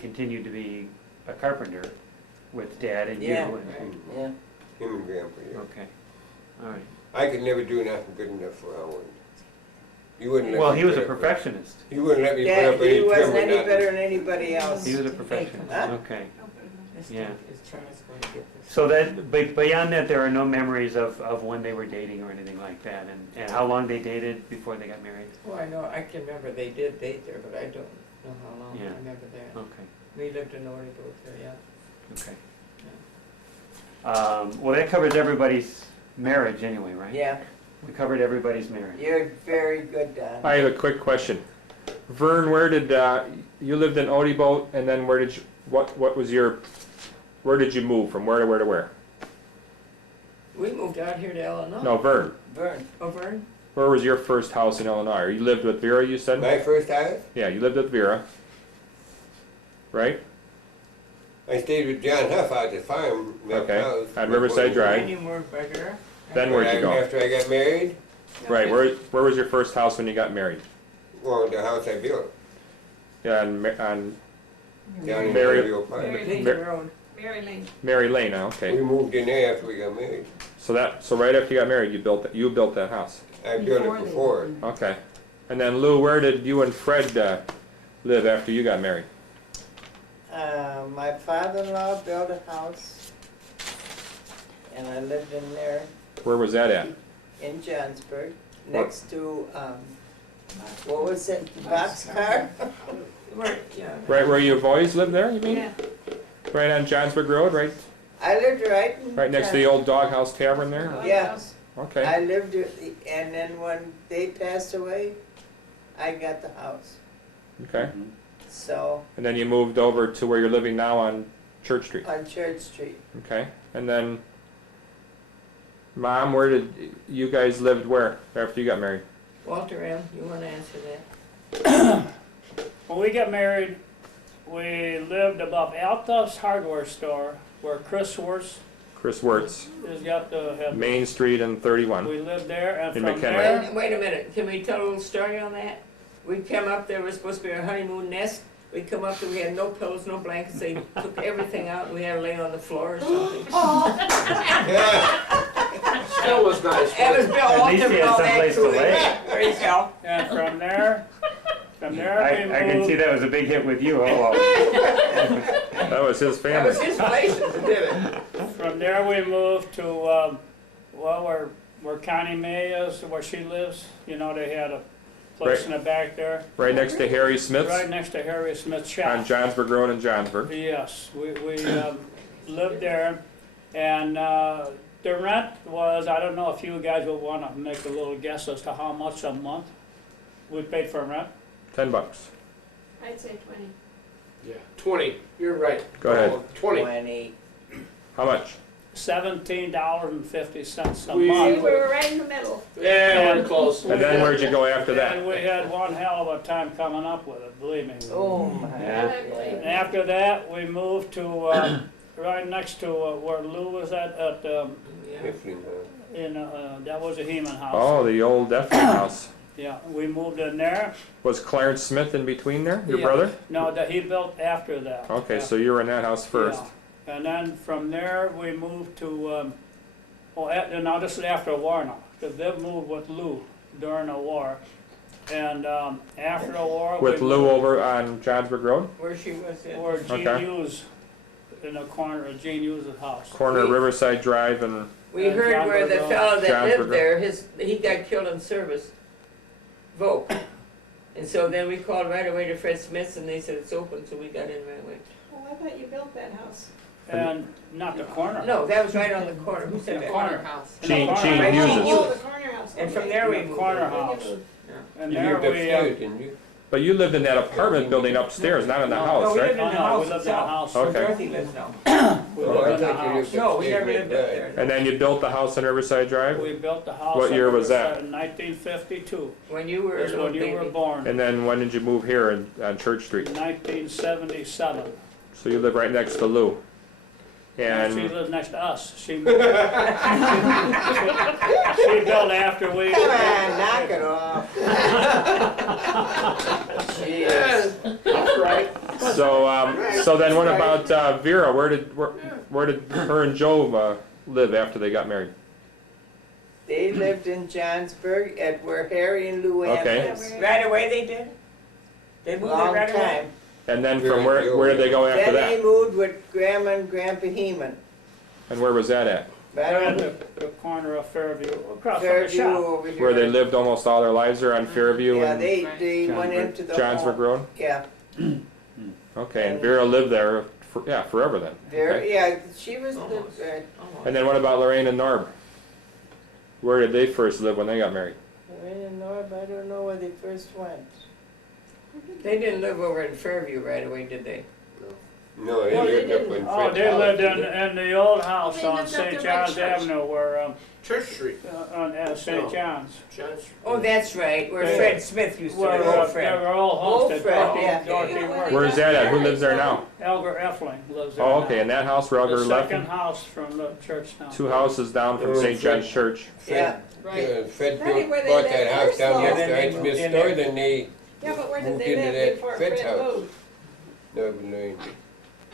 continued to be a carpenter with Dad and you? Yeah. and- Yeah. Him and Grandpa, yeah. Okay, all right. I could never do nothing good enough for Howard. He wouldn't let Well, me he was a put up with- perfectionist. He wouldn't let me put Yeah, up any he trim wasn't or any nothing. better than anybody else. He was a perfectionist, Huh? okay. Is Yeah. Charles going to get this? So that, but beyond that, there are no memories of when they were dating or anything like that, and how long they dated before they got married? Well, I know, I can remember they did date there, but I don't know how long, Yeah. I remember that. Okay, We lived in Odebo there, yeah. okay. Well, that covers everybody's marriage anyway, right? Yeah, We covered everybody's marriage. you're very good, Don. I have a quick question. Vern, where did, you lived in Odebo, and then where did you, what was your, where did you move from, where to where to where? We moved out here to Illinois. No, Vern. Vern. Over? Where was your first house in Illinois? Or you lived with Vera, you said? My first house, Yeah, you lived with Vera. Right? I stayed with John Huff out at the farm. that Okay, house. on Riverside Drive. When you moved by there? Then where'd you go? After I got married, Right, where was your first house when you got married? well, the house I built, Yeah, on down in Mary- Maryville Park. Lincoln Mar- Road. Mary Lane. Mary Lane, We okay. moved in there after we got married. So right after you got married, you built that house. I built it before. Okay. And then Lou, where did you and Fred live after you got married? My father-in-law built a house, and I lived in there Where was that at? in Johnsburg, next to, what was it, Boxcar? Yeah. Right where you've always lived there, you mean? Yeah. Right on Johnsburg Road, right I lived right in. right next to the old Doghouse Tavern there? Yeah, Okay. I lived, and then when they passed away, I got the house, Okay. so, And then you moved over to where you're living now on Church Street. on Church Street. Okay. And then Mom, where did you guys lived where after you got married? Walter M., you want to answer that? When we got married, we lived above Alta's hardware store, where Chris Wirtz Chris Wirtz, has got the head. Main Street and 31. We lived there, and In from McKinley. there, Wait a minute, can we tell a little story on that? We came up, there was supposed to be a honeymoon nest, We come up and we had no pillows, no blankets, they took everything out and we had to lay on the floor or something. Still was nice. It was built all At least you different, had all that someplace to cooling. lay. Praise hell. And from there we I can see moved, that was a big hit with you, hello. That was his That family. was his place that did it. from there we moved to, well, where Connie Mae is, where she lives. You know, they had a place in the back there, Right next to Harry Smith's right next to Harry Smith's shop. on Johnsburg Road in Johnsburg. Yes, we lived there, and the rent was, I don't know if you guys would want to make a little guess as to how much a month we paid for rent. $10. I'd say 20. Yeah, 20, you're right. Go ahead. Oh, 20. 20. How much? $17.50 a We- We month. were right in the middle. Yeah, we're close. And then where'd you go after that? And we had one hell of a time coming up with it, believe me. Oh, my. Yeah. And after that, we moved to, right next to where Lou was at Mifflin, that was a Heman house. Oh, the old Effie house. Yeah, we moved in there. Was Clarence Smith in between there, your Yeah. brother? No, that he built after that. Okay, Yeah. so you were in that house first. Yeah. And then from there, we moved to, now this is after the war now, because they moved with Lou during the war. And after the war. With we Lou moved over on Johnsburg Road? Where she was in. Where Gene Okay. Hughes, in the corner of Gene Hughes' house. Corner of Riverside Drive and, We heard John where the Burgo. fellow that John lived Burgo. there, he got killed in service. Vote. And so then we called right away to Fred Smith's and they said it's open, so we got in right away. Oh, I thought you built that house. And not the corner. No, that was right on the corner. Who said The that? corner. house. Gene Right, Hughes. Gene Oh, Hughes. the corner house. And from there we The moved. corner over. house. And You there lived we, upstairs, didn't you? but you lived in that apartment building upstairs, not in the No, house, No, we right? lived in the no, house we lived in the itself. house. Where Okay. Dorothy lives now. We Oh, lived I in the thought you house. lived No, we upstairs never when you lived up died. there. And then you built the house on Riverside Drive? We built the house. What year was that? In 1952. When you were a Is little when you were baby. born. And then when did you move here on Church Street? 1977. So you live right next to Lou. She And, lives next to us. She built after we. Come on, knock it off. Jeez. Right. so then what about Vera? Where did her and Joe live after they got married? They lived in Johnsburg at where Harry and Luann Okay. lives. Right away they did? They moved there Long right away? time. And then from where did they go after Then they that? moved with Grandma and Grandpa Heman. And where was that at? Right Right at on the corner of Fairview, across from the Fairview shop. over here. Where they lived almost all their lives there on Fairview Yeah, and they went Johnsburg. into the Johnsburg home. Road? Yeah, Okay, and Vera lived there, forever then? very, Okay. yeah, she was the, Almost. And then what about Lorraine and Norb? Where did they first live when they got married? Lorraine and Norb, I don't know where they first went. They didn't live over in Fairview right away, did they? No, they No, they lived up didn't. in Oh, Fred's they house, lived didn't they? in the old house They on lived up St. there by John's church. Avenue where, Church Street. on St. No. John's. John's. Oh, that's right, where Yeah. Fred Smith used to Where live, they old Fred. were all Old homestead, Fred, Dorothy, yeah. Dorothy Yeah, Worth. Where's that at? Who lives there now? Elgar Effling lives there Oh, now. okay, and that house where The Elgar left? second house from the church now. 2 houses down from St. John's Church. Yeah, Fred Right built, where they bought lived that house first, down though. there, Yeah, then they Smith's moved in store, there. then they Yeah, but where did moved they into live that before Fred's Fred house. moved? No, Lorraine.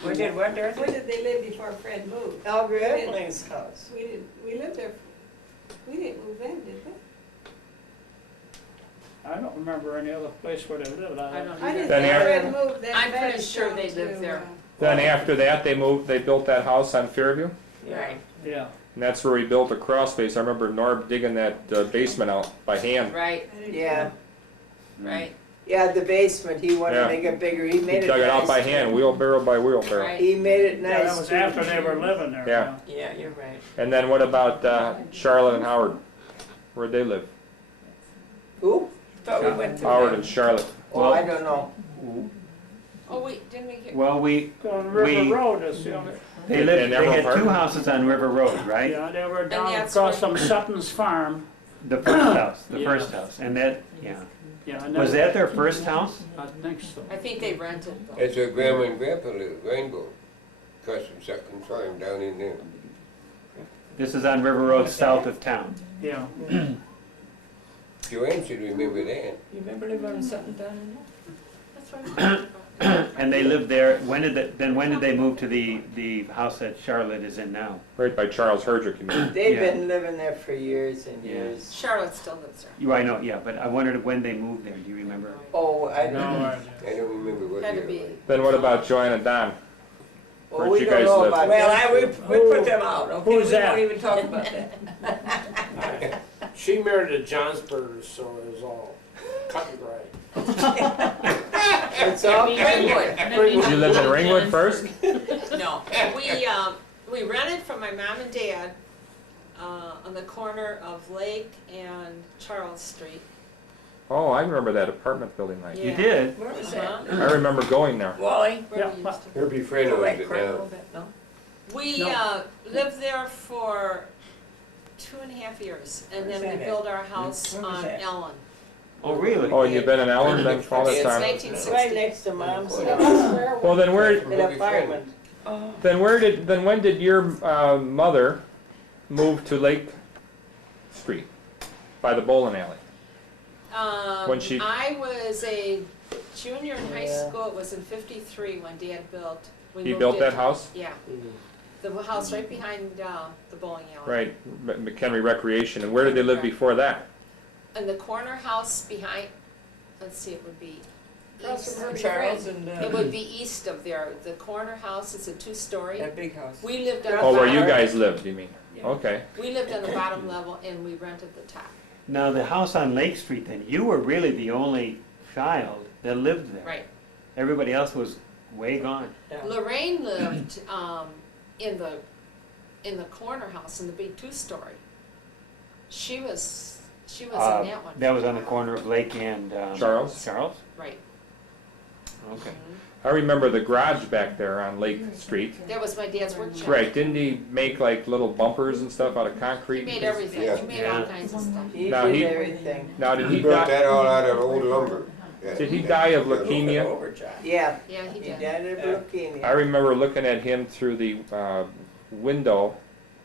Where did what, Dorothy? Where did they live before Fred moved? Elgar Effling's house. We lived there, we didn't move then, did we? I don't remember any other place where they lived. I don't I didn't Then think after- Fred moved then. I'm pretty Fred sure down they lived to, there. Then after that, they built that house on Fairview? Right, Yeah. And that's where we built a crawl space. I remember Norb digging that basement out by hand. right, I didn't Yeah, right, yeah, the basement, he wanted Yeah. to make it bigger, he He made it dug it out by nice. hand, wheelbarrow by wheelbarrow. right. He made it Yeah, that nice was too. after they were living there. Yeah. Yeah, you're right. And then what about Charlotte and Howard? Where'd they live? Who? Thought we went through Howard that. and Charlotte. Oh, I don't know. Oh, wait, didn't we get? Well, On River We- Road is the only, they In lived, they Emerald had Park? 2 houses on River Road, right? yeah, they were down that's across where- from Sutton's farm. The first house, the Yeah. first house, and that, yeah. Yeah, and Was that their first house? I think so. I think they rented though. That's where Grandma and Grandpa lived, Reinboldt. Across from Second Farm down in there. This is on River Road south of town. Yeah. Joanne should remember that. You remember living on something down in there? That's right. And they lived there, when did they move to the house that Charlotte is in now? Right by Charles Herger community. They've Yeah. been living there for years and Yeah. years. Charlotte still lives there. I know, yeah, but I wondered when they moved there, do you remember? Oh, I No, don't. I don't remember what Had to year be. it was. Then what about Joanne and Don? Well, Where'd we you don't guys know live? about Well, this. we put them out, okay? Who's We that? won't even talk about that. She married a Johnsburger, so it was all cut and dry. It's all You lived in Ringwood first? No, we rented from my mom and dad on the corner of Lake and Charles Street. Oh, I remember that apartment building like. You Yeah. did? Where was Uh-huh. that? I remember going there. Wally? Where we used to. Herbie Friend Go owns back it correct a now. little bit, no? We lived there for 2.5 years, and then Where's we that built our house Where was on that? Ellen. Oh, really? Oh, you've been in Ellen then for all that Since time? 1960. right next to Mom's Oh, house. Well, then where, An apartment. when did your mother move to Lake Street by the bowling alley? When she- I was a junior in high Yeah. school. It was in '53 when Dad built. We He moved built in- that house? Yeah, the house right behind the bowling alley. Right, McHenry Recreation. And where did they live before that? And the corner house behind, let's see, it would be east. Charles and, It would be east of there. The corner house is a 2-story. that big house. We lived on the Oh, where you bottom- guys lived, you mean? Okay. We lived on the bottom level and we rented the top. Now, the house on Lake Street then, you were really the only child that lived there. Right. Everybody else was way gone. Lorraine lived in the corner house in the big 2-story. She was in that one. That was on the corner of Lake and Charles? Charles? Right. Okay. I remember the garage back there on Lake Street. That was my dad's workshop. Right, didn't he make like little bumpers and stuff out of He concrete? made everything. Yeah. He made all kinds of stuff. He Now did he- everything. Now, did He he built die, that all out of old lumber. did he die of leukemia? Yeah, Yeah, he he did. died of leukemia. I remember looking at him through the window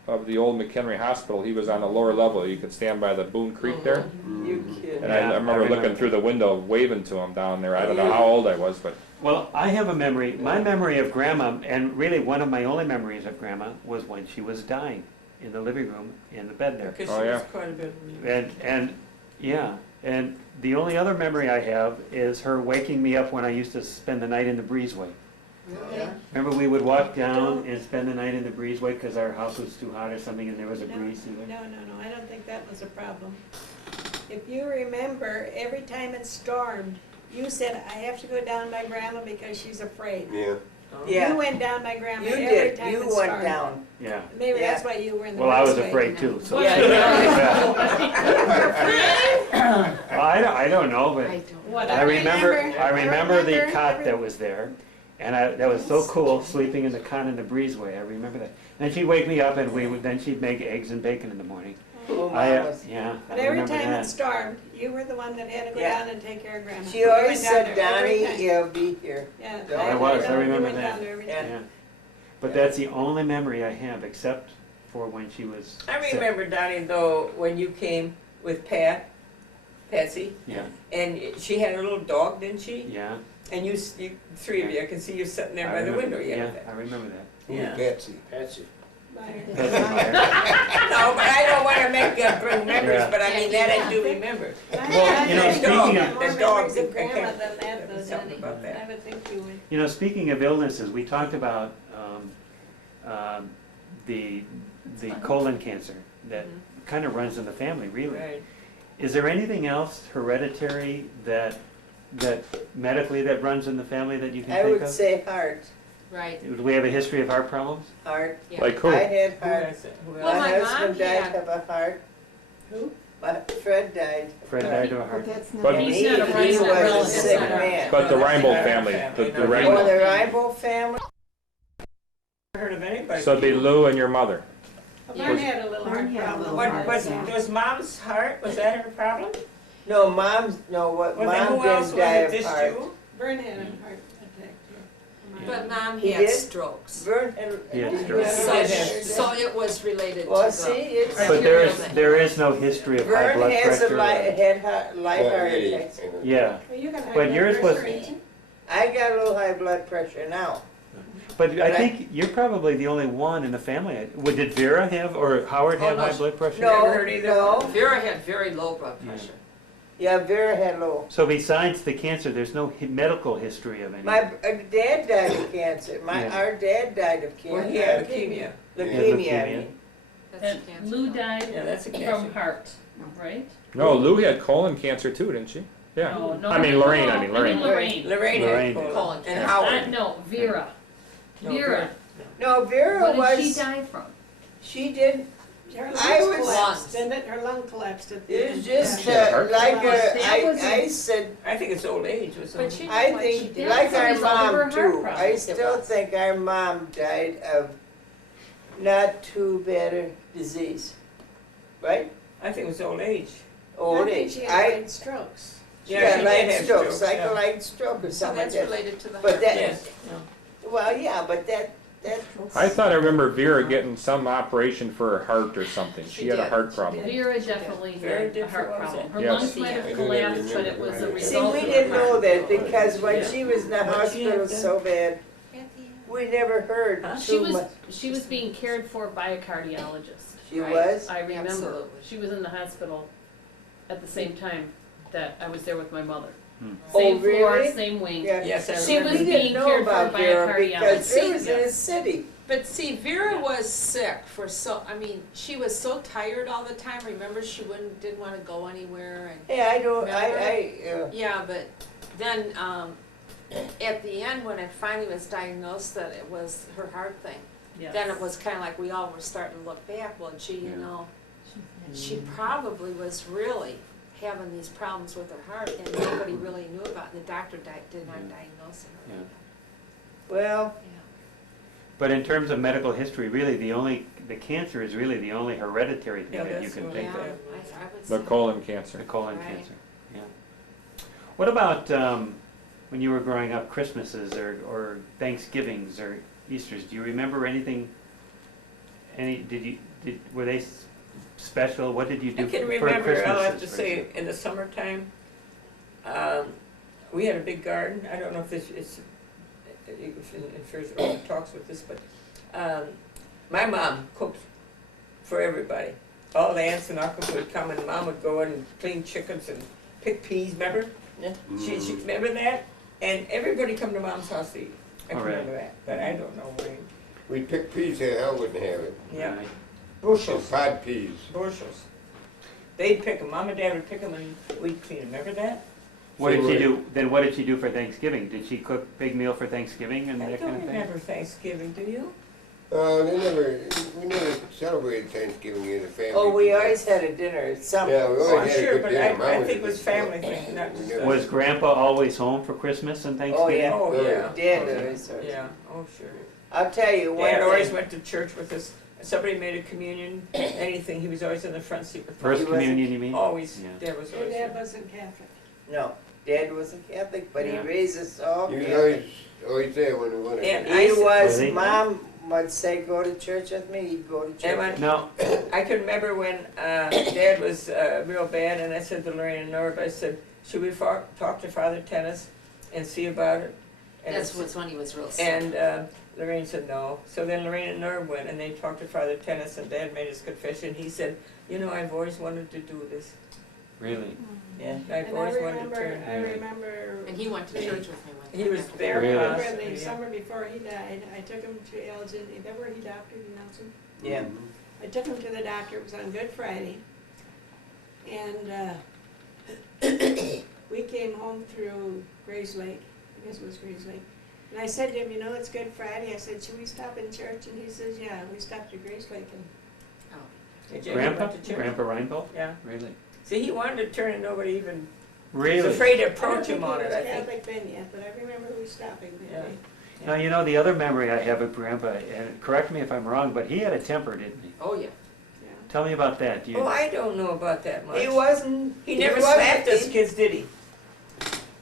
of the old McHenry Hospital. He was on the lower level. You could stand by the Boone Creek there. You kidding? And Yeah, I remember I looking remember. through the window, waving to him down there. I don't know how old I was, but Well, I have a memory, my memory of Grandma, and really one of my only memories of Grandma was when she was dying in the living room, in the bed there. Because Oh, she yeah. was quite a bit. And the only other memory I have is her waking me up when I used to spend the night in the breezeway. Really? Remember, we would walk down and spend the night in the breezeway because our house was too hot or something and there was a breeze through there? No, I don't think that was a problem. If you remember, every time it stormed, you said, I have to go down my grandma because she's afraid. Yeah. You Yeah, went down my grandma you every did, time you it went stormed. down. Yeah. Maybe Yeah. that's why you were in the Well, I was breezeway. afraid too, so. Yeah. I don't know, but What I remember the cot that was there, and that was so cool, sleeping in the cot in the breezeway, I remember that. Then she'd wake me up and then she'd make eggs and bacon in the morning. Oh, I, Mom was- yeah, But I every remember time it that. stormed, you were the one that had to go Yeah. down and take care of grandma. She You always went down said, there every Donnie, time. you'll be here. Yeah, I was, I know, remember you went that. down there every Yeah. time. Yeah. But that's the only memory I have, except for when she was I sick. remember, Donnie, though, when you came with Patsy, Yeah, and she had a little dog, didn't she? yeah. And you three of you, I can see you sitting there I by the remember- window, Yeah, yeah. I remember that. Who's Yeah. Patsy? Patsy. That's fire. No, but I don't wanna make bring memories, Yeah. but I mean, that I do remember. Well, you know, That dog, speaking of- More that dog, memories of I grandma can't- than that, though, something Danny. about that. I would think you would. You know, speaking of illnesses, we talked about the colon cancer that kind of runs in the family, really. Right. Is there anything else hereditary that medically that runs in the family that you can I think would of? say heart, Right. Do we have a history of heart problems? heart. Yeah. Like who? I had Who heart. has it? Who Well, else? my My mom husband died had- of a heart. Who? Fred died. Fred died of a heart. But- And He's he not a was present a relative. sick It's not a- man. But the Reinboldt family, the Oh, Reinboldt. the Reinboldt family? Never heard of anybody. So it'd be Lou and your mother. Vern had a little heart Vern had a problem. little Was mom's heart, was that her problem? No, Mom's, no, what, Well, then Mom who else didn't was die it, of just heart. you? Vern had a heart attack too. But Mom He had did? strokes. Vern had. He had did strokes. you So, have- so it was related to Well, the. see, it's. But there is no history of high Vern blood has a pressure. light heart attacks. Yeah, Well, you got high But blood yours pressure, was- ain't you? I got a little high blood pressure now. But I think you're probably the only one in the family. Did Vera have, or Howard have no, high blood pressure? No, Never heard either no. one. Vera had very low blood Yeah. pressure. Yeah, Vera had low. So besides the cancer, there's no medical history of any? My dad died of cancer. Yeah. Our dad died of cancer. Well, he had leukemia. Leukemia, I mean. That's And cancer. Lou died Yeah, that's a from cancer. heart, right? No, Lou had colon cancer too, didn't she? Yeah. No, no, I mean, no, Lorraine, no, I mean, Lorraine. Lorraine. Lorraine Lorraine had did. colon. And cancer. Howard. No, Vera. No, Vera. No, Vera What did she was, die from? she did, Her I lungs was- collapsed, didn't it? Her lung collapsed at the it was end. just She had heart like, That was I said, I think it's old age. Was But she I did what she think, did. like our Somebody's over her mom heart too, problem. I It still was. think our mom died of not too bad a disease, right? I think it was old age. Old I think age. she had I, light strokes. yeah, she light did have strokes, like yeah. a light stroke or So something like that's that. related to the But heart. that- Yes. Well, yeah, but that, I thought I remember Vera getting some operation for her heart or something. She She had a did. heart problem. Vera definitely Vera had did a heart for what was problem. it? Her Yes. lungs might have I don't collapsed, but it remember. was a see, result we of didn't her know heart. that because when Yeah. she was in the But she hospital had so bad, we never heard Huh? She too was, much. she was being cared for by a cardiologist. She Right. was? I remember. Absolutely. She was in the hospital at the same time that I was there with my mother. Hmm. Same Oh, floor, really? same wing. Yeah. Yes, I She remember. was We being didn't know cared for about by a Vera because cardiologist. Vera was in a city. But see, Vera was sick for I mean, she was so tired all the time. Remember, she didn't want to go anywhere and. Hey, I don't, Remember? Yeah, but then, at the end, when it finally was diagnosed that it was her heart thing, Yes. then it was kinda like we all were starting to look back, well, gee, you Yeah. know, she probably was really having these problems with her heart and nobody really knew about it. The doctor did not diagnose her. Yeah. well, Yeah. But in terms of medical history, really, the cancer is really the only hereditary thing Yeah, that you that's can what think Yeah, of. I would The say. colon cancer. The colon Right. cancer, yeah. What about when you were growing up, Christmases or Thanksgivings or Easters? Do you remember anything? Were they special? What did you do I can for remember, Christmases? I'll have to for say, example? in the summertime, we had a big garden. I don't know if this is, if there's early talks with this, but my mom cooked for everybody. All the aunts and uncles would come and Mom would go in and clean chickens and pick peas, remember? Yeah. She remember that? And everybody come to Mom's house to eat. I can All right. remember that, but I don't know when. We picked peas here, I wouldn't have it. Yeah, Right. bushels. Pod peas. Bushels. They'd pick them, Mom and Dad would pick them and we'd clean them, remember that? What did she February. do, then what did she do for Thanksgiving? Did she cook big meal for Thanksgiving and I that kind don't of thing? remember Thanksgiving, do you? We never celebrated Thanksgiving in the family. oh, we always had a dinner, something. Yeah, we Oh, I'm always had a sure, good but dinner. Mom I was think a it was good family cook. thing, not just. We never- Was Grandpa always home for Christmas and Oh, Thanksgiving? yeah. Oh, yeah. Dad always. Yeah, oh, sure. I'll tell you one Dad always thing. went to church with us. Somebody made a communion, anything, he was always in the front seat with us. First He wasn't- communion, you mean? Always, Yeah. Dad was Her always dad there. wasn't Catholic. No, Dad wasn't Catholic, but he Yeah. raised us all He was Catholic. always there when we went. And He I said- was, Really? Mom would say, go to church with me, he'd go to church. Emma, No, I can remember when Dad was real bad, and I said to Lorraine and Norb, I said, should we talk to Father Tennis and see about it? And That's it's- was when he was real sick. And Lorraine said no. So then Lorraine and Norb went and they talked to Father Tennis and Dad made his confession. He said, you know, I've always wanted to do this. really? Yeah. I've And I always wanted to remember, turn. I remember. And he went to church with me one time. He was I there. Really? remember constantly, the yeah. summer before he died, I took him to Elgin, is that where he doctored in Elgin? Yeah. I took him to the doctor, it was on Good Friday. And we came home through Grays Lake, I guess it was Grays Lake. And I said to him, you know, it's Good Friday, I said, should we stop in church? And he says, yeah, we stopped at Grays Lake and Did you ever Grandpa? went to church? Grandpa Reinboldt? Yeah. Really? See, he wanted to turn and nobody even was Really? afraid to I don't approach think him he on it, was I think. Catholic then yet, but I remember we stopping Yeah. that day. Now, you know, the other memory I have of Grandpa, and correct me if I'm wrong, but he had a temper, didn't he? Oh, yeah. Yeah. Tell me about that. Do you? Oh, I don't know about that much. He wasn't. He never wasn't- slapped us kids, did he?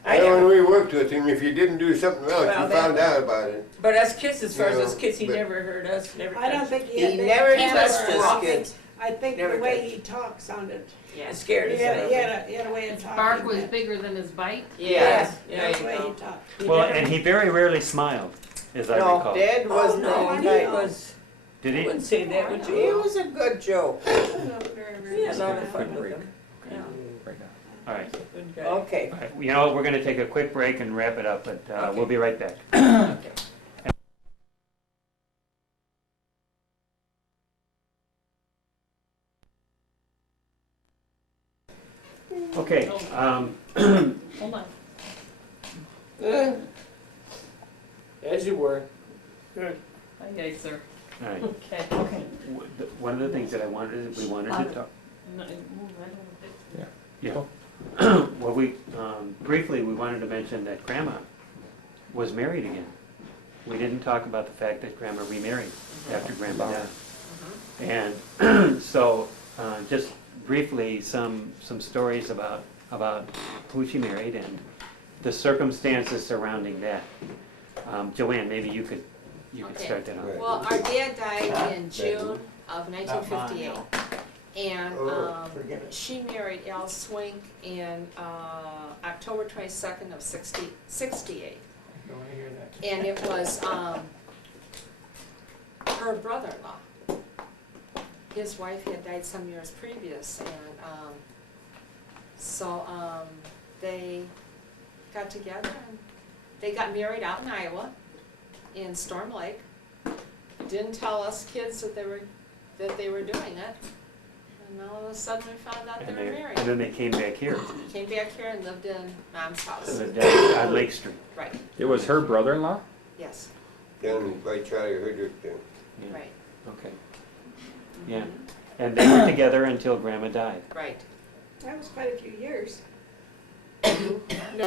I I know never. when we worked with him, if you didn't do something else, Well, you that- found out about it. But as kids, as far as Yeah, us kids, he but- never hurt us, never I don't touched think He he had that never temper. touched us rough. kids. I think Never the way touched. he talked sounded, Yeah. Scared he us had, out. he had a, he had a way of His talking. bark was that- bigger than his bite. Yeah, That's the there way you he go. talked. Well, and he very rarely smiled, as I No, recall. Dad wasn't no, I that know. type. was, Did I he? wouldn't say that, would He you? was a good joke. Very, very Yeah, a lot of good. fun with him. Yeah. Right now. All right. Good guy. Okay. All right. You know, we're going to take a quick break and wrap it up, but we'll be right back. Okay. Okay. Hold on. As you were. Hi, guys, sir. All right. Okay. One of the things that we wanted to talk. No, move right over Yeah. Well, we briefly we wanted to mention that Grandma was married again. We didn't talk about the fact that Grandma remarried after Grandma died. And so, just briefly, some stories about who she married and the circumstances surrounding that. Joanne, maybe you could Okay. start that off. Well, our dad died in June of 1958, and Forget it. she married Al Swink in October 22nd of 68. Don't wanna hear that. And it was her brother-in-law. His wife had died some years previous, and so they got together and they got married out in Iowa, in Storm Lake. Didn't tell us kids that they were doing it, and all of a sudden we found out they were married. And then they came back here, Came back here and lived in Mom's house. on Lake Street. Right. It was her brother-in-law? Yes. Down by Charlie Herdert then. Yeah. Right. Okay. Yeah. And they were together until Grandma died. Right. That was quite a few years. No,